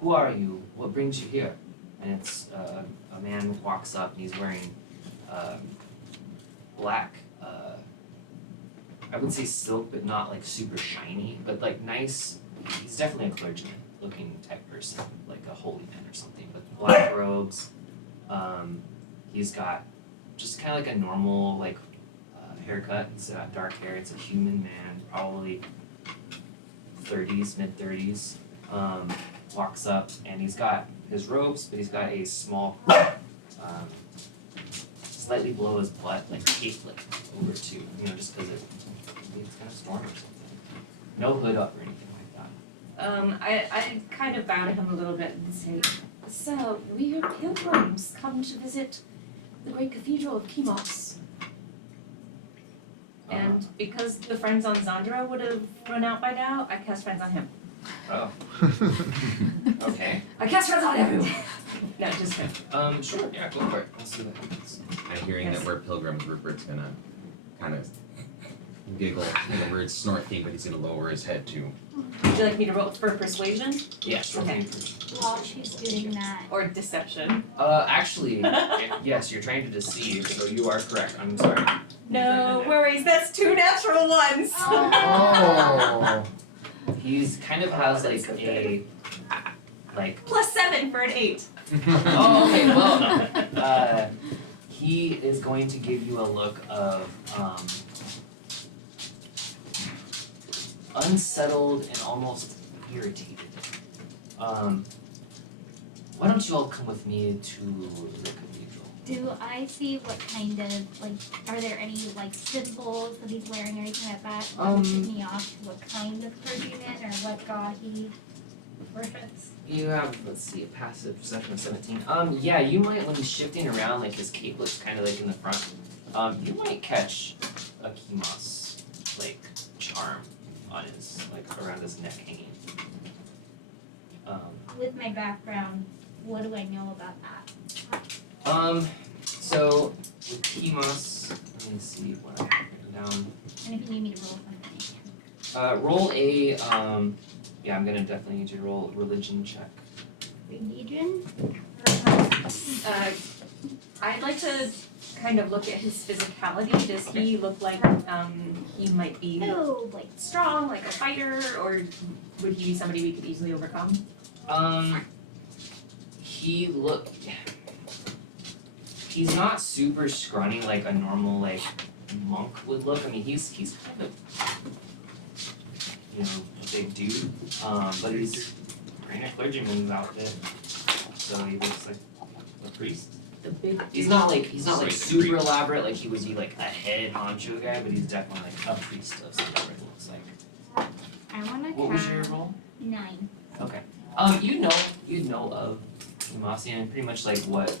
Who are you? What brings you here?" And it's a man walks up and he's wearing black, I would say silk, but not like super shiny, but like nice. He's definitely a clergyman looking type person, like a holy man or something, but black robes. He's got just kind of like a normal like haircut. He's got dark hair. It's a human man, probably 30s, mid-30s. Walks up and he's got his robes, but he's got a small, slightly below his butt, like capelet over too, just because it's gonna storm or something. No hood up or anything like that. I kind of bow to him a little bit and say, "So, we are pilgrims come to visit the great cathedral of Kimos." And because the friends on Zandra would have run out by now, I cast friends on him. Oh. Okay. I cast friends on everyone! No, just him. Sure, yeah, go for it. Let's see what happens. And hearing Yes. that we're pilgrims, Rupert's gonna kind of giggle in a weird snort thing, but he's gonna lower his head too. Would you like me to roll for persuasion? Yes, Okay. While she's doing that, Or deception? Actually, yes, you're trying to deceive, so you are correct. I'm sorry. No worries, that's 2 natural ones! Oh. He's kind of has like that's so a, like, Plus 7 for an 8. oh, okay, well, he is going to give you a look of, unsettled and almost irritated. Why don't you all come with me to the cathedral? do I see what kind of, like, are there any, like, symbols that he's wearing or anything like that? That would tip me off to what kind of clergyman or what god he worships? You have, let's see, a passive perception of 17. Yeah, you might, when he's shifting around, like his capelet's kind of like in the front, you might catch a Kimos, like, charm on his, like, around his neck hanging. With my background, what do I know about that? So with Kimos, let Let me see what I have written down. And if you need me to roll something, I can. Roll a yeah, I'm gonna definitely need you to roll a religion check. Religion? I'd like to kind of look at his physicality. Does he look like he might be Oh boy. strong, like a fighter, or would he be somebody we could easily overcome? He's not super scrawny like a normal like monk would look. I mean he's kind of a big dude. But he's wearing a clergyman's outfit. So he looks like a priest. The big He's not like Sorry, the super priest. elaborate like he would be like a head honcho guy, but he's definitely like a priest of some sort, it looks like. I want to What was your roll? 9. Okay. You'd know of Demacia and pretty much like what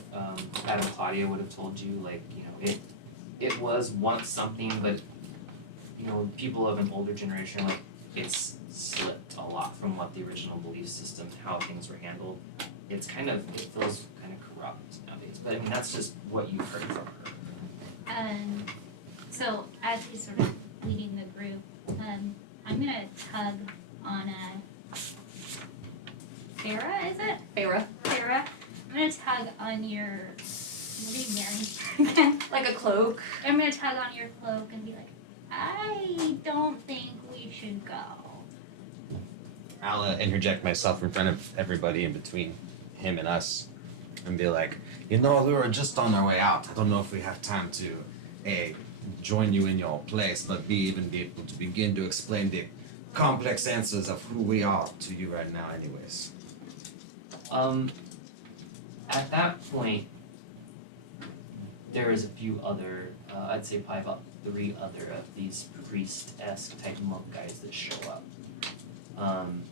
Madame Claudia would have told you, like, it was once something, but people of an older generation, like, it's slipped a lot from what the original belief system, how things were handled. It feels kind of corrupt nowadays. But I mean that's just what you've heard from her. So as he's sort of leading the group, I'm gonna tug on Farah, is it? Farah. Farah. I'm gonna tug on your, what are you wearing? Like a cloak. I'm gonna tug on your cloak and be like, I don't think we should go. I'll interject myself in front of everybody in between him and us and be like, we were just on our way out. I don't know if we have time to A, join you in your place, but B, even be able to begin to explain the complex answers of who we are to you right now anyways. At that point, there is a few other, I'd say probably about 3 other of these priest-esque type monk guys that show up. And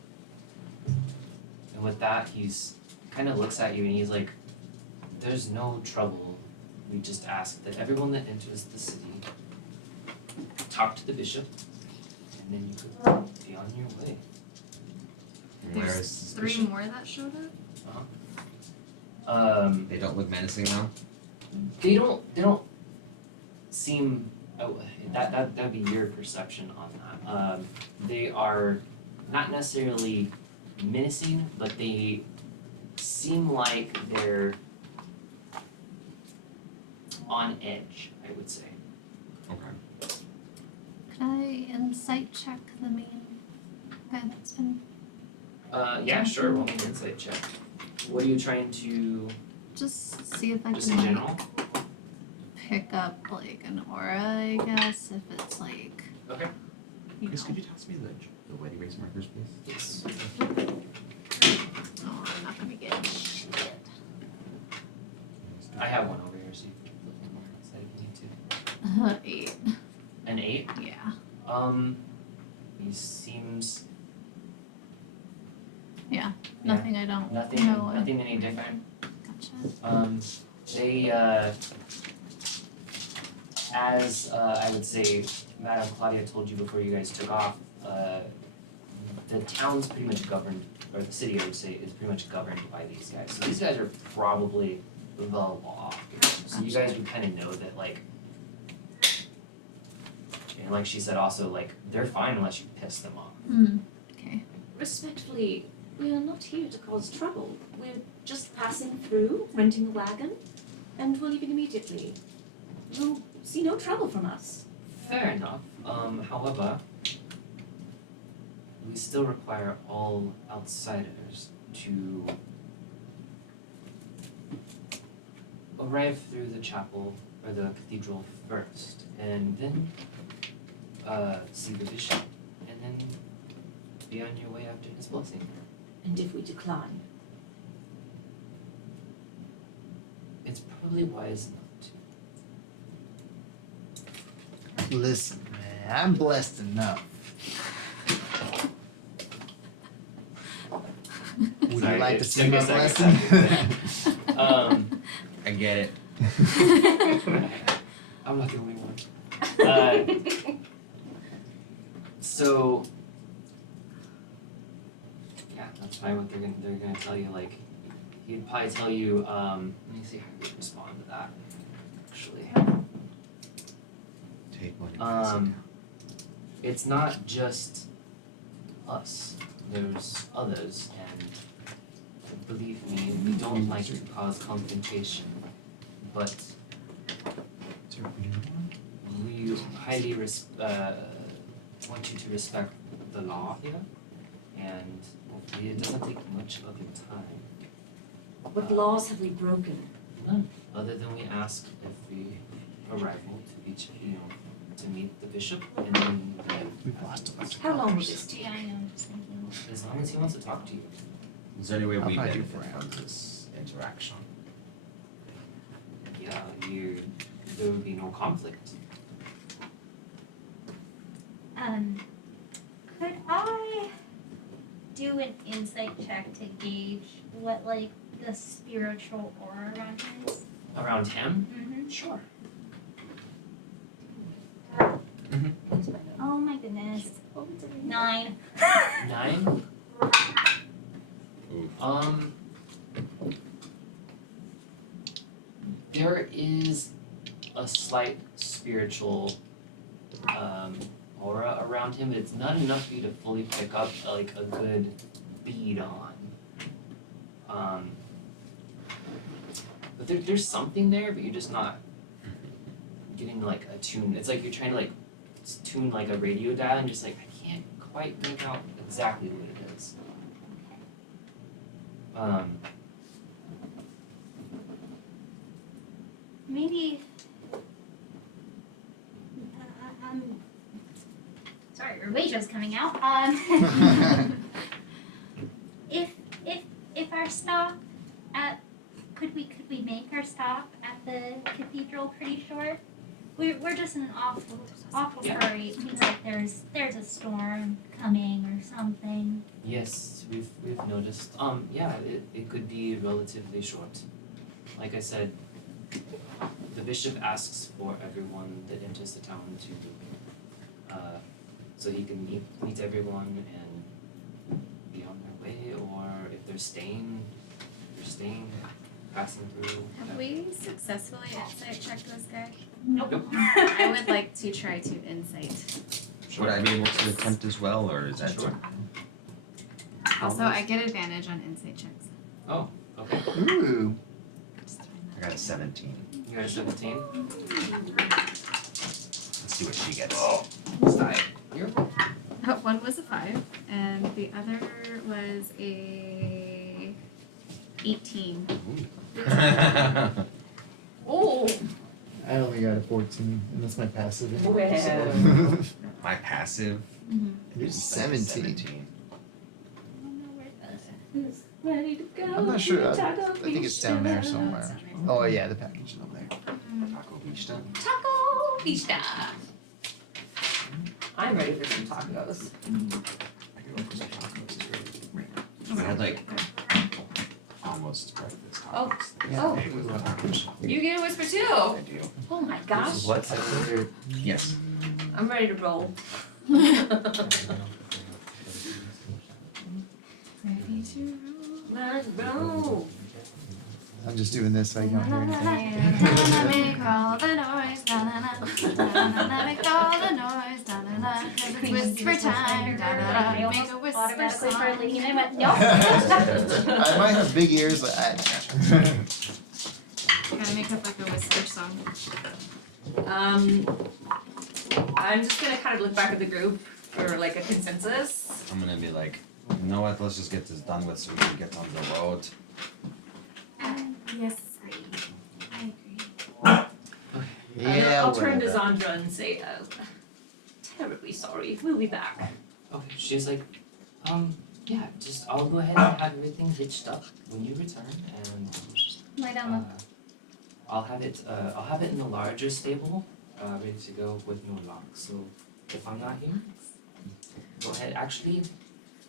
with that, he's kind of looks at you and he's like, there's no trouble. We just ask that everyone that enters the city talk to the bishop, and then you could be on your way. And where There's is 3 more that showed up? They don't look menacing now? They don't seem. Oh, that'd be your perception on that. They are not necessarily menacing, but they seem like they're on edge, I would say. Okay. Could I insight check the main guy that's been Yeah, sure. Roll me an insight check. What are you trying to? just see if I Just can in like general. pick up like an aura, I guess, if it's like Okay. Chris, could you toss me the wet erase markers, please? Yes. oh, I'm not gonna get shit. I have one over here, so you can put one more outside if you need to. 8. An 8. Yeah. He seems Nothing I don't nothing know. nothing any different. Gotcha. They as I would say Madame Claudia told you before you guys took off, the town's pretty much governed, or the city I would say is pretty much governed by these guys. So these guys are probably the law. So you guys would kind of know that like, and like she said also like they're fine unless you piss them off. Okay. Respectfully, we are not here to cause trouble. We're just passing through, renting a wagon, and we're leaving immediately. You'll see no trouble from us. Fair enough. However, we still require all outsiders to arrive through the chapel or the cathedral first, and then see the bishop, and then be on your way after his blessing. And if we decline, It's probably wise not to. Listen, man, I'm blessed enough. Would Sorry, you like it to took see a my second. blessing? I get it. I'm not the only one. So, yeah, that's probably what they're gonna tell you. Like, he'd probably tell you. Let me see how you respond to that. Actually, It's not just us. There's others, and believe me, we don't like to cause confrontation, but we highly want you to respect the law here, and hopefully it doesn't take much of your time. What laws have we broken? None, other than we ask every arrival to each of you to meet the bishop, and then We've lost a bunch of How long will members. this take? Yeah, I know, I'm just thinking. as long as he wants to talk to you. Is there any way I'll we probably do benefit four from this interaction? Yeah, there would be no conflict. Could I do an insight check to gauge what like the spiritual aura around him is? Around him? Mm-hmm. Sure. Oh my goodness. 9. 9? Oof. There is a slight spiritual aura around him. It's not enough for you to fully pick up like a good bead on. But there's something there, but you're just not getting like a tune. It's like you're trying to like tune like a radio dial and just like I can't quite make out exactly what it is. Maybe. I'm sorry, Raja's coming out. If our stop at could we make our stop at the cathedral pretty short? We're just in an awful Yeah. hurry. It seems like there's a storm coming or something. Yes, we've noticed. Yeah, it could be relatively short. Like I said, the bishop asks for everyone that enters the town to, so he can meet everyone and be on their way, or if they're staying, passing through. Have we successfully insight checked this guy? Nope. I would like to try to insight. Would I be able to attempt as well, or is that? Sure. Also, I get advantage on insight checks. Oh, okay. Ooh. Just throwing I that got a 17. You got a 17? Let's see what she gets. Side. You're out. One was a 5, and the other was a 18. Oh, I only got a 14, and that's my passive. Well. So. My passive You're is like a 17. I don't know where it is. ready to go. I'm not sure. I Taco think it's down there Vista. somewhere. Oh yeah, the package is over there. Taco Vista. Taco Vista. I'm ready for some tacos. I could go for some tacos too. I had like almost breakfast Oh, tacos. oh. Hey, with the tacos. You get a whisper too. I do. Oh my gosh. What? Yes. I'm ready to roll. Ready to Let's roll. I'm just doing this so I don't hear anything. roll. Make all the noise, na na na. Na na, make all the noise, na na na. 'Cause it's whisper time, da da da. Make a whisper Automatically started song. leaking. I went, nope. I might have big ears, but Gotta make up like a whisper song. I'm just gonna kind of look back at the group for like a consensus. I'm gonna be like, you know what? Let's just get this done with so we can get on the road. Yes, I agree. yeah, I'll turn to whatever. Zandra and say, terribly sorry, we'll be back. Okay, she's like, yeah, just I'll go ahead and have everything hitched up when you return, and Lay down I'll have it in the larger stable, ready to go with no lock. So if I'm not here, go ahead. Actually,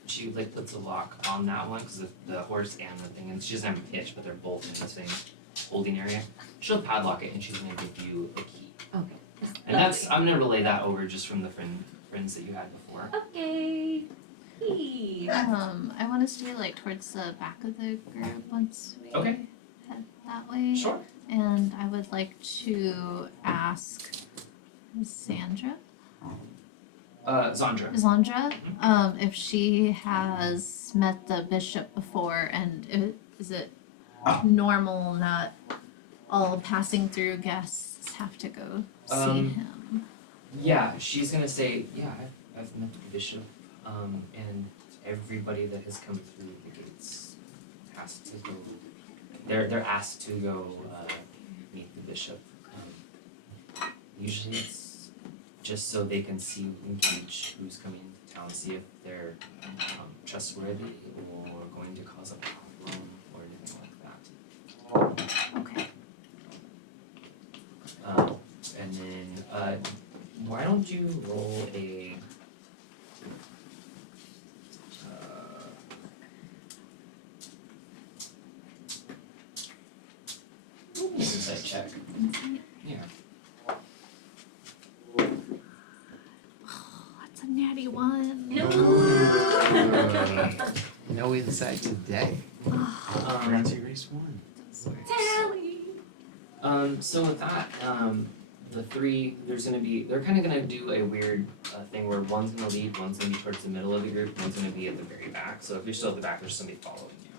she like puts a lock on that one because the horse and the thing, and she doesn't have a hitch, but they're both in the same holding area. She'll padlock it, and she's gonna give you a key. Okay. And that's I'm gonna relay that over just from the friends that you had before. Okay. Hey. I want to stay like towards the back of the group once we Okay. head that way. Sure. And I would like to ask Sandra, Zandra. if she has met the bishop before, and is it normal that all passing through guests have to go see him? Yeah, she's gonna say, yeah, I've met the bishop, and everybody that has come through the gates has to go. They're asked to go meet the bishop. Usually it's just so they can engage who's coming to town, see if they're trustworthy or going to cause a problem or anything like that. Okay. And then why don't you roll a insight check. Yeah. That's a natty one. No insight today. Forgot to erase one. So with that, the three, they're kind of gonna do a weird thing where one's gonna lead, one's gonna be towards the middle of the group, one's gonna be at the very back. So if you're still at the back, there's somebody following you.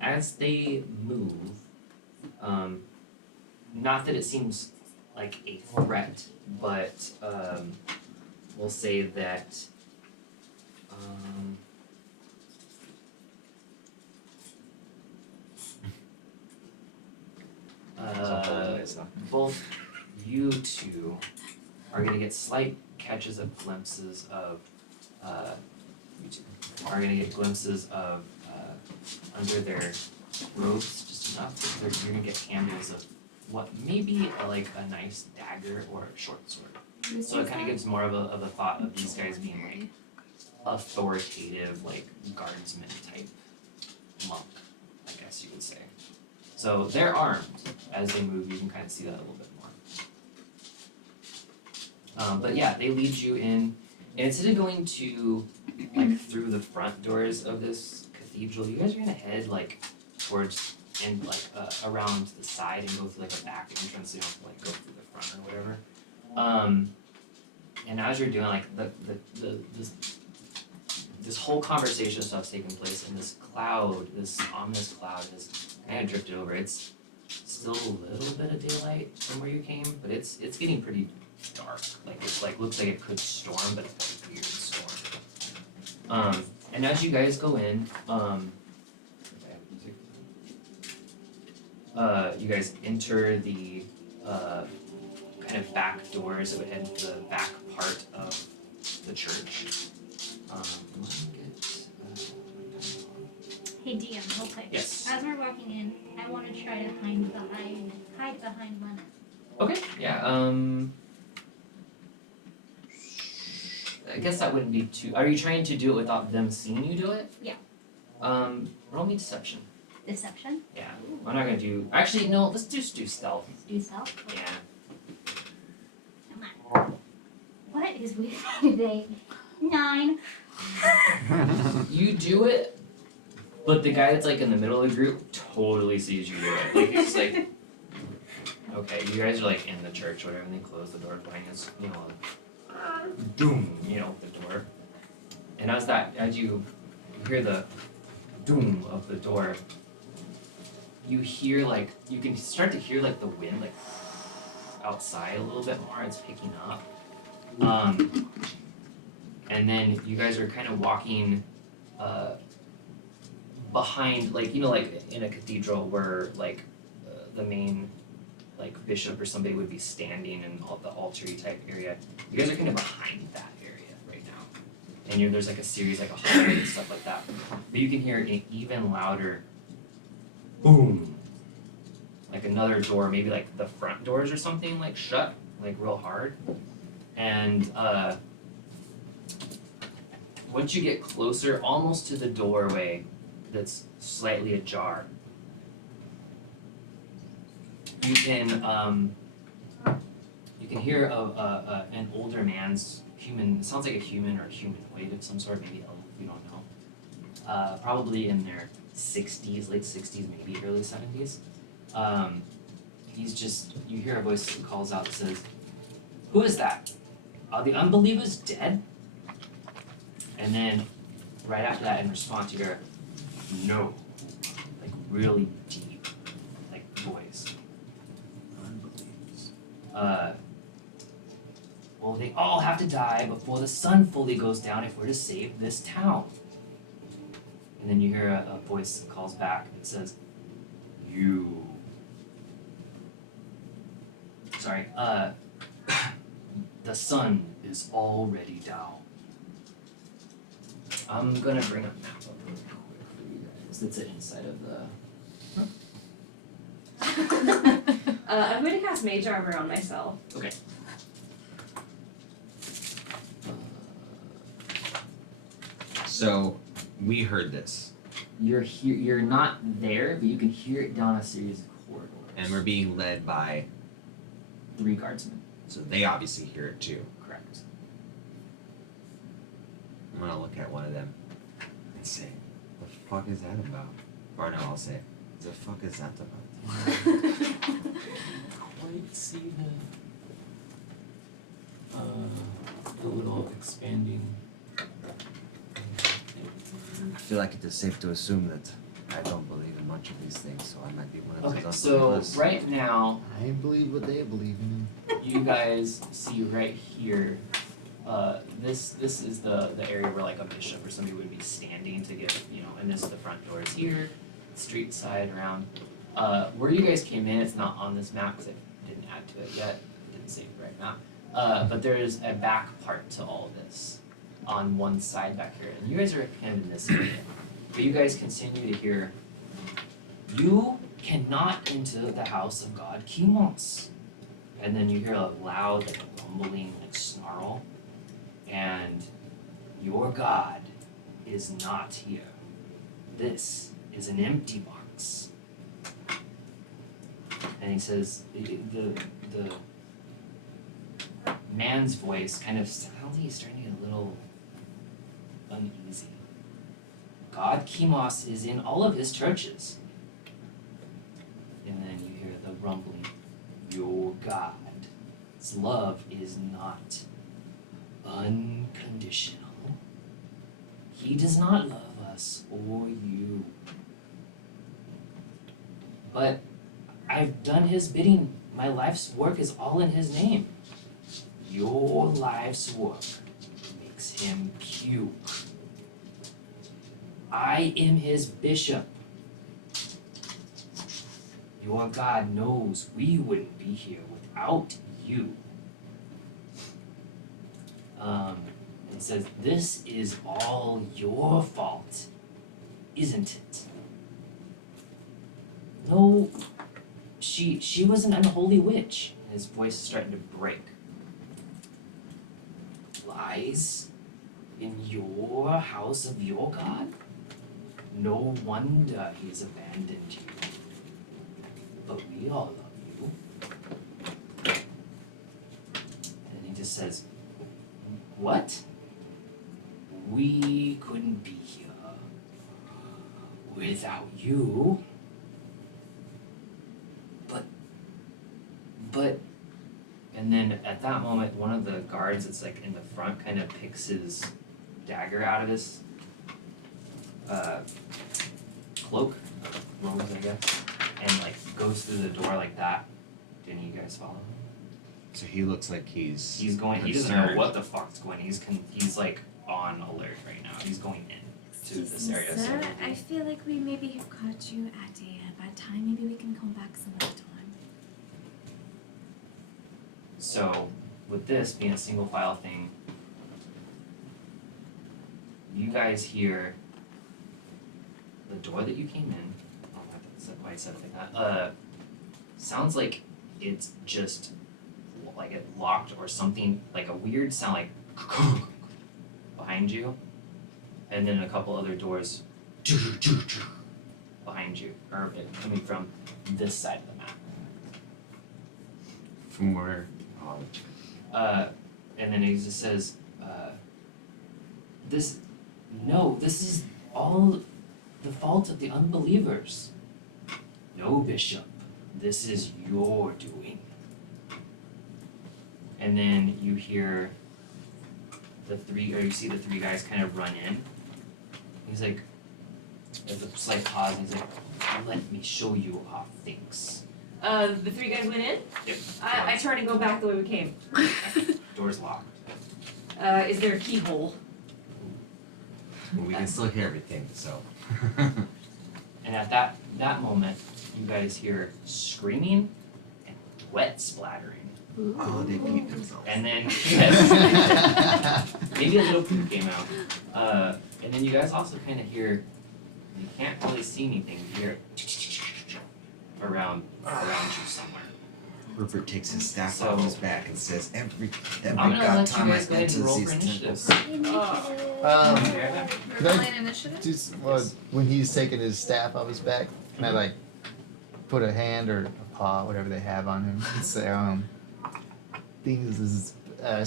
As they move, not that it seems like a threat, but we'll say that both you two are gonna get slight catches of glimpses of you two are gonna get glimpses of under their robes just enough that you're gonna get handles of what may be like a nice dagger or a short sword. So it kind of gives more of a thought of these guys being like authoritative, like guardsman type monk, I guess you would say. So they're armed. As they move, you can kind of see that a little bit more. But yeah, they lead you in, and instead of going to like through the front doors of this cathedral, you guys are gonna head like towards and like around the side and go through like a back entrance, so you don't have to like go through the front or whatever. And as you're doing like this whole conversation stuff's taking place, and this ominous cloud has kind of drifted over. It's still a little bit of daylight from where you came, but it's getting pretty dark. Like it's like looks like it could storm, but it's a weird storm. And as you guys go in, you guys enter the kind of back doors that would head into the back part of the church. Hey DM, real quick. Yes. As we're walking in, I want to try to hide behind Lena. Okay, yeah, I guess that wouldn't be too, are you trying to do it without them seeing you do it? Yeah. Roll me deception. Deception? Yeah, I'm not gonna do, actually, no, let's just do stealth. Do self? Yeah. Come on. What is with me today? 9. You do it, but the guy that's like in the middle of the group totally sees you do it. Like he's like, okay, you guys are like in the church or whatever, and they close the door behind us, you know, doom, you know, the door. And as you hear the doom of the door, you hear like, you can start to hear like the wind like outside a little bit more, it's picking up. And then you guys are kind of walking behind, like, you know, like in a cathedral where like the main like bishop or somebody would be standing in the altar-y type area. You guys are kind of behind that area right now. And there's like a series like a hallway and stuff like that. But you can hear an even louder boom. Like another door, maybe like the front doors or something like shut, like real hard. And once you get closer, almost to the doorway that's slightly ajar, you can hear an older man's human. It sounds like a human or a humanoid of some sort, maybe elf. You don't know. Probably in their 60s, late 60s, maybe early 70s. he's just, you hear a voice that calls out that says, "Who is that? Are the unbelievers dead?" And then right after that, in response, you hear, "No," like really deep, like voice. Well, they all have to die before the sun fully goes down if we're to save this town. And then you hear a voice that calls back that says, "You." Sorry, the sun is already down. I'm gonna bring a map up real quick for you guys. It's inside of the. I'm going to cast Mage Armor on myself. So we heard this, You're here. You're not there, but you can hear it down a series of corridors. and we're being led by. 3 guardsmen. So they obviously hear it too. Correct. I'm gonna look at one of them and say, "The fuck is that about?" Or no, I'll say, "The fuck is that about?" Quite see the little expanding. I feel like it is safe to assume that I don't believe in much of these things, so I might be one of Okay, those so unbelievers. right now, I believe what they believe in. you guys see right here. This is the area where like a bishop or somebody would be standing to give, and this is the front doors here, street side around. Where you guys came in, it's not on this map because I didn't add to it yet. It didn't save the right map. But there is a back part to all of this on one side back here, and you guys are kind of in this area. But you guys continue to hear, "You cannot enter the house of God Kimos." And then you hear a loud, like a rumbling, like snarl, and your God is not here. This is an empty box. And he says, the man's voice kind of sounds like he's starting to get a little uneasy. God Kimos is in all of his churches. And then you hear the rumbling. Your God's love is not unconditional. He does not love us or you. But I've done his bidding. My life's work is all in his name. Your life's work makes him puke. I am his bishop. Your God knows we wouldn't be here without you. It says, this is all your fault, isn't it? No, she was an unholy witch. His voice is starting to break. Lies in your house of your God? No wonder he's abandoned you. But we all love you. And he just says, what? We couldn't be here without you. But, and then at that moment, one of the guards that's like in the front kind of picks his dagger out of his cloak, robes, I guess, and like goes through the door like that. Didn't you guys follow him? So he looks like he's going. He doesn't know concerned. what the fuck's going. He's like on alert right now. He's going in to this area. Sir, I feel like we maybe have caught you at a bad time. Maybe we can come back some other time. So with this being a single file thing, you guys hear the door that you came in. I don't know why I said it like that. Sounds like it's just like it locked or something, like a weird sound like behind you, and then a couple other doors behind you, or coming from this side of the map. From where? And then he just says, this is all the fault of the unbelievers. No, Bishop, This is your doing. And then you hear you see the three guys kind of run in. He's like, there's a slight pause, and he's like, let me show you how things. The three guys went in? Yep. I turn and go back the way we came. Door's locked. Is there a keyhole? Well, we can still hear everything, so. And at that moment, you guys hear screaming and wet splattering. Oh, they peed themselves. And then yes, maybe a little poop came out. And then you guys also kind of hear, you can't really see anything, you hear around you somewhere. Rupert takes his staff So- off his back and says, every I'm gonna god let you time I guys go ahead enter and roll these for initiative. temples. Could I Rebellion initiative? just when he's taking his staff off his back, can I like put a hand or a paw, whatever they have on him, and say, things is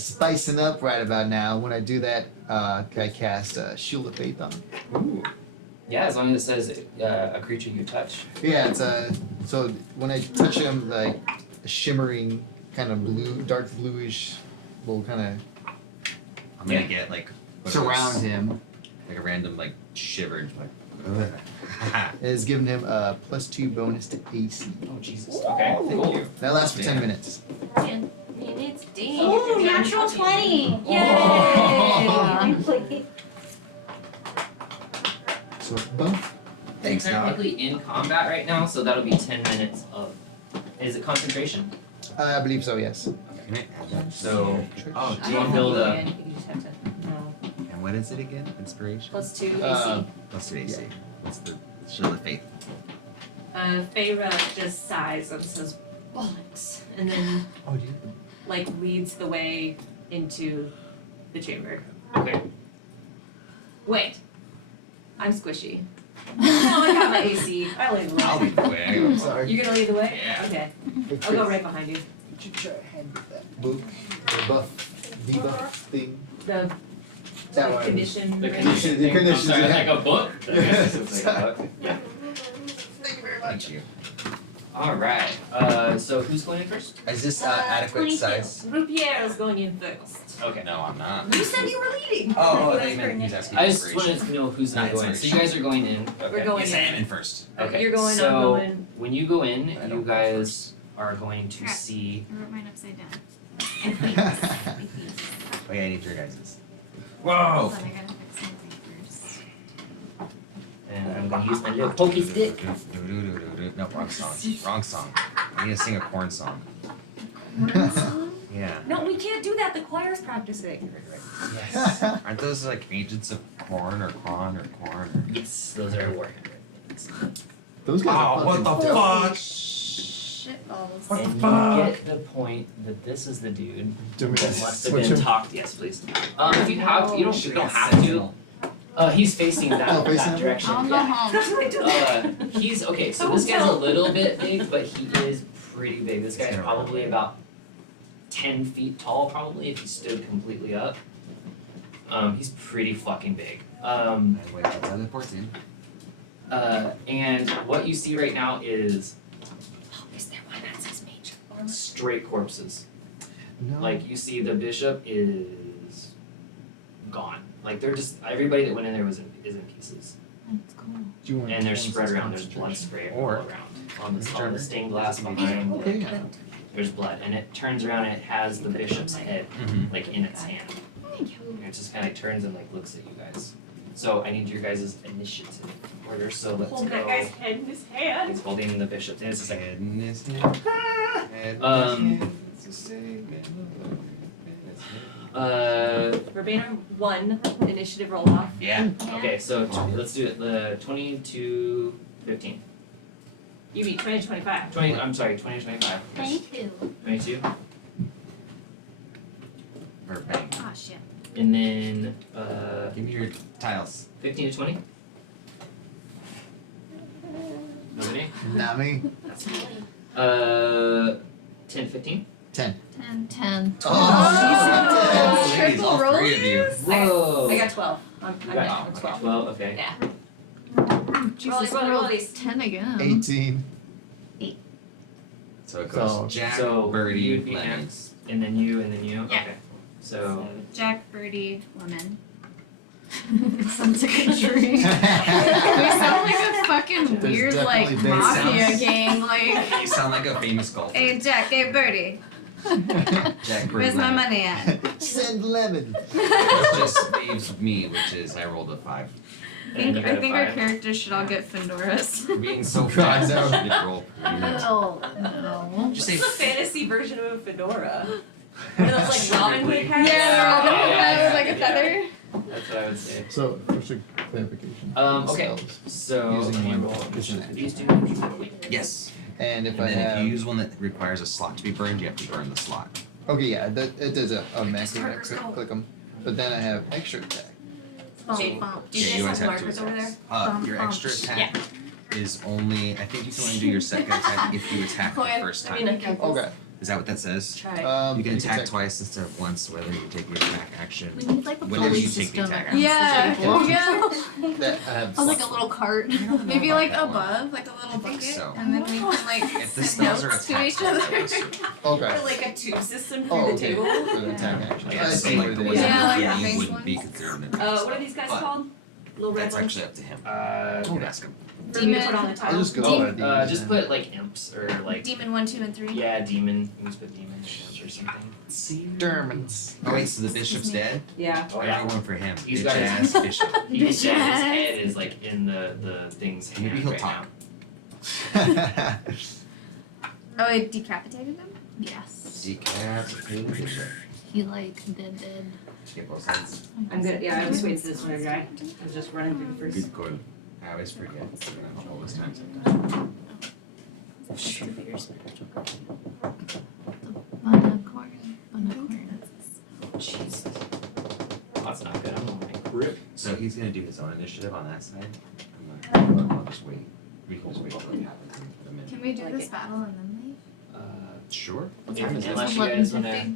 spicing up right about now. When I do that, can I cast Shield of Faith on him? Ooh. Yeah, as long as it says a creature you touch. Yeah, it's so when I touch him, like a shimmering kind of blue, dark bluish, will kind of I'm gonna get like what are surround those- him. like a random like shiver, like. It has given him a +2 bonus to AC. Oh Jesus. Okay. Cool. That lasts for 10 Yeah. minutes. And it's dang. Ooh, natural 20. Yay! So buff. Thanks, You're dog. technically in combat right now, so that'll be 10 minutes of. Is it concentration? I believe so. Yes. Can I add that? So. Oh, Do you want to build a? You just have to. No. and what is it again? Inspiration? +2 AC. Plus 2 AC. What's the Shield of Faith? Feyre just sighs and says, bollocks, and then Oh, do you? like leads the way into the chamber. Okay. Wait, I'm squishy. No, I got my AC. I lead the way. I'll lead the way. I'm sorry. You're gonna lead the way? Yeah. Okay. I'll go right behind you. Could you try a hand with that book, the buff, debuff thing? The That one. condition. The range. condition The thing. conditions, I'm sorry, yeah. like a book? Okay, so it's like a book. Yeah. Thank you very Thank you. Alright. So who's going in first? Is this adequate 22. size? Rupierre is going in first. Okay. No, I'm not. You said you were leading. Oh, That's they for meant he's initiative. asking I just inspiration. wanted to know who's Not gonna go in. So you inspiration. guys are going in. We're Okay. going Yes, I am in first. Okay. You're going, so I'm going. when you go in, I you don't go guys are going to Crap. see. I wrote mine upside down. Oh yeah, I need your guys's. Hold Whoa! on, I gotta fix something first. And I'm gonna use my little pokey stick. No, wrong song. Wrong song. I need to sing a corn song. Yeah. No, we can't do that. The choir's practicing. Yes. Aren't those like agents of corn or corn or corn or? Yes, those are warhammer things. Those guys are Oh, what the fucking dope. fuck? Shitballs. What the And fuck? you get the point that this is the dude Do we that just must have switch been him? talked. Yes, please. If you have, you Should've don't got have Sentinel. to. He's facing that, Oh, facing that him? direction. I'll go Yeah. home. That's what I do. He's okay. So this guy's a little bit big, but he is pretty big. This guy's He's gonna probably run. about 10 feet tall, probably if he stood completely up. He's pretty fucking big. And wait, that teleports in. And what you see right now is Oh, is there one that says major? straight corpses. No. Like you see, the bishop is gone. Like they're just everybody that went in there is in pieces, That's cool. Do you want and they're 26 spread around. There's concentration? blood sprayed Or- all around on the Whichever. stained glass behind. Okay, yeah. There's blood, and it turns around and it has the bishop's head like in its hand. And it just kind of turns and like looks at you guys. So I need your guys' initiative order. So let's Hold go. that guy's head in his hand. He's holding the bishop's hand. It's just like Head in his hand. Head in his Um, hand. It's a statement of love. Verbena 1, initiative roll off. Yeah. Okay, so let's do it. The 20 to 15. You beat 20 to 25. 20. I'm sorry, 20 to 25. 22. 22. Or bang. Oh shit. And then Give me your tiles. 15 to 20. Nobody. Not me. 10, 15. 10. 10. Oh, Jeez, triple all three of you. Whoa. I got 12. I'm You down got with 12. 12. Okay. Yeah. Jesus, roll I rolled these. 10 again. 18. So it goes So- Jack, So Birdie, you'd be Lemon. next, and then you, and then you. Yeah. Okay. So Jack, Birdie, Lemon. Sounds like a drink. We sound like a fucking There's weird like definitely big mafia sounds. gang. Like, You sound like a famous golfer. hey Jack, hey Birdie, Jack, Birdie, where's my Lemon. money at? Send lemon. Which just leaves me, which is I rolled a 5. I and you think, got I a think our 5. characters should all get fedoras. Being so God, fast, no. I should roll. Oh, no. Just It's say a fantasy version of a fedora. One of those like Robin Hood hats. Yeah, they're all Yeah. like a feather. That's what I would say. So, first a clarification. Okay. Spells. So Using you one roll is an these two. yes. And if And I then have, if you use one that requires a slot to be burned, you have to burn the slot. okay, yeah, it does a method. I click them, but then I have extra attack. Do you Yeah, you guys always have have two markers over there? attacks. Your extra attack is only, I think you can only do your second attack if you attack the first I time. mean, I can Okay. Is that what that says? try. You can attack twice instead of once, whether you take your attack action. We need like a Whenever pulley you take the system attack. across Yeah, the table. yeah. That I have. I was like a little cart. Maybe about like that one. above, like a little I think bucket, so. and then we can like If the send spells are notes to attack each other. spells, Okay. Or like a tube system through Oh, the okay. table. For the attack action. yeah, I so see like what the it ones is. Yeah, like that the you base wouldn't be ones. considered an What are these guys But called? Little red That's ones? actually up to him. Oh, You can ask him. For me to put on the I'll tile? just go Demon- with these. Just put like imps or like Demon 1, 2, and 3. yeah, demon. You can just put demon or imps or something. Dermans. Oh wait, so the bishop's dead? Yeah. Oh I yeah. wrote one for him. He's Bitch got his- ass bishop. He's dead. His Bitch head is like in the thing's hand Maybe he'll right talk. Oh, it decapitated him? Yes. Decapitated bishop. He like did. Get both sides. I'm good. Yeah, I was waiting for this one to dry. I was just running through the first. Good call. I always forget. All this time. Unicorn. Jesus. That's not good. I'm on my grip. So he's gonna do his own initiative on that side. I'll just wait. We can just wait till it happens and put him in. Can we do Like this it. battle and then leave? Sure. Unless you guys wanna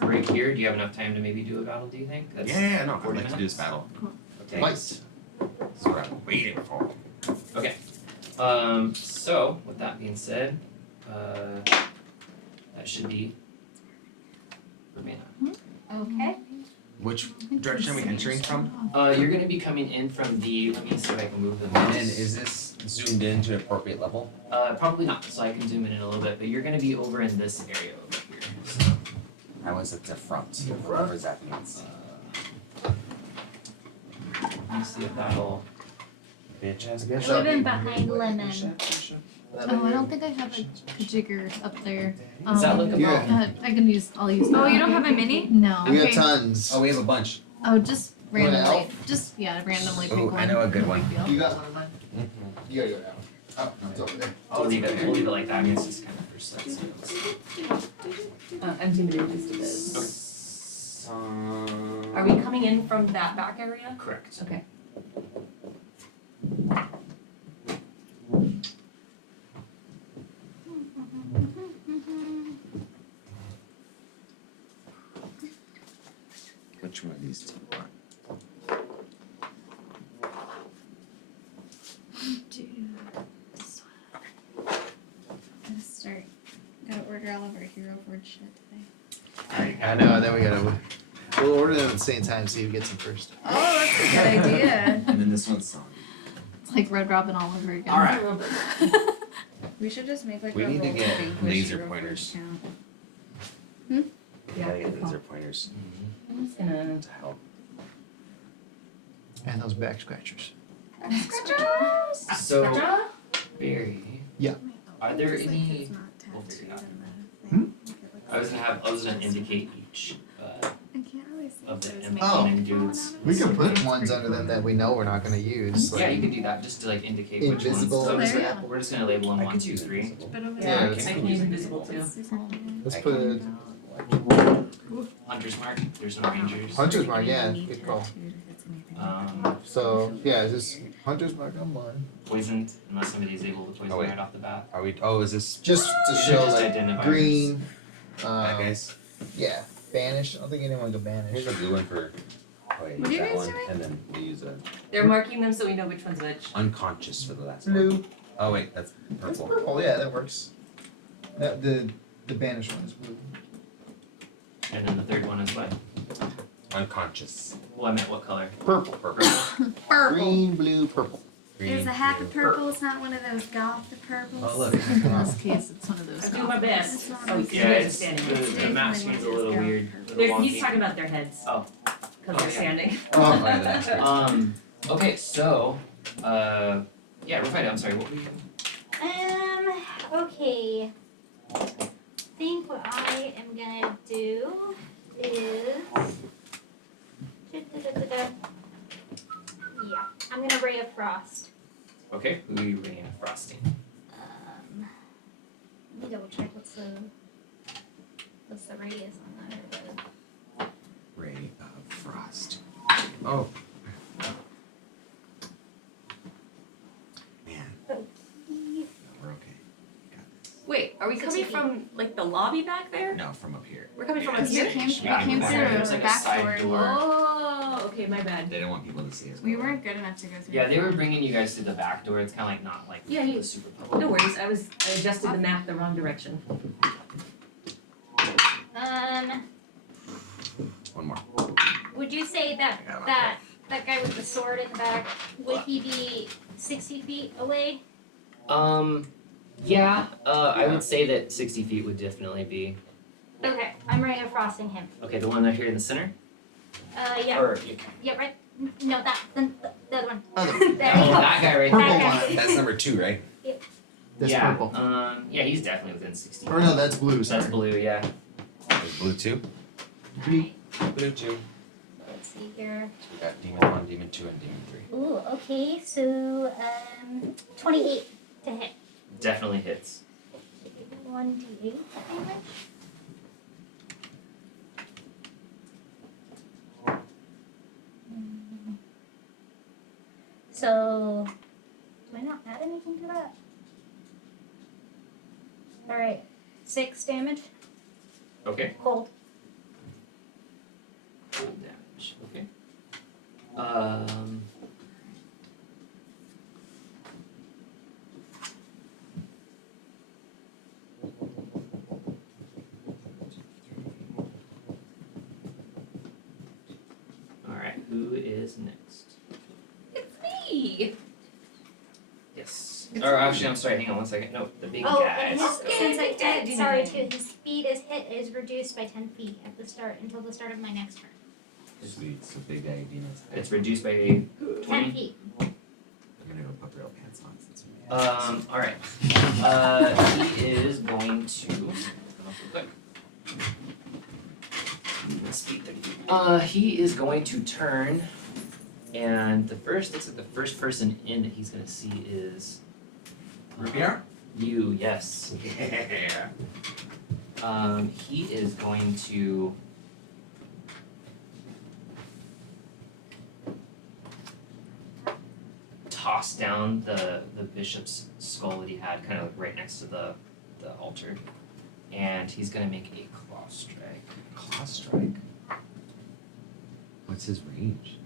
break here, do you have enough time to maybe do a battle? Do you think? That's Yeah, no, I'd 40 like to do this minutes? battle. Okay. Fight. This is what I'm waiting for. So with that being said, that should be Romana. Okay. Which direction are we entering from? You're gonna be coming in from the. Let me see if I can move the And mouse. then is this zoomed in to an appropriate level? Probably not. So I can zoom in a little bit, but you're gonna be over in this area over here. So, I was at the front, whatever that means. let me see if that'll. Bitch ass I guess We've I'll been be- behind Lemon. Oh, I don't think I have a jigger up there. Does that look Yeah. about? I'll use that. Oh, you don't have a mini? No. We got Okay. tons. Oh, we have a bunch. Oh, just Want an randomly. elf? Just randomly pick Ooh, one. I know a good one. Big deal. You got one of mine? You gotta go down. Oh, no, it's over there. I'll leave it. We'll leave it like that. I mean, it's just kind of first set skills. I'm intimidated just a bit. So, Are we coming in from that back area? correct. Okay. Which one of these two? Let's start. Gotta order all of our hero board shit today. I know, then we gotta, we'll order them at the same time, so you get some first. Oh, that's a good idea. And then this one's song. It's like Red Robin all over again. All right. We should just make like We a need to roll get vanquish laser hero board pointers. count. We gotta get laser pointers I'm just gonna. to help. And those back scratchers. So, Barry. Yeah. Are there It's like any? it's not we'll figure it tattooed out. on the thing. I was gonna indicate each I can't really see of the if there's imp Oh. and dudes. We can put ones under them that we know we're not gonna use, Yeah, you like, can do that just to like indicate which ones. Invisible. So There, yeah. we're just gonna label them I 1, could 2, use 3. invisible. But over Yeah, there, that's I can use invisible too. let's I put can- Hunter's mark. There's no rangers. Hunter's Mark, yeah, good call. Um, So, yeah, is this Hunter's Mark on one? poisoned unless somebody's able to poison Oh, wait. right off the bat. Are we? Oh, is this Just to You show just like identify green, bad guys? yeah, banish, I don't think anyone can Here's banish. a blue one for. Oh wait, What are use you that guys one, doing? and then we use a They're marking them so we know which one's which. unconscious for the last one. Blue, Oh wait, that's that's purple. purple, yeah, that works. The banished one is blue. And then the third one is what? Unconscious. Well, I meant what color? Purple. Purple. Green, blue, purple. Is a happy purple? It's not one of those goth purples. Oh look. In this case, it's one of those. I do my best. It's not Oh, one of Yeah, you guys are it's standing. the map screen's a little weird. A little He's wonky. talking about their heads. Oh. Because they're Okay. standing. Oh, yeah, that's right. Okay, so, yeah, Rufida, I'm sorry, what were you doing? Okay. I think what I am gonna do is. Yeah, I'm gonna Ray of Frost. Okay, who are you bringing in frosting? Let me double check what's the radius on that. Ray of Frost. Oh. Man, Okay. we're okay. Got this. Wait, are we It's a coming TV. from like the lobby back there? No, from up here. We're coming from Yeah, up here? We came Yeah, through there's the like a back side door. door. Oh, okay, my bad. They didn't want people to see us. We weren't good enough to go through. Yeah, they were bringing you guys through the back door, it's kinda like not like Yeah, the super public. No worries, I adjusted the map the wrong direction. One more. Would you say that I got my that guy with the sword in the back, would he be 60 feet away? Yeah, I would say that 60 feet would definitely be, Okay, I'm Ray of Frosting him. okay, the one right here in the center? Yeah, Or, yeah, right. No, the other one. Other. There you oh, go. that guy right Purple there. That guy. one. That's number 2, right? That's Yeah, purple. yeah, he's definitely within 60 Or no, that's blue. Sorry. That's blue, yeah. There's blue 2. Blue. Blue 2. Let's see here. So we got Demon 1, Demon 2, and Demon 3. Ooh, okay, so 28 to hit. Definitely hits. 1d8 damage. So, do I not add anything to that? Alright, 6 damage, Okay. cold. Cold damage, okay. Alright, who is next? It's me! Yes. Or actually, I'm sorry, hang on one second. No, the big Oh, guy. and his, Okay, since I big guy, did, do sorry that. too, his speed is reduced by 10 feet at the start, until the start of my next turn. Sweet. So big daddy Demon's. It's reduced by 10 20. feet. I'm gonna go put real pants on since we Alright. He is going to. Come up real quick. Speed 30 feet. He is going to turn, and looks like the first person in that he's gonna see is Rubiar? you, yes. Yeah. He is going to. Toss down the bishop's skull that he had kind of right next to the altar, and he's gonna make a claw strike. Claw strike. What's his range?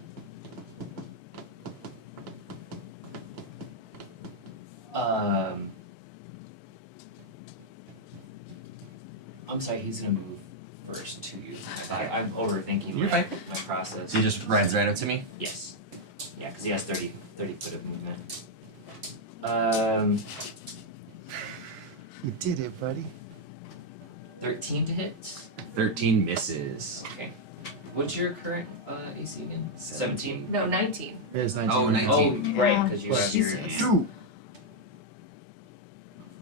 I'm sorry, he's gonna move first to you. I'm overthinking You're my fine. process. So he just rides right up to me? Yes. Yeah, because he has 30 foot of movement. You did it, buddy. 13 to hit. 13 misses. Okay. What's your current AC again? 17? No, 19. Yeah, it's 19. Oh, 19. Oh, right, because you Well, have your. Jesus. Two.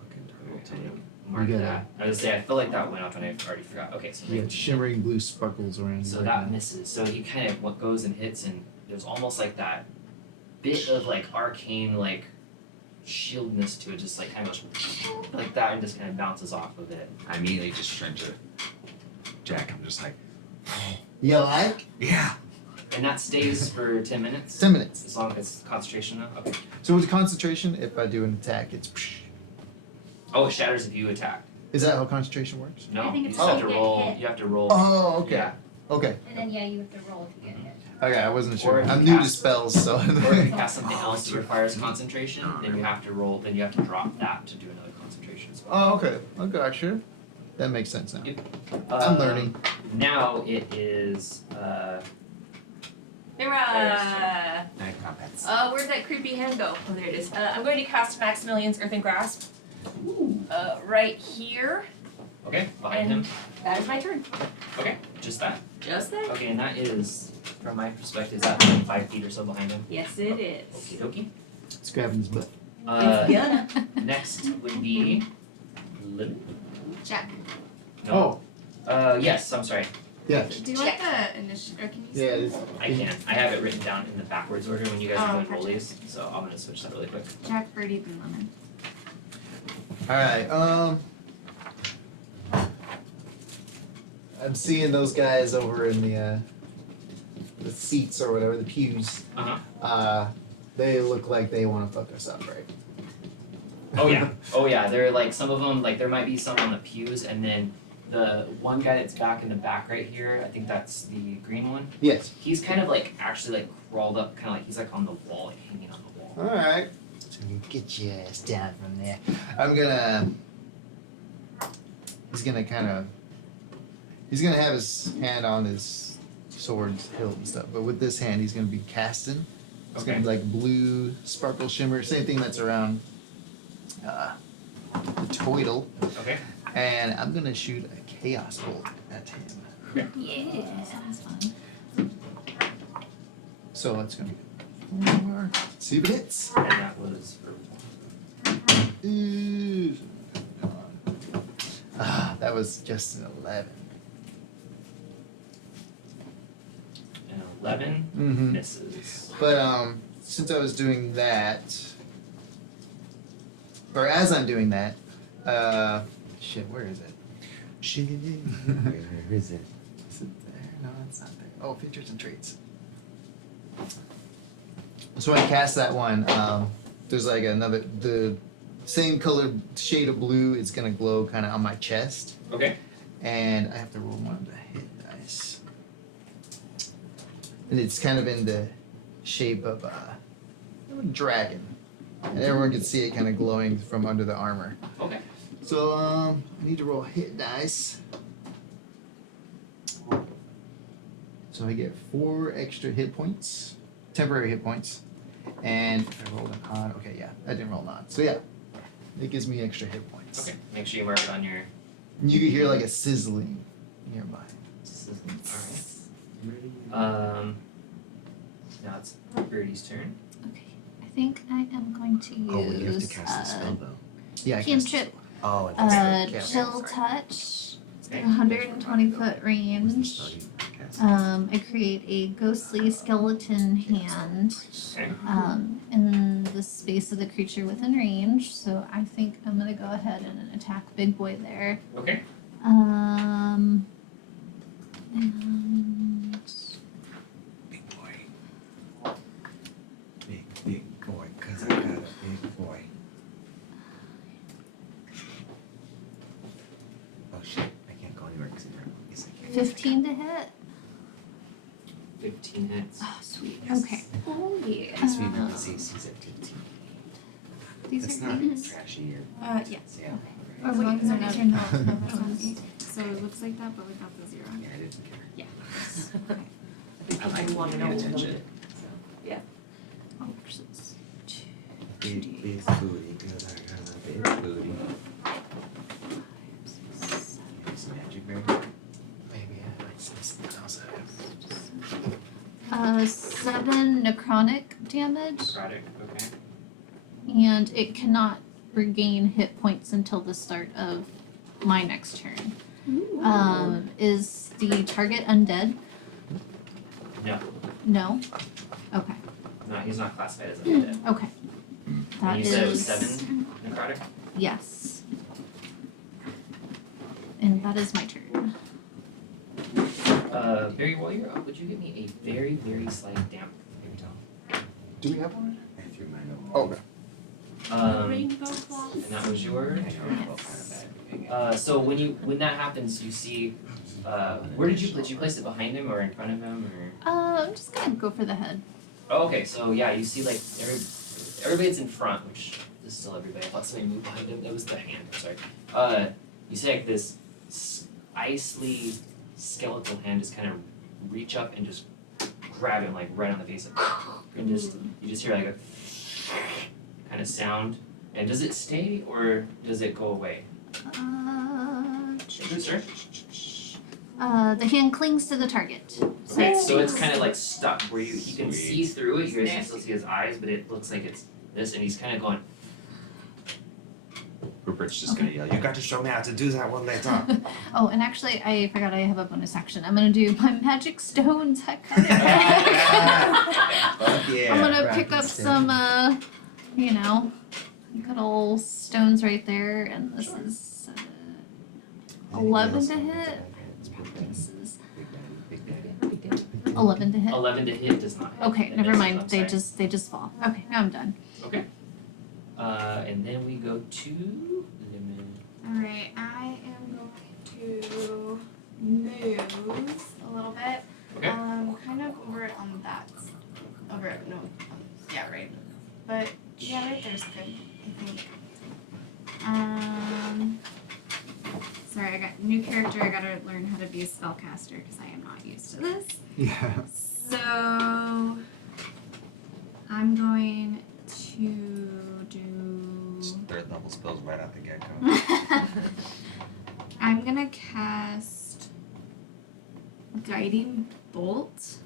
Fucking turtle Alright, totem. mark You got that. I was gonna say, I feel like that went off and I already forgot. Okay, so You got shimmering blue sparkles around. So you that right now. misses. So he kind of what goes and hits, and there's almost like that bit of like arcane like shieldness to it, just like kind of goes like that and just kind of bounces off of it. I immediately just turned to Jack. I'm just like, You like? yeah. And that stays for 10 minutes. 10 minutes. As long as it's concentration though. Okay. So with concentration, if I do an attack, it's. Oh, it shatters if you attack. Is that how concentration works? No, I think you it's just have if to you get roll. hit. You have to roll. Oh, okay. Yeah. Okay. And then yeah, you have to roll if you get hit. Okay, I wasn't sure. Or if I'm you new to cast- spells, so. Or if you cast something else that requires concentration, then you have to roll. Then you have to drop that to do another concentration spell. Oh, okay. I gotcha. That makes sense now. Yep. I'm learning. Now it is Hurrah! Night compets. Where'd that creepy hand go? Oh, there it is. I'm going to cast Maximilian's Earthen Grasp. Right here. okay, behind And- him. That is my turn. Okay, just that. Just that. Okay, and that is from my perspective, is that like 5 feet or so behind him? Yes, it is. Okie dokie. It's grabbing his butt. It's gonna. Next would be Lynn? Jack. No. Yes, I'm sorry. Yeah. Do you want the initiative? Or can you? Yeah. It's, I can. I have it written down in the backwards order when you guys Oh, are doing gotcha. rollies, so I'm gonna switch that really quick. Jack, Birdie, and Lemon. All right. I'm seeing those guys over in the seats or whatever, the pews. They look like they want to fuck us up, right? Oh yeah. Oh yeah. They're like some of them. Like there might be some on the pews, and then the one guy that's back in the back right here. I think that's the green one. Yes. He's kind of like actually like crawled up, kind of like he's like on the wall, like hanging on the wall. All right. So you get your ass down from there. I'm gonna. He's gonna kind of. He's gonna have his hand on his sword's hilt and stuff, but with this hand, he's gonna be casting. It's gonna be like blue sparkle shimmer, same thing that's around the toidle, Okay. and I'm gonna shoot a chaos bolt at him. Yeah, sounds fun. So it's gonna be 4. See if it hits. And that was for Ooh. Come on. That was just an 11. an 11 Mm-hmm. misses. But since I was doing that, or as I'm doing that, shit, where is it? Shit. Where is it? Is it there? No, it's not there. Oh, features and traits. So when I cast that one, there's like the same color shade of blue is gonna glow kind of on my chest, Okay. and I have to roll one of the hit dice. And it's kind of in the shape of a dragon, and everyone can see it kind of glowing from under the armor. Okay. So I need to roll hit dice. So I get 4 extra hit points, temporary hit points, and if I roll a con, okay, yeah, I didn't roll non. So yeah, it gives me extra hit points. Okay. Make sure you mark it on your. And you can hear like a sizzling nearby. All right. Now it's Birdie's turn. Okay, I think I am going to use Oh, you have to cast the spell though. Yeah, I cantrip, Oh, that's Yeah, chill sorry. touch, Okay. 120-foot was the spell range. you cast. I create a ghostly skeleton hand Okay. in the space of the creature within range. So I think I'm gonna go ahead and attack Big Boy there. Okay. And Big boy. Big boy, cause I got a big boy. Oh shit, I can't go anywhere because you're yes I can. 15 to hit. 15 hits. Oh, sweet. Yes. Okay. Oh yeah. At least we know his AC's at 15. These That's are not great. trashy or Yes. yeah. Or As wait, long as they're no, not. these are not. No, That's that on one's- 8. So it looks like that, but without the 0. Yeah, I didn't care. I think I like people want to know paying what attention. it. Oh, versus Big booty, cause I got a big booty. Some magic berry. Maybe I might say something else. 7 necrotic damage, Necrotic. Okay. and it cannot regain hit points until the start of my next turn. Is the target undead? No. No? Okay. No, he's not classified as undead. Okay. That And you said it was is 7 necrotic. yes. And that is my turn. Barry, while you're up, would you give me a very, very slight damp fairy tale? Do we have one? I threw mine Oh, over. okay. Rainbow cloth. And that was yours. I know, I felt kind of bad. So when that happens, you see. Where did you place it? Behind him or in front of him or? I'm just gonna go for the head. Oh, okay. So yeah, you see like everybody that's in front, which is still everybody. I thought somebody moved behind him. It was the hand. Sorry. You see like this icy skeletal hand just kind of reach up and just grab him like right on the face, like, and just you just hear like a kind of sound. And does it stay or does it go away? Sir? The hand clings to the target. Okay, so it's kind of like stuck where he can see through it. You guys can still see his eyes, but it looks like it's this, and he's kind of going. Rupert's just gonna yell, "You got to show me how to do that one later." Oh, and actually, I forgot I have a bonus action. I'm gonna do my magic stones. Heck, Fuck yeah. I'm gonna Rapid pick up stone. some, good old stones right there, and this is 11 to hit. This is 11 to hit. 11 to hit does not hit. Okay, That never misses, mind. I'm They sorry. just fall. Okay, now I'm done. And then we go to lemon. Alright, I am going to move a little bit. Okay. Kind of over on that. Yeah, right. But yeah, right there's good, I think. Sorry, I got new character. I gotta learn how to be a spellcaster because I am not used to this. Yeah. So I'm going to Just do. third level spells right out the get go. I'm gonna cast Guiding Bolt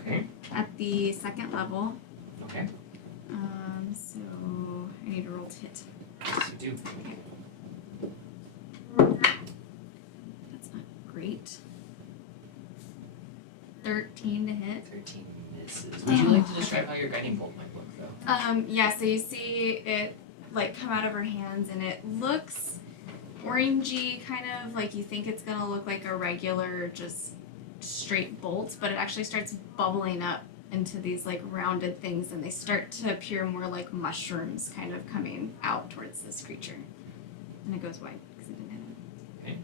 Okay. at the second level. Okay. So I need to roll to hit. Yes, you do. That's not great. 13 to hit. 13 misses. Would you like to describe how your guiding bolt might work, though? Yeah, so you see it like come out of her hands and it looks orangey, kind of like you think it's gonna look like a regular just straight bolt, but it actually starts bubbling up into these like rounded things and they start to appear more like mushrooms kind of coming out towards this creature. And it goes wide because it didn't hit him. Okay.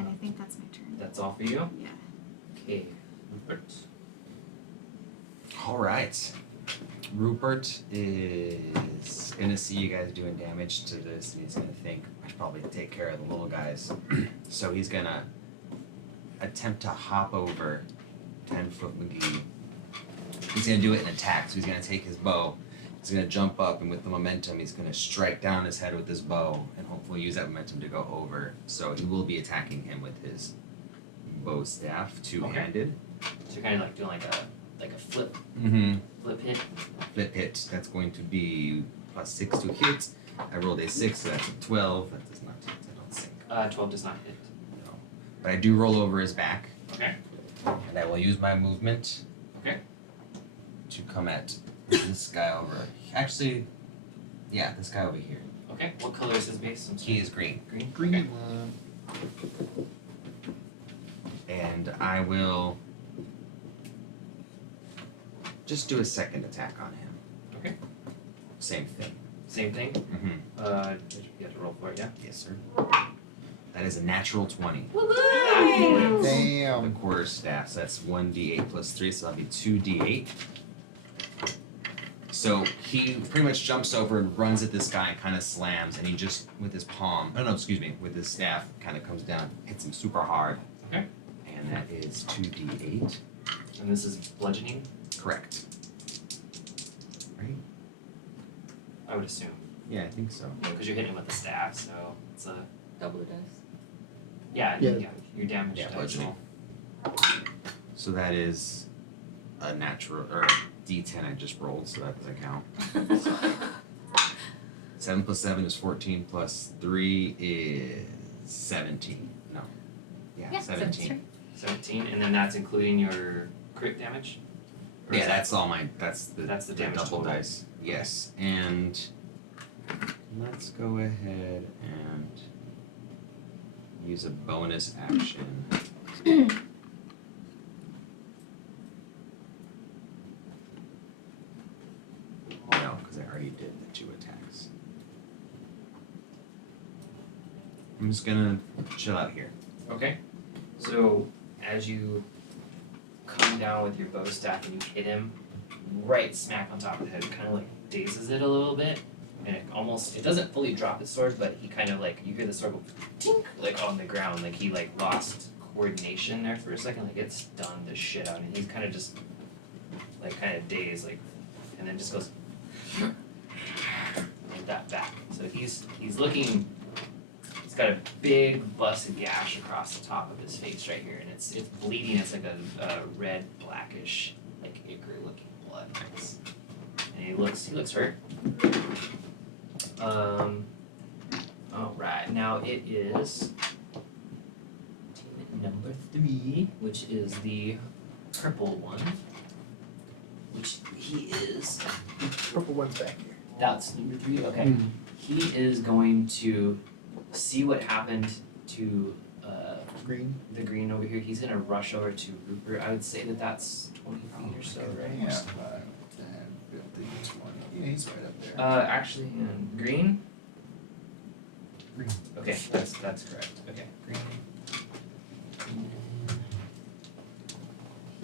And I think that's my turn. That's all for you? Yeah. Okay. Rupert. Alright. Rupert is gonna see you guys doing damage to this and he's gonna think, I should probably take care of the little guys. So he's gonna attempt to hop over 10-foot McGee. He's gonna do it in attack, so he's gonna take his bow. He's gonna jump up and with the momentum he's gonna strike down his head with his bow and hopefully use that momentum to go over. So he will be attacking him with his bow staff, two-handed. So you're kind of like doing like a flip Mm-hmm. hit. Flip hit. That's going to be +6 to hit. I rolled a 6, so that's a 12. That does not hit, I don't think. 12 does not hit. No. But I do roll over his back. Okay. And I will use my movement. Okay. To come at this guy over. Actually, yeah, this guy over here. Okay. What color is his base? I'm sorry. He is green. Green. Green Okay. one. And I will just do a second attack on him. Okay. Same thing. Same thing. Mm-hmm. You have to roll for it, yeah. Yes, sir. That is a natural 20. Woo! The Damn. quarter staff, so that's 1d8 plus 3, so that'll be 2d8. So he pretty much jumps over and runs at this guy and kind of slams, and he just, with his palm, with his staff, kind of comes down, hits him super hard. Okay. And that is 2d8. And this is bludgeoning, Correct. Right? I would assume. Yeah, I think so. Because you're hitting him with the staff, so it's a Double the dice. yeah. Yeah. Your damage Yeah, dice bludgeoning. roll. So that is a natural, or d10 I just rolled, so that doesn't count. 7 plus 7 is 14, plus 3 is 17. No. Yeah, 17. 17, and then that's including your crit damage. Or is Yeah, that- that's all my, that's the damage double total. dice. Yes, and let's go ahead and use a bonus action. No, because I already did the 2 attacks. I'm just gonna chill out here. Okay. So as you come down with your bow staff and you hit him, right smack on top of the head. It kind of like dazes it a little bit, and it doesn't fully drop his sword, but he kind of like, you hear the sword go tink, like on the ground, like he like lost coordination there for a second, like it stunned the shit out of him. He's kind of just like kind of dazed, like, and then just goes like that back. So he's looking. He's got a big busted gash across the top of his face right here, and it's bleeding. It's like a red blackish, like ichor looking blood. And he looks hurt. All right, now it is team number 3, which is the purple one, which he is. Purple one's back here. That's number 3. Okay. He is going to see what happened to Green. the green over here. He's gonna rush over to Rupert. I would say that that's 20 feet or so, right? Yeah. 5, 10, 15, 20. Yeah, he's right up there. Actually, hang on. Green. Green. Okay, that's correct. Okay, green.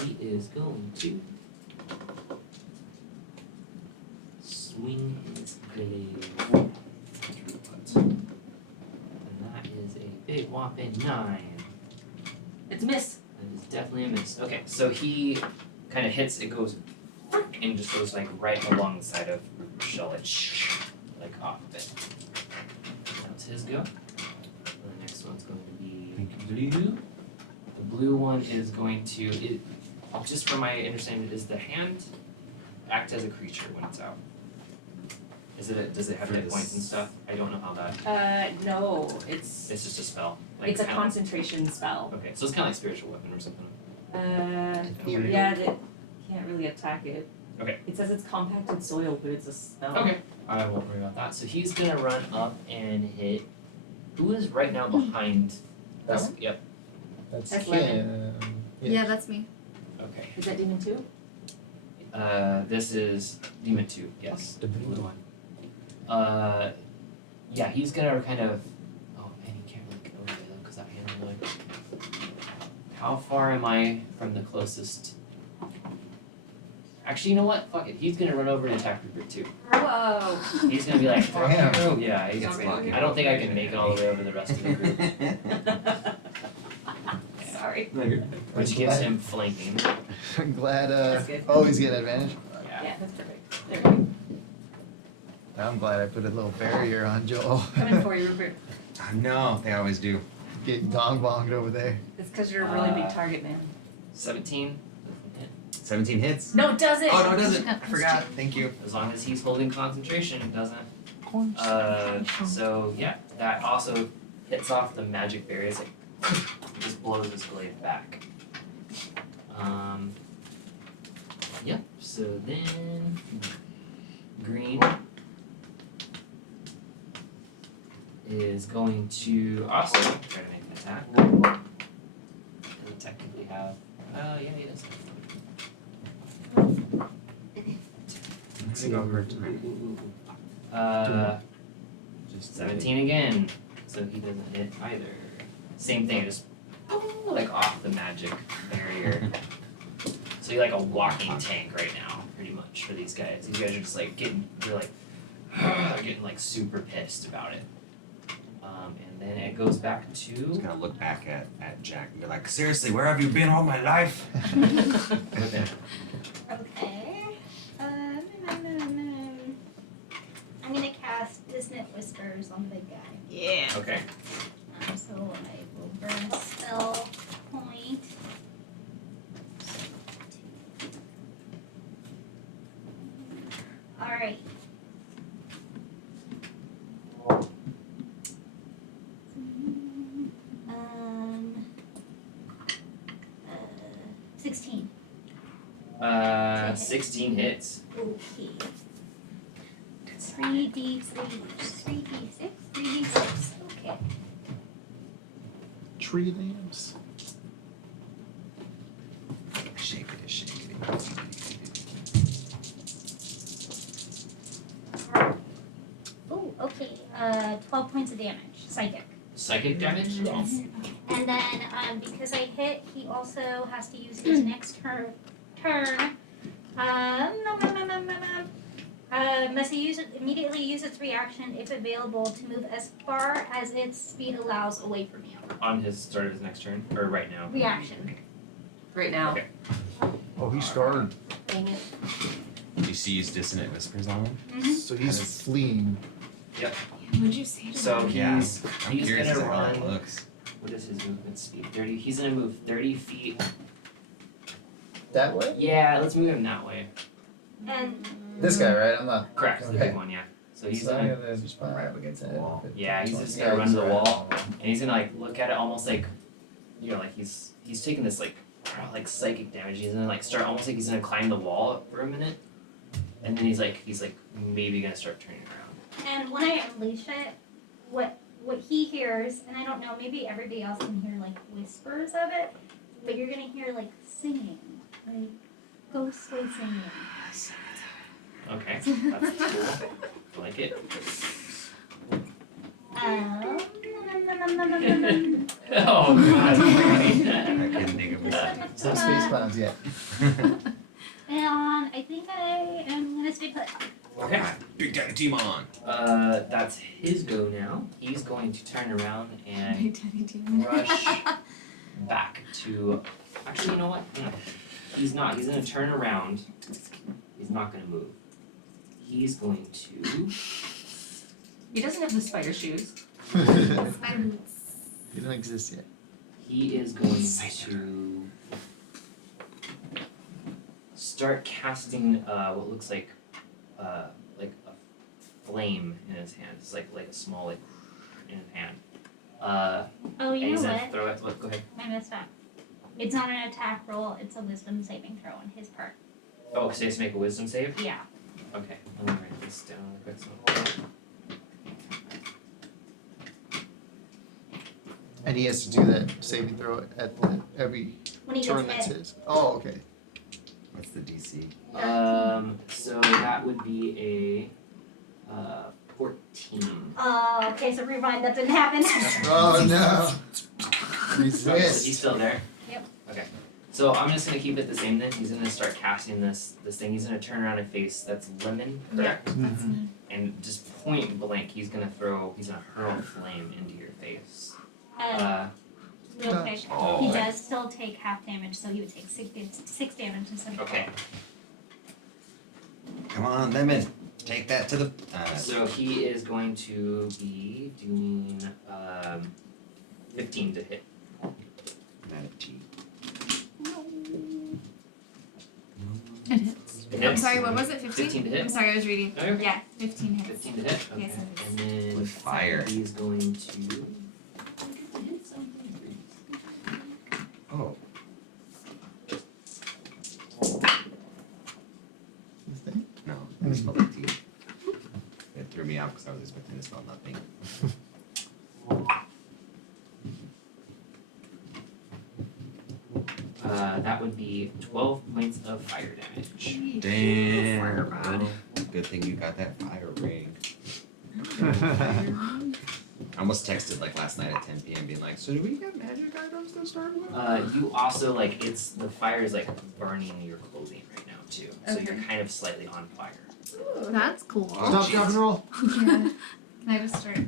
He is going to swing his blade. And that is a big whopping 9. It's a miss. That is definitely a miss. Okay, so he kind of hits, it goes and just goes like right along the side of Rupert's shell, like off of it. That's his go. The next one's going to be blue. The blue one is going to, just from my understanding, is the hand act as a creature when it's out? Does it have For hit this- points and stuff? I don't know how that. No, it's It's just a spell. Like it's a kinda- concentration spell. Okay, so it's kind of like spiritual weapon or something. Ethereal. Yeah, they can't really attack it. Okay. It says it's compacted soil, but it's a spell. Okay. I won't worry about that. So he's gonna run up and hit. Who is right now behind? That this? one? Yep. That's That's Kim. Yeah, that's me. Okay. Is that demon 2? This is Demon 2. Yes. The blue one. Yeah, he's gonna kind of. Oh man, he can't really get over there though, because that hand will like. How far am I from the closest? Actually, you know what? Fuck it. He's gonna run over and attack Rupert too. Whoa! He's gonna be like, fuck Damn. you. Yeah, he's It's blocking. I don't think I can make it all the way over the rest of the group, Sorry. which gives him flanking. I'm glad. That's good. Oh, he's getting advantage. Yeah. Yeah, that's perfect. There we go. I'm glad I put a little barrier on Joel. Coming for you, Rupert. No, they always do. Getting dong bonged over there. It's because you're a really big target, man. 17. 17 hits. No, it doesn't! Oh no, it doesn't. Got I forgot. Thank you. As long as he's holding concentration, it doesn't. So yeah, that also hits off the magic barrier. It's like just blows his blade back. Yep. So then green is going to also try to make an attack. Doesn't technically have. Yeah, he does. Let's go over to me. Just 17 again. So he doesn't hit either. Same thing, just like off the magic barrier. So you're like a walking tank right now, pretty much, for these guys. These guys are just like they're like, they're getting like super pissed about it. And then it goes back Just to. gonna look back at Jack and be like, seriously, where have you been all my life? Okay. Okay. I'm gonna cast Dissonant Whispers on the big guy. Yeah. Okay. So I will burn a spell point. Alright. Um, 16. 16 hits. Okay. 3d6. 3d6. Okay. Tree limbs. Shake it, shake it. Oh, okay. 12 points of damage. Psychic. Psychic damage? Yes. And then because I hit, he also has to use his next turn. I'm Must immediately use its reaction if available to move as far as its speed allows away from you. On his start of his next turn, or right now? Reaction. Right now. Okay. Oh, he started. Dang it. You see his dissonant whispers on him? So he's fleeing. What'd you say to So them? Yeah. he's I'm he's curious as gonna to how that run. looks. What is his movement speed? 30. He's gonna move 30 feet. That way? Yeah, let's move him that way. And This guy, right? I'm not. Correct, the Okay. big one, yeah. So he's So I'm gonna gonna just run right up against the it. wall. Yeah, he's just Yeah, gonna run to the right. wall and he's gonna like look at it almost like like he's taking this like psychic damage. He's gonna like start almost like he's gonna climb the wall for a minute. And then he's like maybe gonna start turning around. and when I unleash it, what he hears, and I don't know, maybe everybody else can hear like whispers of it, but you're gonna hear like singing, like ghostly singing. Okay, that's cool. I like it. Oh god. I couldn't think of it. Some space clowns yet. And I think I am gonna stay put. Okay. Big Daddy Team on. That's his go now. He's going to turn around and Big Daddy Demon. rush back to. Actually, you know what? No. He's not. He's gonna turn around. He's not gonna move. He's going to. He doesn't have the spider shoes. Spider boots. You don't exist yet. He is going to start casting what looks like a flame in his hand. It's like a small like in his hand. Oh, And you he's know gonna what? throw it. Look, go ahead. I messed up. It's not an attack roll, it's a wisdom saving throw on his part. Oh, so he has to make a wisdom save. Yeah. Okay, let me write this down real quick. So. And he has to do that saving throw at every When he turn gets that's hit. his. Oh, okay. What's the DC? So that would be a 14. Oh, okay, so rewind, that didn't happen. Oh no. He's Okay, so missed. he's still there? Yep. Okay. So I'm just gonna keep it the same then. He's gonna start casting this thing. He's gonna turn around and face that's lemon, correct? That's me. And just point blank, he's gonna hurl flame into your face. Real quick, Oh. he does still take half damage, so he would take 6 damage instead of Okay. Come on, Lemon. Take that to the. So he is going to be doing 15 to hit. Not a T. It hits. It I'm hits. sorry, what was it? 15? 15 to hit. I'm sorry, I was reading. No, you're okay. Yeah, 15 hits. 15 to hit. Okay. Yes, it is. And then With fire. he's going to. Oh. This thing? No, I spelled like T. It threw me off because I was expecting to spell nothing. That would be 12 points of fire damage. Damn. Fire rod. Good thing you got that fire ring. I almost texted like last night at 10 p.m. being like, so do we get magic items to start with? You also the fire is like burning your clothing right now too. So you're Okay. kind of slightly on fire. That's cool. Stop, drop, and roll. Yeah. Can I just start?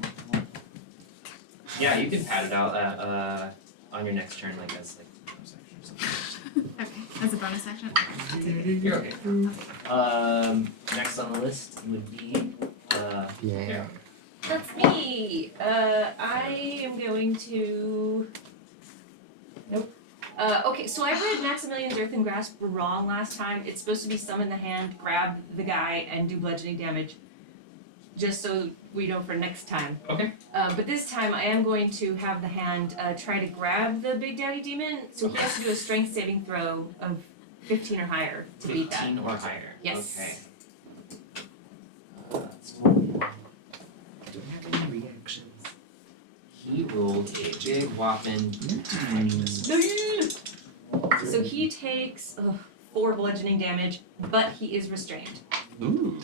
Yeah, you can pad it out on your next turn like as like bonus action or something. Okay, as a bonus action. You're okay. Next on the list would be Yeah. That's me. I am going to. Nope. Okay, so I read Maximilian's Earthen Grasp wrong last time. It's supposed to be summon the hand, grab the guy, and do bludgeoning damage. Just so we know for next time. Okay. But this time I am going to have the hand try to grab the Big Daddy Demon. So he has to do a strength saving throw of 15 or higher to beat that. 15 or higher. Yes. Okay. That's cool. Don't have any reactions. He rolled a big whopping. So he takes 4 bludgeoning damage, but he is restrained. Ooh.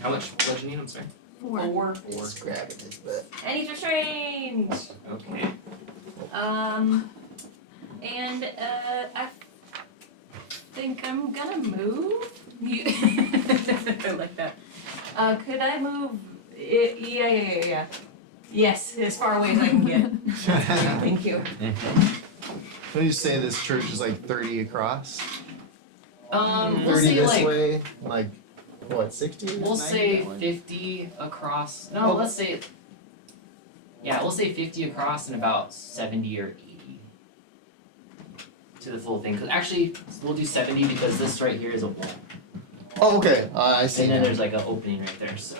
How much bludgeoning? I'm sorry. 4. Just grabbing his butt. And he's restrained. Okay. And I think I'm gonna move. I like that. Could I move? Yeah. Yes, as far away as I can get. Thank you. Let me just say this church is like 30 across. We'll 30 say this like, way, like what, 60? we'll 90 say that way? 50 across. No, Oh. let's say, yeah, we'll say 50 across and about 70 or 80 to the full thing. Cause actually, we'll do 70 because this right here is a wall. Oh, okay. I see. And then now. there's like an opening right there, so.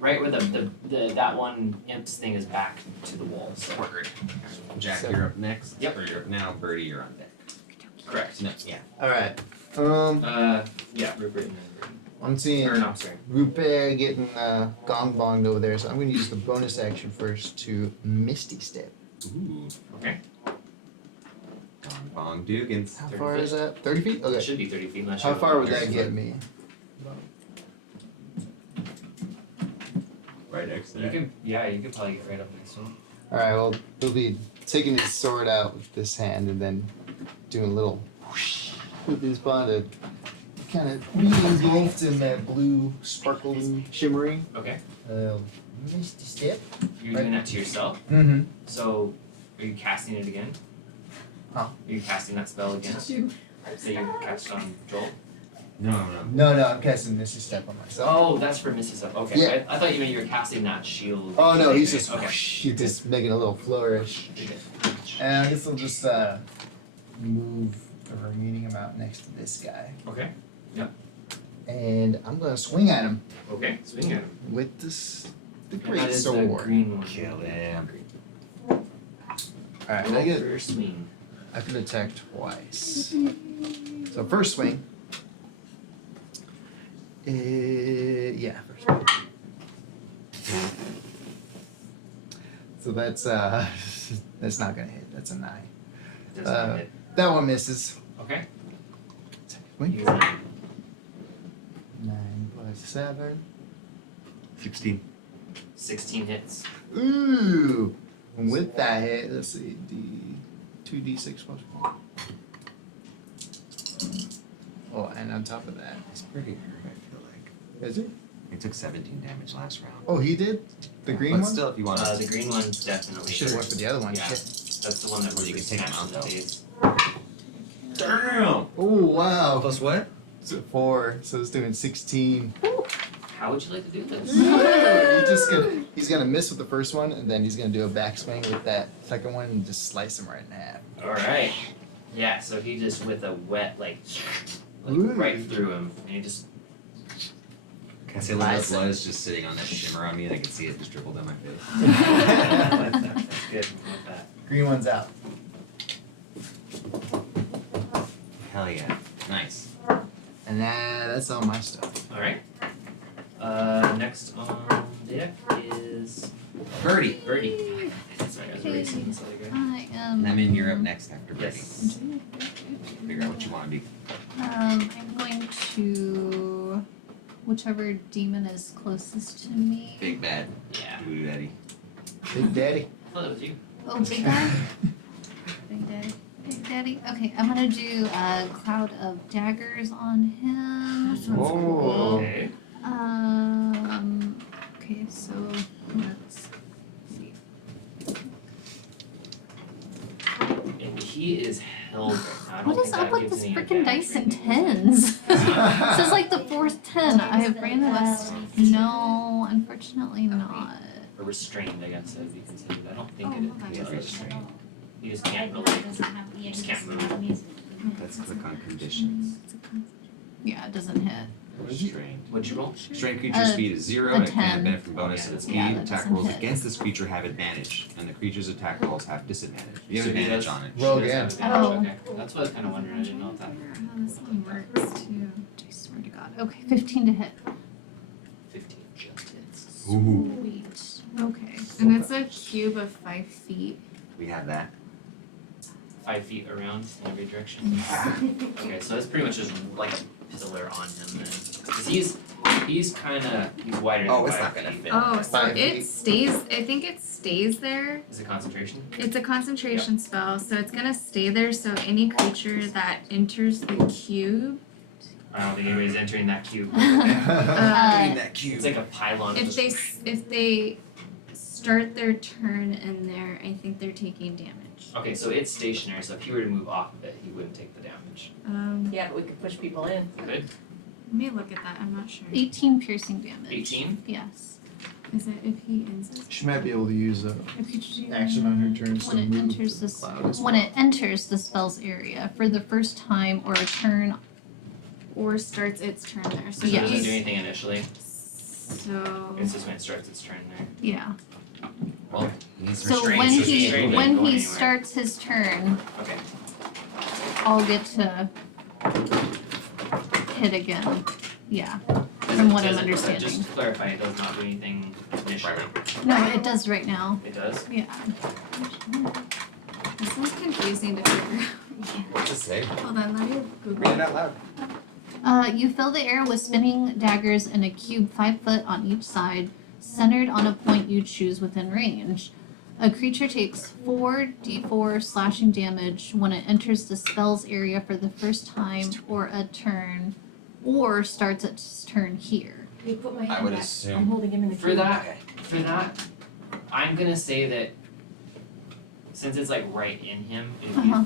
Right where the that one imps thing is back to the wall, so. Word. Jack, So- you're up next. Yep. Or you're up now. Birdie, you're on deck. Correct. No, yeah. All right. Yeah, Rupert and then I'm seeing Or no, sorry. Rupert getting gong bonged over there, so I'm going to use the bonus action first to Misty Step. Ooh. Okay. Bong Bong Dugans. How 30 far feet. is that? 30 feet? It Okay. should be 30 feet unless How you're far would going that 30 get foot. me? Right next to You can, yeah, you could probably get right up next to him. All right. Well, he'll be taking his sword out with this hand and then doing a little whoosh with his paw to kind of be engulfed in that blue, sparkling, shimmering. Okay. Misty Step. You're doing that to yourself. Mm-hmm. So, are you casting it again? Huh? Are you casting that spell again? That you cast on Joel? No. No, I'm casting Misty Step on myself. Oh, that's for Mississippi. Okay. Yeah. I thought you meant you were casting that shield. Oh no, he's thing. just Okay. he's just making a little flourish. And I guess I'll just move the remaining amount next to this guy. Okay. And I'm gonna swing at him Okay. Swing at him. with the And great that is the sword. green one. Kill him. Alright, Roll I get for swing. I can attack twice. So first swing. Yeah, first swing. So that's that's not gonna hit. That's a 9. Does not hit. That one misses. Okay. Wait. Use that. 9 plus 7. 16. 16 hits. Ooh! And with that hit, let's see, 2d6 plus 1. Oh, and on top of that, It's pretty hurt, I feel like. is it? He took 17 damage last round. Oh, he did? The green But one? still, if you want The green one's definitely. Should have went for the other one. Yeah. Shit. That's the one that Well, you can take him smacks out, in the though. face. Damn! Oh, wow. Plus what? So 4, so it's doing 16. How would you like to do this? He's gonna miss with the first one, and then he's gonna do a backswing with that second one and just slice him right in half. Alright. Yeah, so he just with a wet Ooh. right through him, and he just Can I say a little bit of blood is just sitting on that shimmer on me and I can see it just dribble down my face. that's good. I'm with that. Green one's out. Hell yeah. Nice. And that's all my stuff. Alright. Next on deck is Birdie. Birdie. Sorry, I was erasing this other guy. I am. And then you're up next after Birdie. Yes. Figure out what you want to be. I'm going to whichever demon is closest to me. Big bad. Yeah. Voodoo Daddy. Big Daddy. I thought that was you. Oh, big guy. Big Daddy. Big Daddy. Okay, I'm gonna do a cloud of daggers on him. Whoa. Okay. Okay, so let's see. And he is held right now. I don't What is think up that with gives this any freaking dice and advantage. 10s? This is like the fourth 10. I have ran this. No, unfortunately not. Or restrained, I guess that would be considered. I don't think Oh, it okay. is restrained. You just I can't know really. it doesn't have the just can't it's not music. Let's click on conditions. Yeah, it doesn't hit. Restrained. What'd you roll? Strength creature's speed is 0 and it can 10. have benefit from bonus to its speed. Yeah, that Attack doesn't rolls hit. against this creature have advantage, and the creature's attack rolls have disadvantage. You have So he advantage does- on it. Roll She does again. have advantage, Oh. Okay. That's what I was kind of wondering. I didn't know if that. How this one works too. I swear to God. Okay, 15 to hit. 15 just hits. Ooh. Sweet. Okay. And it's a cube of 5 feet. We have that. 5 feet around in every direction. Okay, so it's pretty much just like a pillar on him then. Because he's wider than Oh, it's 5 not gonna feet. fit. Oh, so 5 it feet. stays, I think it stays there. Is it concentration? It's a concentration spell, so it's gonna stay there, so any creature that enters the cube I don't think anybody's entering that cube. Read that cube. It's like a pylon. of If they start their turn in there, I think they're taking damage. Okay, so it's stationary, so if you were to move off of it, you wouldn't take the damage. Yeah, but we could push people in. You could? Let me look at that. I'm not sure. 18 piercing damage. 18? Yes. Is it if he ends his She might be able to use a If you action on her turn, so when it move enters to the this cloud as when well. it enters the spell's area for the first time or a turn. or starts its turn there? So So it Yes. doesn't he's do anything initially. so It's just when it starts its turn there. Yeah. Well, he's So restrained. when so he he's restrained, when going he anywhere. starts his turn, Okay. I'll get to hit again. Yeah. Does From it- what I'm does it- understanding. Just to clarify, it does not do anything initially. No, it does right now. It does? Yeah. this one's confusing to figure out. What's it say? Hold on, let me Google. Read it out loud. You fill the air with spinning daggers in a cube 5 foot on each side, centered on a point you choose within range. A creature takes 4d4 slashing damage when it enters the spell's area for the first time or a turn, or starts its turn here. Let me put my I hand would back. assume- I'm holding him in the For cube. that, I'm gonna say that since it's like right in him, if Uh-huh.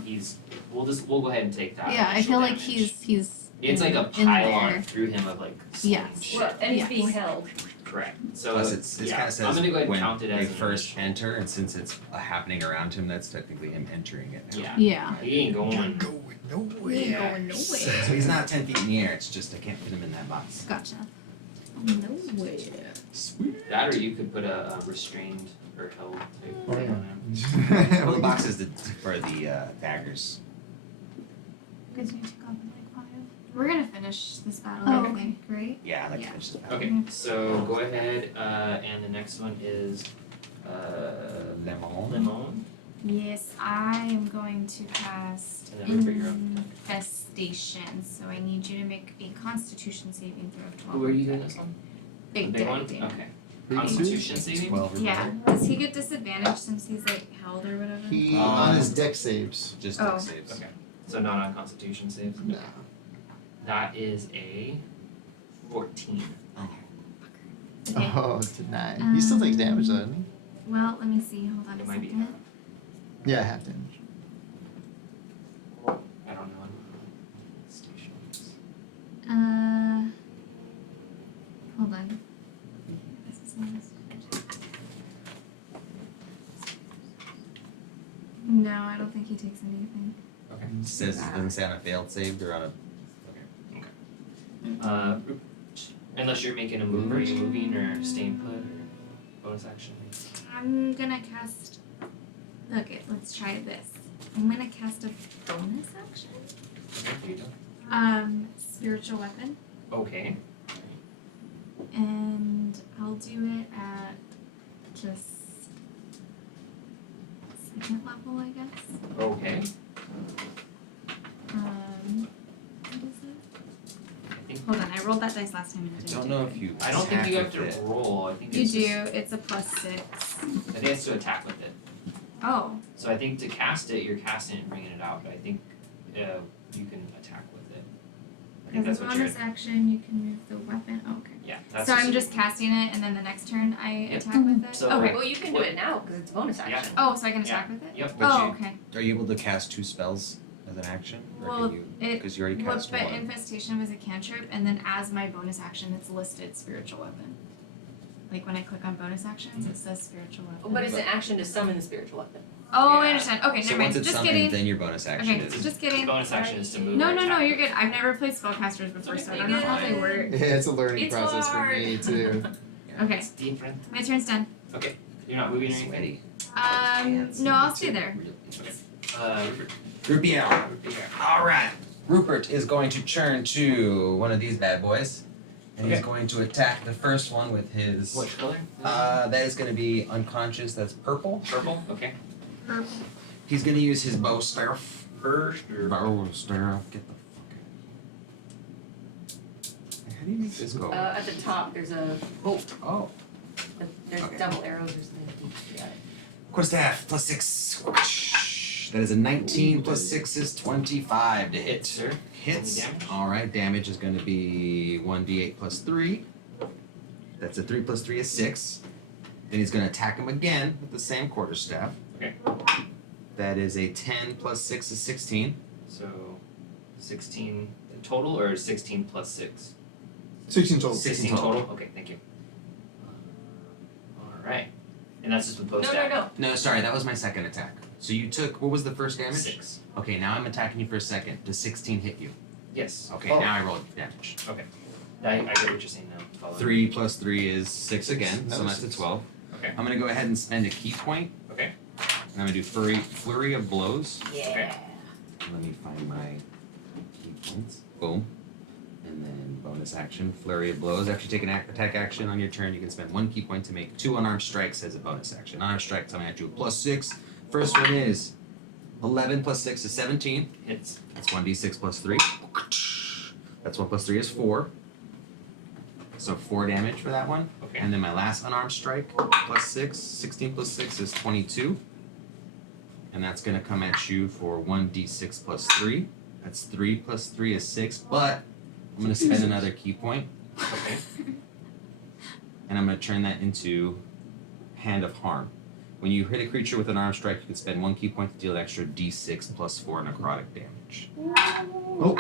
we'll go ahead and take that. Yeah, I initial feel like damage. he's It's like a in pylon there. through him of like Yes. shit. Well, and he's Yes. being held. Correct. So Plus, it's yeah, kind of says I'm gonna go ahead and when count it as they an first initial. enter, and since it's happening around him, that's technically him entering it. Now. Yeah. Yeah. He ain't going. He ain't going nowhere. So he's not 10 feet in the air. It's just I can't fit him in that box. Gotcha. Nowhere. Sweet. That or you could put a restrained or held type Oh, thing yeah. on him. Well, the box is for the daggers. Gives me 2 goblin like 5. We're gonna finish this battle. Oh, I okay, think. great. Yeah, I'd like to Yeah. finish this battle. Okay, so go ahead, and the next one is Lemon. Lemon. Yes, I am going to cast And then Rupert, you're up. Infestation. So I need you to make a Constitution saving throw of 12. Who are you doing this one? Big The big Daddy one? Damon. Okay. Constitution saving? 12 or Yeah. Does he get disadvantage since he's like held or whatever? He on his deck saves. Just Oh. deck saves. Okay. So not on Constitution saves? No. That is a 14. Okay. Oh, tonight. He still takes damage though, doesn't Well, let me see. Hold on It a might be second. he? Yeah, half damage. I don't know. Stations. Hold on. This is nice. No, I don't think he takes anything. Okay. Says doesn't say on a failed save or on a. Rupert, unless you're making a move, are you moving or staying put or bonus action? I'm gonna cast. Okay, let's try this. I'm gonna cast a bonus action. Okay, you do. Spiritual weapon, Okay. and I'll do it at just second level, I guess. Okay. What is it? I think Hold on, I rolled that dice last time and I it didn't don't do know it. if you. I don't think you have attack with to it. roll. I think You it's do. just, It's a +6. I think it's to attack with it. Oh, So I think to cast it, you're casting it and bringing it out. But I think you can attack with it. I think as that's a what you're. bonus action, you can move the weapon. Oh, okay. Yeah, that's. So I'm just casting it, and then the next turn I Yep. attack with it. So- Okay. Well, you can do it now because it's bonus action. Oh, so I can attack with it. Yep. But Oh, you- okay. Are you able to cast 2 spells as an action? Or Well, can you? it- Because you already Well, cast but one. infestation was a cantrip, and then as my bonus action, it's listed spiritual weapon. Like when I click on bonus actions, it says spiritual weapon. But it's an action to summon the spiritual weapon. Oh, I Yeah. understand. Okay, So never mind. once it's Just summoned, kidding. then your bonus action Okay, is. just The kidding. bonus action is to move. No, or no, no, attack. you're good. I've never played spellcasters before, so I don't know how they work. Yeah, it's a learning It's process hard. for me too. Okay, It's different. my turn's done. You're not moving or anything. Sweaty. No, I'll stay there. Rupert. Rupiel. Rupert. All right. Rupert is going to turn to one of these bad boys, and he's Okay. going to attack the first one with his. What color? That is going to be unconscious. That's purple. Purple. Okay. Purple. He's going to use his bow staff. First. Bow staff. Get the fuck. How do you make this go? At the top, there's Oh. there's Okay. double arrows or something. Yeah. Quarterstaff +6. That is a 19 plus 6 is 25 to Hit, hit. sir. Hits. Only damage? Alright, damage is going to be 1d8 plus 3. That's a 3 plus 3 is 6. Then he's going to attack him again with the same quarterstaff. Okay. That is a 10 plus 6 is 16. So 16 total or 16 plus 6? 16 total. 16 total? Okay, thank you. Alright. And that's just with bow staff? No, sorry, that was my second attack. So you took, what was the first damage? 6. Okay, now I'm attacking you for a second. Does 16 hit you? Yes. Okay, Oh. now I roll damage. I get what you're saying now. Follow. 3 plus 3 is 6 again, so Another that's a 6. 12. Okay. I'm gonna go ahead and spend a key point. Okay. And I'm gonna do flurry of blows. Okay. Let me find my key points. Boom. And then bonus action, flurry of blows. After you take an attack action on your turn, you can spend 1 key point to make 2 unarmed strikes as a bonus action. Unarmed strike coming at you with plus 6. First one is 11 plus 6 is 17. Hits. That's 1d6 plus 3. That's 1 plus 3 is 4. So 4 damage for that one. Okay. And then my last unarmed strike, plus 6. 16 plus 6 is 22. And that's going to come at you for 1d6 plus 3. That's 3 plus 3 is 6. But I'm going to spend another key point. Okay. And I'm going to turn that into Hand of Harm. When you hit a creature with an armed strike, you can spend 1 key point to deal extra d6 plus 4 necrotic damage. Oh.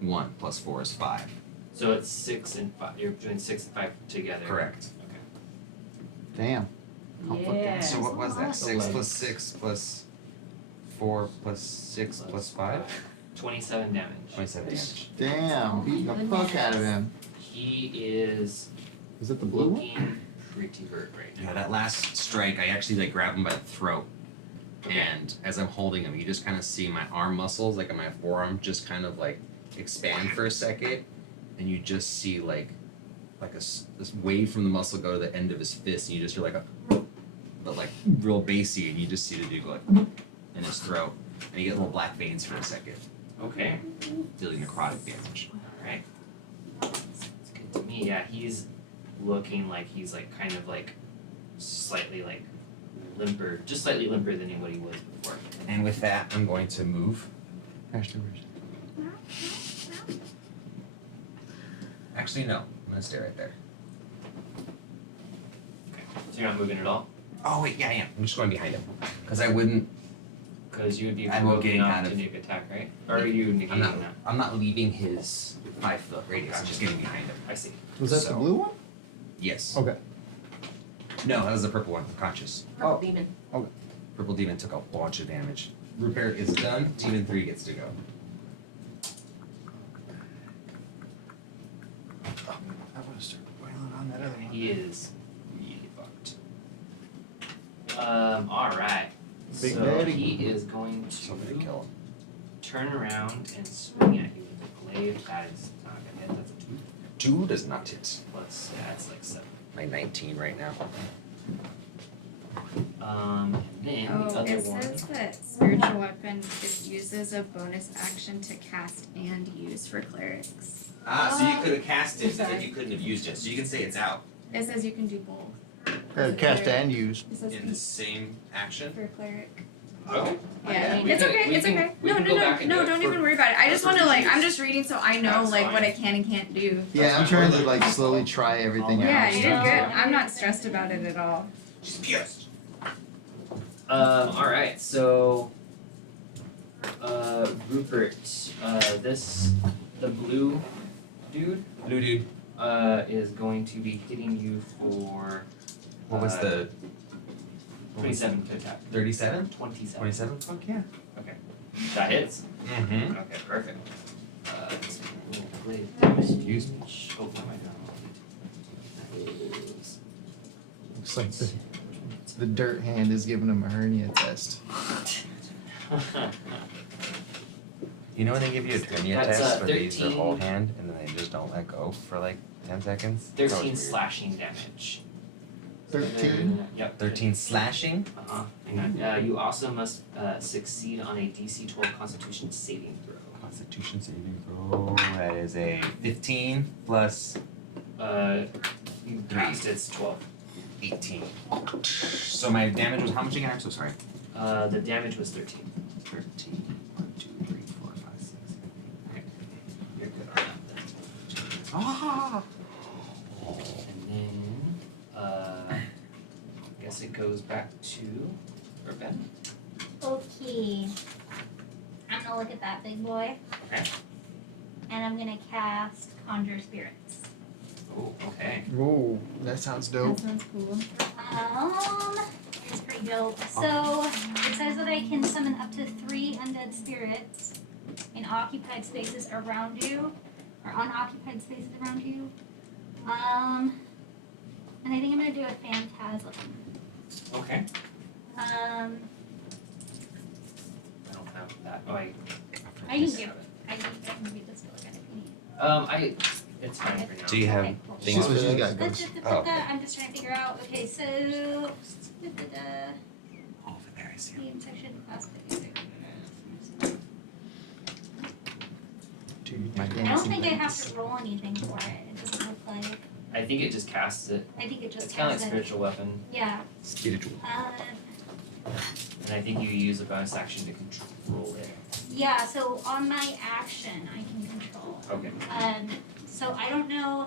1 plus 4 is 5. So it's 6 and 5. You're doing 6 and 5 together. Correct. Damn. Yeah. So what was that? 6 11. plus 6 plus 4 plus 6 plus 5? 27 damage. 27 damage. Damn. Beating the fuck out of him. He is Is it the blue one? looking pretty hurt right now. Yeah, that last strike, I actually grab him by the throat. And as I'm holding him, you just kind of see my arm muscles, like on my forearm, just kind of expand for a second. And you just see this wave from the muscle go to the end of his fist, and you just hear but real bassy, and you just see the dude go in his throat, and you get little black veins for a second, Okay. dealing necrotic damage. Alright. That's good to me. Yeah, he's looking like he's slightly limper, just slightly limper than what he was before. And with that, I'm going to move. Actually, no. I'm gonna stay right there. Okay. So you're not moving at all? Oh wait, yeah, I am. I'm just going behind him, because I wouldn't. Because you would be I'm moving getting off out to of- nuke attack, right? Or are you negating that? I'm not leaving his 5-foot radius. I'm just getting behind him. I see. Was that the So- blue one? Yes. Okay. No, that was the purple one. Conscious. Purple demon. Purple demon took a bunch of damage. Rupert is done. Demon 3 gets to go. I would have started wailing on that other one. He is really fucked. Alright. Big So daddy. he is going Somebody to kill him. turn around and swing at you with a blade. That is not gonna hit. That's a 2. 2 does not hit. Plus, yeah, it's 7. My 19 right now. And then the Oh, other it one. says that spiritual weapon is used as a bonus action to cast and use for clerics. So you could have cast it, but sorry. then you couldn't have used it. So you can say it's out It says you can do both. Cast and use. It says in the same action. for cleric. Okay. Yeah, we it's can- okay. we It's can- okay. we No, can no, go no, back and do no. it Don't for- even worry about it. I just want to I'm just reading so I know That's what fine. I can and can't do. Yeah, I'm trying to slowly try everything Yeah, out. you did good. I'm not stressed about it at all. She's pierced. Alright, so Rupert, the blue dude, Blue dude. is going to be hitting you for What was the 27 to attack. 37? 27. 27? Fuck yeah. That hits? Mm-hmm. Okay, perfect. Let's see, little blade damage. Excuse me. Oh, my God. That is... Looks like the dirt hand is giving him a hernia test. You know when they give you a hernia That's, test where they use their 13. whole hand and then they just don't let go for 10 seconds? That was 13 weird. slashing damage. 13? Yep. 13 slashing? Uh-huh. Hang on. You also must succeed on a DC 12 Constitution saving throw. Constitution saving throw. That is a 15 plus You passed. It's 12. 18. So my damage was how much again? I'm so sorry. The damage was 13. 13. 1, 2, 3, 4, 5, 6. Okay. You're good on that then. Ah! And then, I guess it goes back to Ben. Okay. I'm gonna look at that big boy. Okay. And I'm gonna cast Conjure Spirits. Oh, okay. Whoa, that sounds dope. That sounds cool. It's pretty dope. So it says that I can summon up to 3 undead spirits in occupied spaces around you, or unoccupied spaces around you. And I think I'm gonna do a Phantasm. Okay. Um, I don't have that. Oh, I can just give have it. I can maybe just go look at it if you need. It's fine for now. Do you have Okay, cool. things She's for what she's those? got, Da, Ghost. da, da, Oh, da, I'm just trying to figure out. Okay, so Over there, I see. the infection class. Dude, my I don't dancing think I have legs. to roll anything for it. It doesn't look like. I think it just casts it. I think it just It's kind of has like it. spiritual weapon, Yeah. Spiritual. and I think you use a bonus action to control it. Yeah. So on my action, I can control. Okay. So I don't know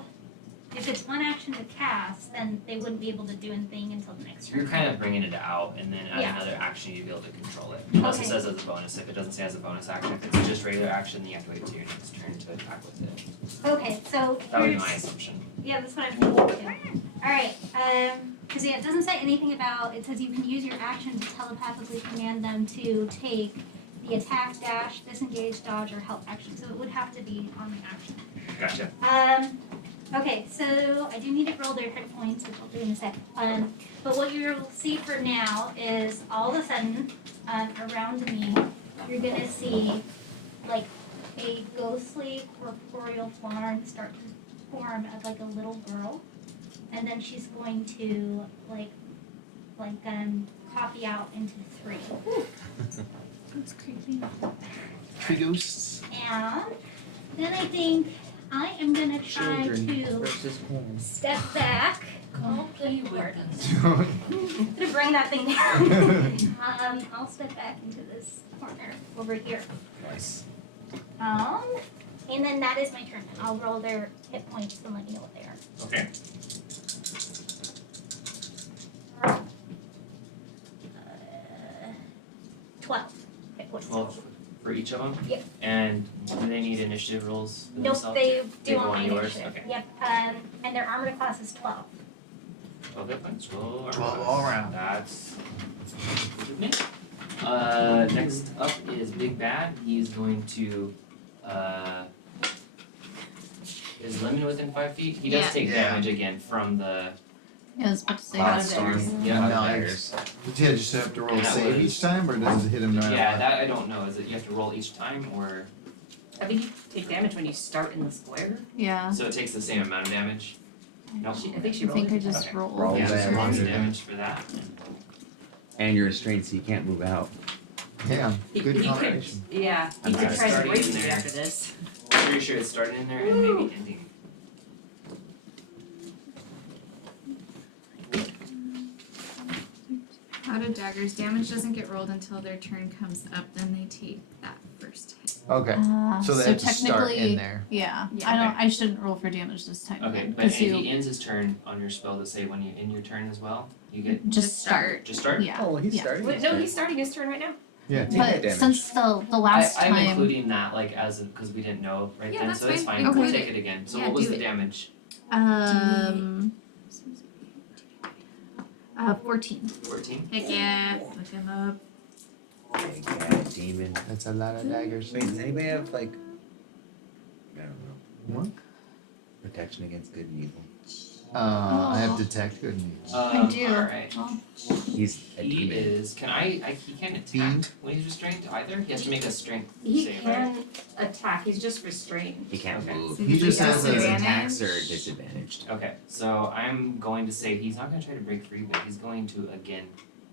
if it's one action to cast, then they wouldn't be able to do anything until the next So you're turn. kind of bringing it out, and then at Yeah. another action you'd be able to control it. Unless Okay. it says as a bonus. If it doesn't say as a bonus action, if it's just regular action, then you have to wait till your next turn to attack with it. Okay. So That would be here's. my assumption. Yeah, that's what I'm thinking too. Alright, because yeah, it doesn't say anything about, it says you can use your action to telepathically command them to take the attack, dash, disengage, dodge, or help action. So it would have to be on the action. Gotcha. Okay, so I do need to roll their hit points, which I'll do in a sec. But what you'll see for now is all of a sudden, around me, you're gonna see like a ghostly corporeal form start to form of like a little girl, and then she's going to copy out into 3. That's creepy. Tree ghosts. And then I think I am gonna try Children to versus home. step back. Oh, good lord. Alright. I'm gonna bring that thing down. I'll step back into this corner over here. Nice. And then that is my turn. I'll roll their hit points and let you know what they are. Okay. 12 hit points. 12 for each of them? Yep. And do they need initiative rolls for Nope, themselves? they They do go on on my yours? initiative. Okay. Yep. And their armor class is 12. 12 hit points. 12 all around. That's good with me. Next up is Big Bad. He's going to is Lemon within 5 feet? He does Yeah. take Yeah. damage again from the Yeah, I was about to say Cloud that. storm. Yeah. Nice. Did you just have to roll a That save was- each time, or does it hit him no matter Yeah, what? that I don't know. Is it you have to roll each time or I think you take damage when you start in the square. Yeah. so it takes the same amount of damage? Nope. I think she I rolled think I it. just Okay. rolled. Roll Yeah, that. so lots of Yeah. damage for that. And you're restrained, so you can't move out. Yeah, He good could, combination. yeah, he I'm could gonna try to start break in you there. after this. Pretty sure it's starting in there and maybe ending. How do daggers? Damage doesn't get rolled until their turn comes up, then they take that first hit. Okay, so they have to start in there. Yeah, Yeah. I shouldn't roll for damage this time. Okay, then, but 'cause if you he ends his turn on your spell to say when you end your turn as well, you get just start. just start? Yeah. Oh, he's Yeah. starting. Wait, no, he's starting his turn right now. Yeah, Take that But damage. since the last I'm time, including that like as because we didn't know right Yeah, then, that's so it's fine. fine. Include We'll it. take it again. So Yeah, what was do the it. damage? 14. 14? Heck yeah, look him up. Big bad demon. that's a lot of daggers. Wait, does anybody have like I don't know. What? Protection against good and evil? I have detect good news. I do. Alright. Well, He's a He demon. is can he can't attack Fiend? when he's restrained either? He has to make a strength He save, right? can attack, he's just restrained. He can't Okay. move. So He just has His a- attacks are disadvantaged. Okay, so I'm going to say he's not gonna try to break free, but he's going to again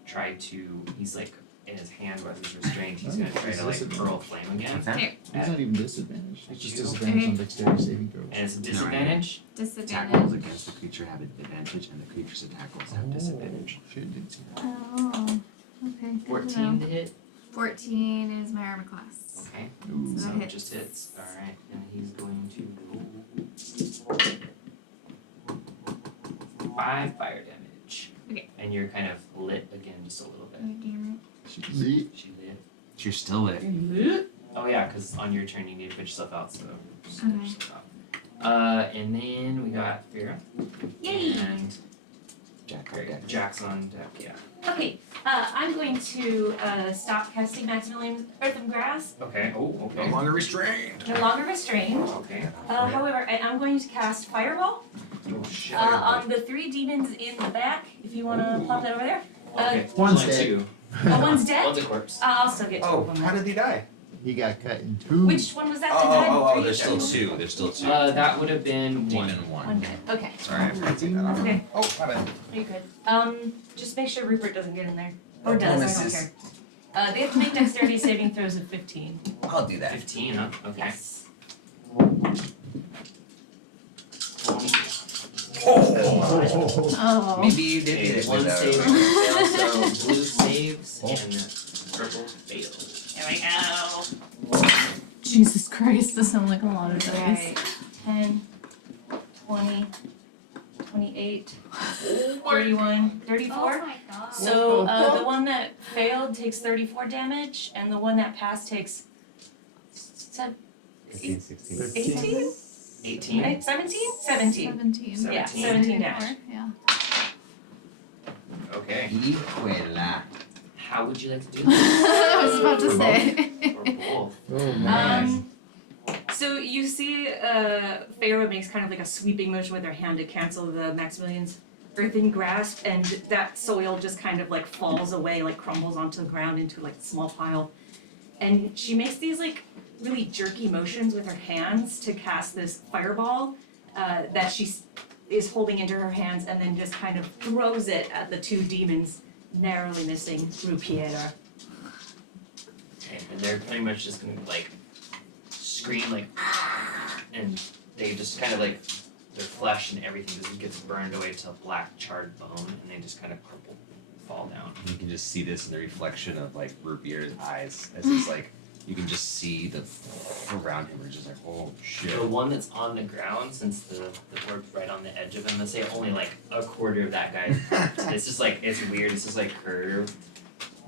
try to he's like in his hand while he's restrained, he's gonna try to like hurl flame again. What's that? He's not even disadvantaged. It's just You. disadvantage on dexterity saving throws. And it's a disadvantage. Attack rolls Disadvantage. against the creature have an advantage, and the creature's attack rolls have disadvantage. Shit, did see that. oh. Okay, good to 14 know. to hit. 14 is my armor class. Okay. Ooh. So So that it just hits. Alright. And he's going to roll 5 fire damage. Okay. And you're kind of lit again just a little bit. Oh, damn See? She lit. You're still lit. Oh yeah, because on your turn you need to put yourself out, so just Okay. put yourself out. And then we got Farah. Yay! And Jack, Jack's on deck, yeah. Okay, I'm going to stop casting Maximilian Earth and Grass. Okay. Oh, No okay. longer restrained. No longer restrained. Okay. However, I'm going to cast Fireball Oh shit. on the 3 demons in the back. If you want to plop that over there. Okay. One's only dead. 2. One's dead. One's a corpse. I'll still get 2 Oh, of them. how did he die? He got cut in two. Which one was that? Oh, Did oh, I- oh, there's still 2. There's still 2. That would have been Demon 1. 1. dead. Okay. Sorry, I forgot to take that off. Okay. Oh, my bad. You're good. Just make sure Rupert doesn't get in there. Or No does, I don't promises. care. They have to make dexterity saving throws of 15. I'll do that. 15, huh? Okay. Yes. Oh. Maybe you did get Okay, it one without. save fails, so blue saves and purple fails. There we go. Jesus Christ, this sounds like a lot of dice. Right. 10, 20, 28, 31, 34. Oh my god. So the one that failed takes 34 damage, and the one that passed takes 15, 16. 18? 18. Right? 17? 17. 17. Yeah, 17. 17 damage. Yeah. Okay. Hijuela. How would you like to do I this? was about to Or say. Or both? Oh man. So you see Pharaoh makes kind of like a sweeping motion with her hand to cancel the Maximilian's earthen grasp, and that soil just kind of like falls away, like crumbles onto the ground into like a small pile. And she makes these like really jerky motions with her hands to cast this fireball that she is holding into her hands, and then just kind of throws it at the 2 demons, narrowly missing Rupiera. Okay, and they're pretty much just gonna like scream like, and they just kind of like their flesh and everything just gets burned away to a black charred bone, and they just kind of crumple, fall down. You can just see this in the reflection of like Rupier's eyes as it's like you can just see the around him. We're just like, oh shit. The one that's on the ground, since the corpse right on the edge of him, let's say only like a quarter of that guy. It's just like it's weird. It's just like curved.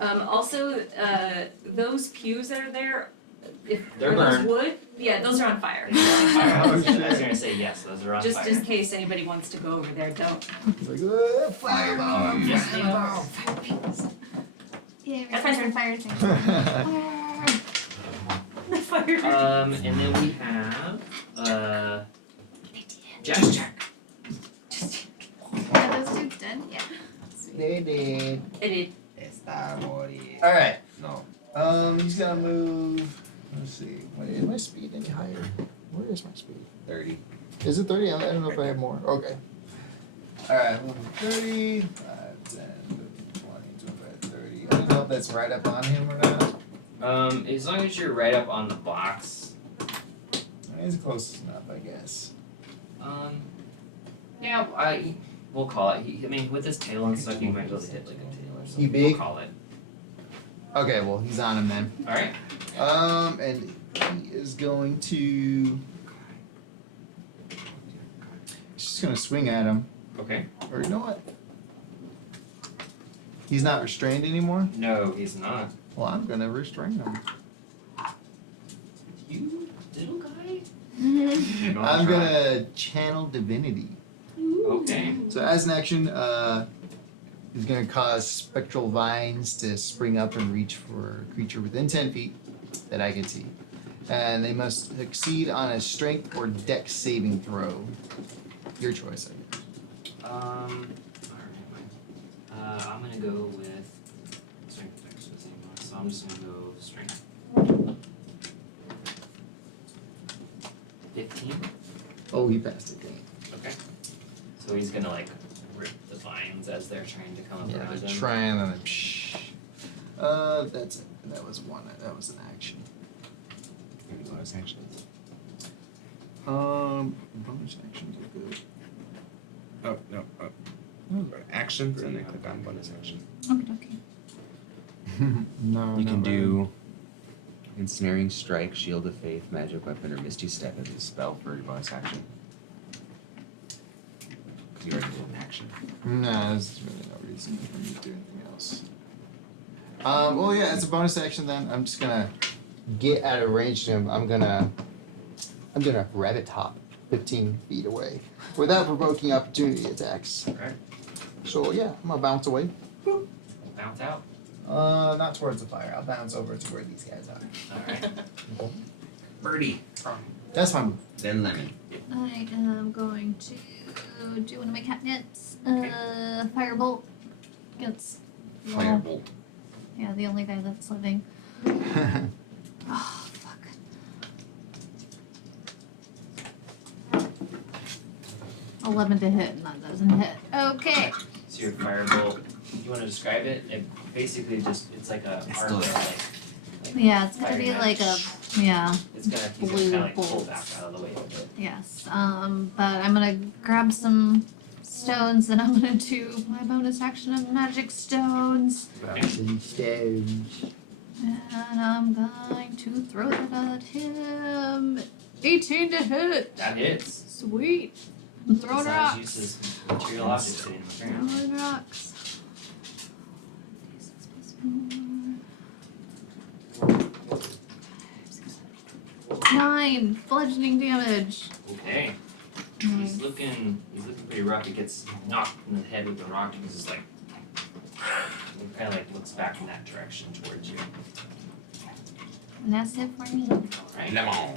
Also, those pews that are there, if They're are those burned. wood, yeah, those are on fire. They're on fire. I was Oh, gonna shit. say yes. Those are on Just fire. in case anybody wants to go over there, don't. It's like, fireball. Yes. Fire pews. Yeah, That's my turn. fire thing. The fire. And then we have Jack. Are those dudes dead? Yeah. They did. It Está morir. Alright. No. He's gonna move. Let's see. Wait, is my speed any higher? Where is my speed? 30. Is it 30? I don't know if I have more. Okay. Alright, 30, 5, 10, 20, 25, 30. I don't know if that's right up on him or not. As long as you're right up on the box. It's close enough, I guess. Yeah, we'll call it. I mean, with his tail and stuff, you might be able to hit like a tail or something. He big? We'll call it. Okay, well, he's on him then. All right. And he is going to. He's just gonna swing at him. Okay. Or you know what? He's not restrained anymore? No, he's not. Well, I'm gonna restrain him. You little guy. I'm gonna channel divinity. Okay. So as an action, he's gonna cause spectral vines to spring up and reach for a creature within 10 feet that I can see. And they must succeed on a strength or dex saving throw. Your choice, I guess. Alright. I'm gonna go with strength dex for the same one, so I'm just gonna go strength. 15. Oh, he passed it, dang. Okay. So he's gonna like rip the vines as they're trying to come up Yeah, around they're him. trying and then that's it. That was one. That was an action. Maybe bonus actions. Bonus actions are good. Oh, no. Actions and then click on bonus action. Okay, okay. No. You not can really. do Ensnaring Strike, Shield of Faith, Magic Weapon, or Misty Step as a spell for your bonus action. Because you already did an action. No, there's really no reason for me to do anything else. Well, yeah, as a bonus action, then I'm just gonna get out of range to him. I'm gonna rabbit hop 15 feet away without provoking opportunity attacks. Okay. So yeah, I'm gonna bounce away. Bounce out. Not towards the fire. I'll bounce over to where these guys are. Alright. Birdie. That's my move. Then Lemon. I am going to do one of my catnits. Firebolt against the only- Firebolt. Yeah, the only guy that's living. Oh fuck. $11 to hit, and that doesn't hit. Okay. So your firebolt, you want to describe it? It basically it's like a It's armor, still- like Yeah, it's gonna be Fire like a knife. yeah, it's gonna he's Blue gonna kinda like pull bolt. back out of the way a bit. yes. But I'm gonna grab some stones and I'm gonna do my bonus action of magic stones. Bouncing stones. And I'm going to throw that at him. 18 to hit. That hits. Sweet. I'm throwing Besides rocks. uses material objects sitting on the ground. Throwing rocks. 9 bludgeoning damage. Okay. He's looking pretty rough. He gets knocked in the head with the rock and he's just like he kinda like looks back in that direction towards you. And that's it for me. Alright. Lemon.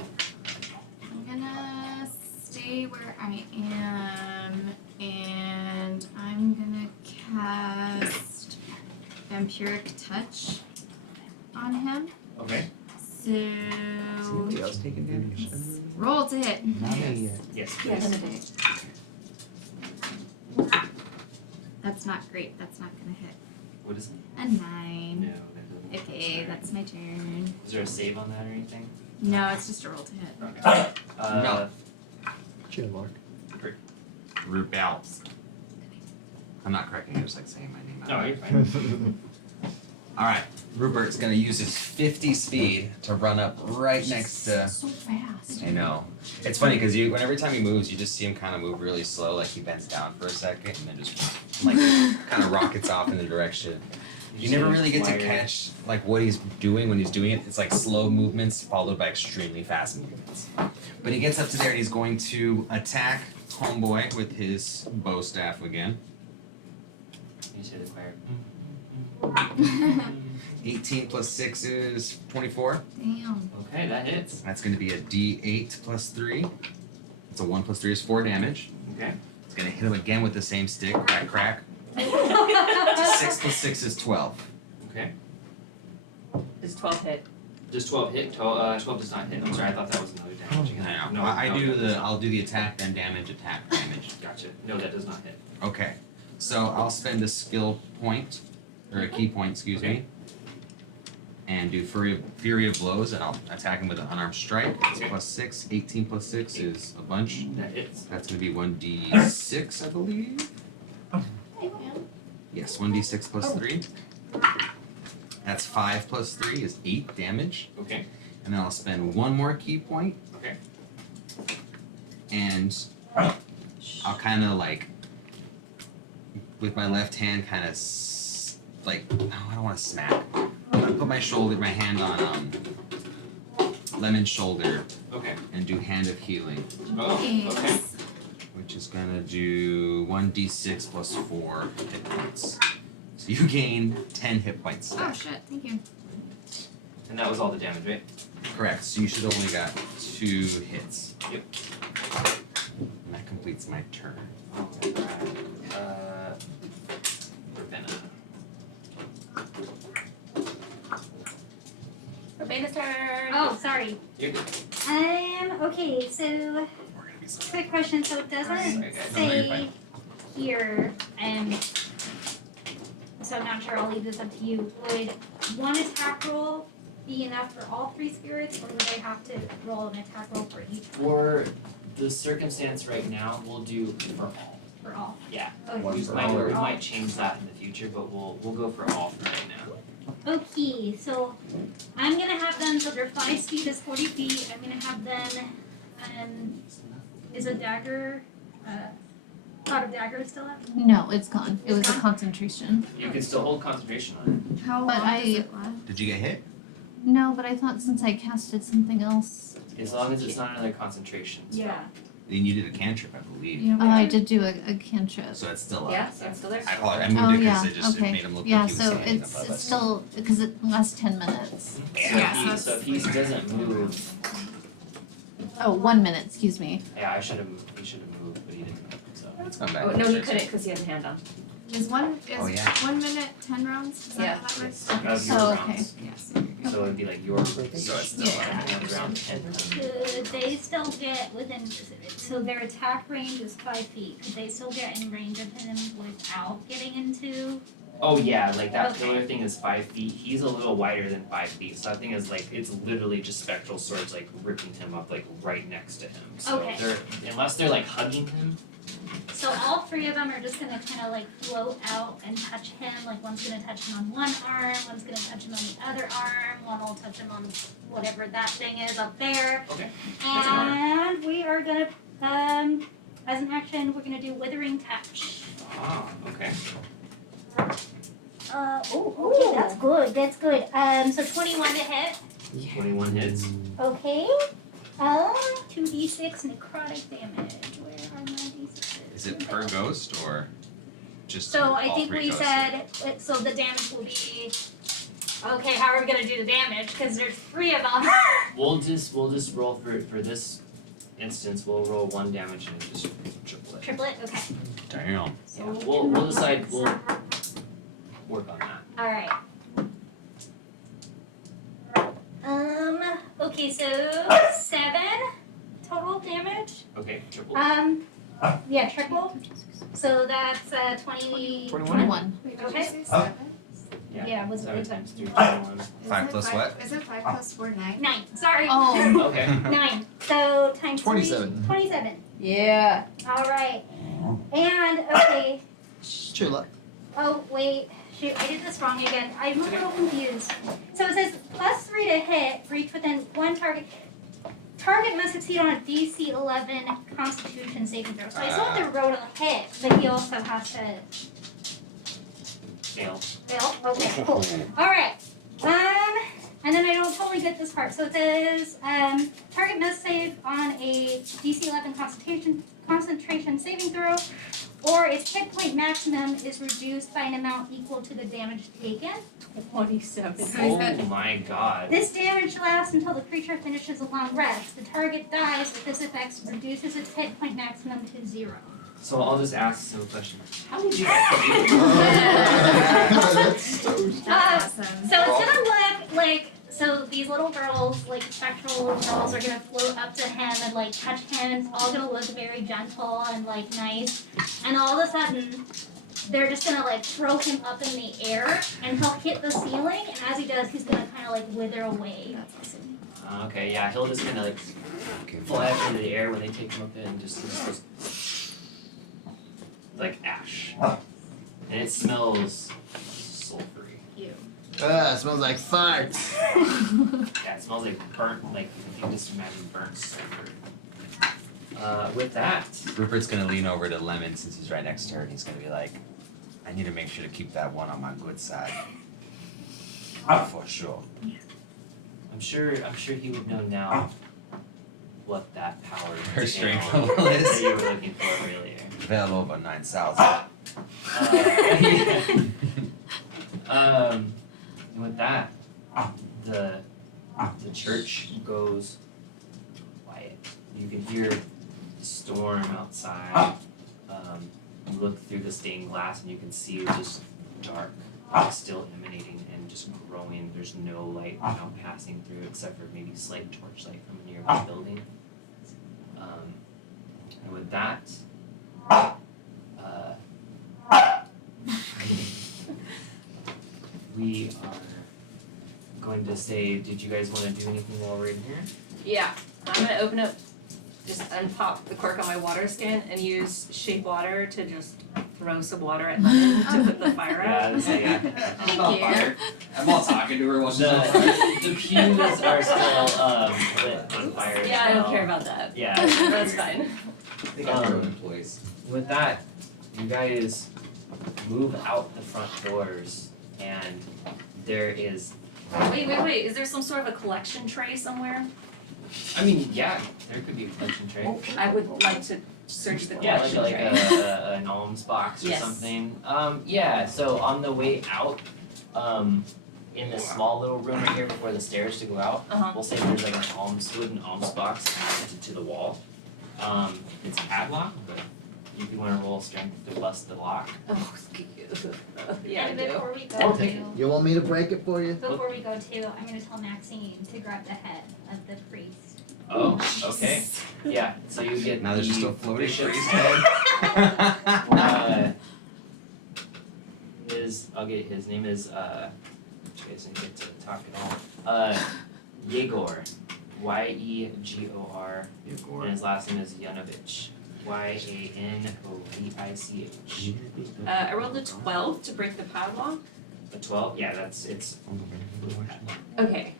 I'm gonna stay where I am and I'm gonna cast Vampiric Touch on him. Okay. So Anybody else taking damage? roll to hit. Not me yet. Yes, please. That's not great. That's not gonna hit. What is it? A 9. No, that doesn't. Okay, Alright. that's my turn. Is there a save on that or anything? No, it's just a roll to hit. Okay. No. Chill, Mark. Rubels. I'm not correcting you, just like saying my name out. No, you're fine. Alright, Rupert's gonna use his 50 speed to run up right next to. So fast. I know. It's funny because every time he moves, you just see him kind of move really slow, like he bends down for a second and then just like kind of rockets off in the direction. You never really get to catch like what he's doing when he's doing it. It's like slow movements followed by extremely fast movements. But he gets up to there and he's going to attack Homeboy with his bow staff again. You say the choir. 18 plus 6 is 24. Damn. Okay, that hits. That's going to be a D8 plus 3. It's a 1 plus 3 is 4 damage. Okay. It's going to hit him again with the same stick. Crack, crack. 6 plus 6 is 12. Okay. Does 12 hit? Does 12 hit? 12 does not hit. I'm sorry, I thought that was another damage again. I know. No, I no, do that does not. I'll do the attack, then damage, attack, damage. Gotcha. No, that does not hit. Okay. So I'll spend a skill point, or a key point, excuse me, and do Fury of Blows, and I'll attack him with an unarmed strike. It's Okay. plus 6. 18 plus 6 is a bunch. That hits. That's going to be 1d6, I believe. Yes, 1d6 plus 3. That's 5 plus 3 is 8 damage. Okay. And then I'll spend one more key point. Okay. And I'll kind of like, with my left hand, kind of like, no, I don't want to smack. I'm gonna put my hand on Lemon's shoulder Okay. and do Hand of Healing, Oh, okay. which is gonna do 1d6 plus 4 hit points. So you gain 10 hit points. Oh shit, thank you. And that was all the damage, right? Correct. So you should only got 2 hits. Yep. And that completes my turn. Alright. Ravenna. Ravenna's turn. Oh, sorry. You're good. Okay, so We're gonna be so quick question. So it doesn't Sorry, guys. No, you're say fine. here, and so I'm not sure. I'll leave this up to you. Would one attack roll be enough for all 3 spirits, or would I have to roll an attack roll for each one? For the circumstance right now, we'll do for all. For all. Yeah. Okay. One We for might, all. we might change that in the future, but we'll go for all for right now. Okay, so I'm gonna have them, so their 5 speed is 40 feet. I'm gonna have them, is a dagger, pot of dagger still up? No, it's gone. It It's was a gone? concentration. You can still hold concentration on How But long I- does it last? Did you get hit? No, but I thought since I casted something else. it, as long as it's not another concentration spell. Yeah. Then you did a cantrip, I believe. You know, Oh, I did do a cantrip. So it's still up. Yeah, so it's still there. I call it. I Oh, moved it yeah, because it just okay. it made him look Yeah, like he was so standing it's above us. still, because it lasts 10 minutes. So if he doesn't move, Oh, 1 minute, excuse me. yeah, he should have moved, but he didn't move, so. Let's come back. Oh, no, he couldn't because he had a hand on. Is one Oh, yeah. 1 minute 10 rounds? Is that Yeah. how that works? Of your Oh, okay. rounds. Yes. So it'd be like your, so it's still Yeah. around 10. Could they still get within, so their attack range is 5 feet. Could they still get in range of him without getting into? Oh yeah, like that Okay. pillar thing is 5 feet. He's a little wider than 5 feet, so that thing is like it's literally just spectral swords like ripping him up like right next to him. So Okay. they're unless they're like hugging him. So all 3 of them are just gonna kind of like float out and touch him. Like one's gonna touch him on one arm, one's gonna touch him on the other arm, one will touch him on whatever that thing is up there. Okay. That's an arm. And we are gonna, as an action, we're gonna do withering touch. Ah, okay. Okay, that's good, that's good. So 21 to hit. 21 hits. Okay. 2d6 necrotic damage. Where are my d6s? Is it per ghost or just So all I think 3 we ghosts? said, so the damage will be, okay, how are we gonna do the damage? Because there's 3 of them. We'll just roll for this instance. We'll roll 1 damage and just triple it. Triplet, okay. Damn. Yeah. We'll decide. We'll work on that. Alright. Okay, so 7 total damage. Okay, triple. Yeah, triple. So that's 20. 21. Wait, did Okay. you say 7? Yeah, was it 7 8 times 3 Is 21. 5 plus what? Is it 5 plus 4, 9? 9. Sorry. Oh, Okay. 9. So times 27. 3. 27. Yeah. Alright. And okay. Sure luck. Oh wait. Shoot, I did this wrong again. I'm a little confused. So it says plus 3 to hit, reach within 1 target. Target must succeed on a DC 11 Constitution saving throw. So I still have to roll a hit, but he also has to Fail. fail. Okay, cool. Alright. And then I don't totally get this part. So it says, target must save on a DC 11 concentration saving throw, or its hit point maximum is reduced by an amount equal to the damage taken. 27. So he's got Oh my god. This damage lasts until the creature finishes a long rest. The target dies if this effect reduces its hit point maximum to 0. So I'll just ask some question. How did you actually That's so That's awesome. So it's gonna look like, so these little girls, like spectral little girls, are gonna float up to him and like touch him, and it's all gonna look very gentle and like nice. And all of a sudden, they're just gonna like throw him up in the air, and he'll hit the ceiling, and as he does, he's gonna kind of like wither away. That's awesome. Okay, yeah, he'll just kind of like fly up into the air when they take him up there and just goes like ash. And it smells sulfury. it smells like farts. Yeah, it smells like burnt, like if you just imagine burnt sulfur. With that, Rupert's gonna lean over to Lemon since he's right next to her and he's gonna be like, I need to make sure to keep that one on my good side. For sure. I'm sure he would know now what that power Her entails strength level is that you were looking for earlier. well over 9,000. And with that, the church goes quiet. You can hear the storm outside. You look through the stained glass and you can see it's just dark, still emanating and just growing. There's no light now passing through except for maybe slight torchlight from a nearby building. And with that, we are going to say, did you guys want to do anything while we're in here? Yeah, I'm gonna open up, just unpop the cork on my water skin and use shape water to just throw some water at Lemon to put the fire out. Yeah. I'm all fired. I'm all talking to her while she's on fire. The pews are still lit on fire as Yeah, I don't well. care about that. Yeah. That's fine. They got their own employees. With that, you guys move out the front doors, and there is. Wait. Is there some sort of a collection tray somewhere? I mean, yeah, there could be a collection tray. I would like to search the Yeah, collection like tray. an alms box or Yes. something. Yeah. So on the way out, in this small little room right here before the stairs to go out, Uh-huh. we'll say there's like an wooden alms box connected to the wall. It's padlocked, but if you want to roll strength to bust the lock. Oh, yeah, I And do. before we go I'll take it. too, You want me to break it for you? before we go too, I'm gonna tell Maxine to grab the head of the priest. Oh, okay. Yeah. So you get Now there's the just a floating bishop's priest head. His name is you guys didn't get to talk at all. Yegor. Yegor. And his last name is Yanovich. Yanovich. I rolled a 12 to break the padlock. A 12? Yeah, it's Okay.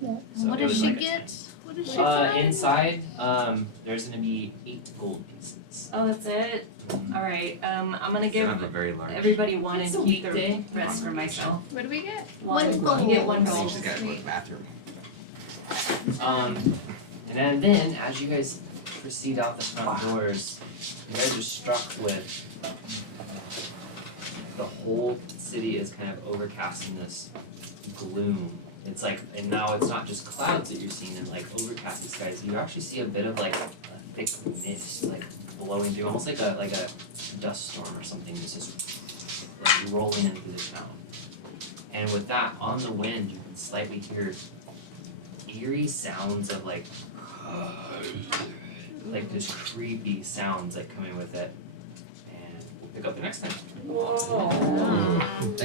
so What it does was she like a get? What does she inside, there's gonna be 8 gold pieces. Oh, that's it? Alright, I'm gonna give Sounds very large. everybody one It's and a keep the weekday. rest for myself. What do we get? One gold. You get one I think gold. she's gotta go to the bathroom. And then as you guys proceed out the front doors, you guys are struck with the whole city is kind of overcast in this gloom. It's like, and now it's not just clouds that you're seeing in like overcasted skies. You actually see a bit of like a thick mist like blowing through, almost like a dust storm or something. It's just like rolling into the town. And with that, on the wind, you can slightly hear eerie sounds of like just creepy sounds like coming with it. And we'll pick up the next time. Whoa. Thank you.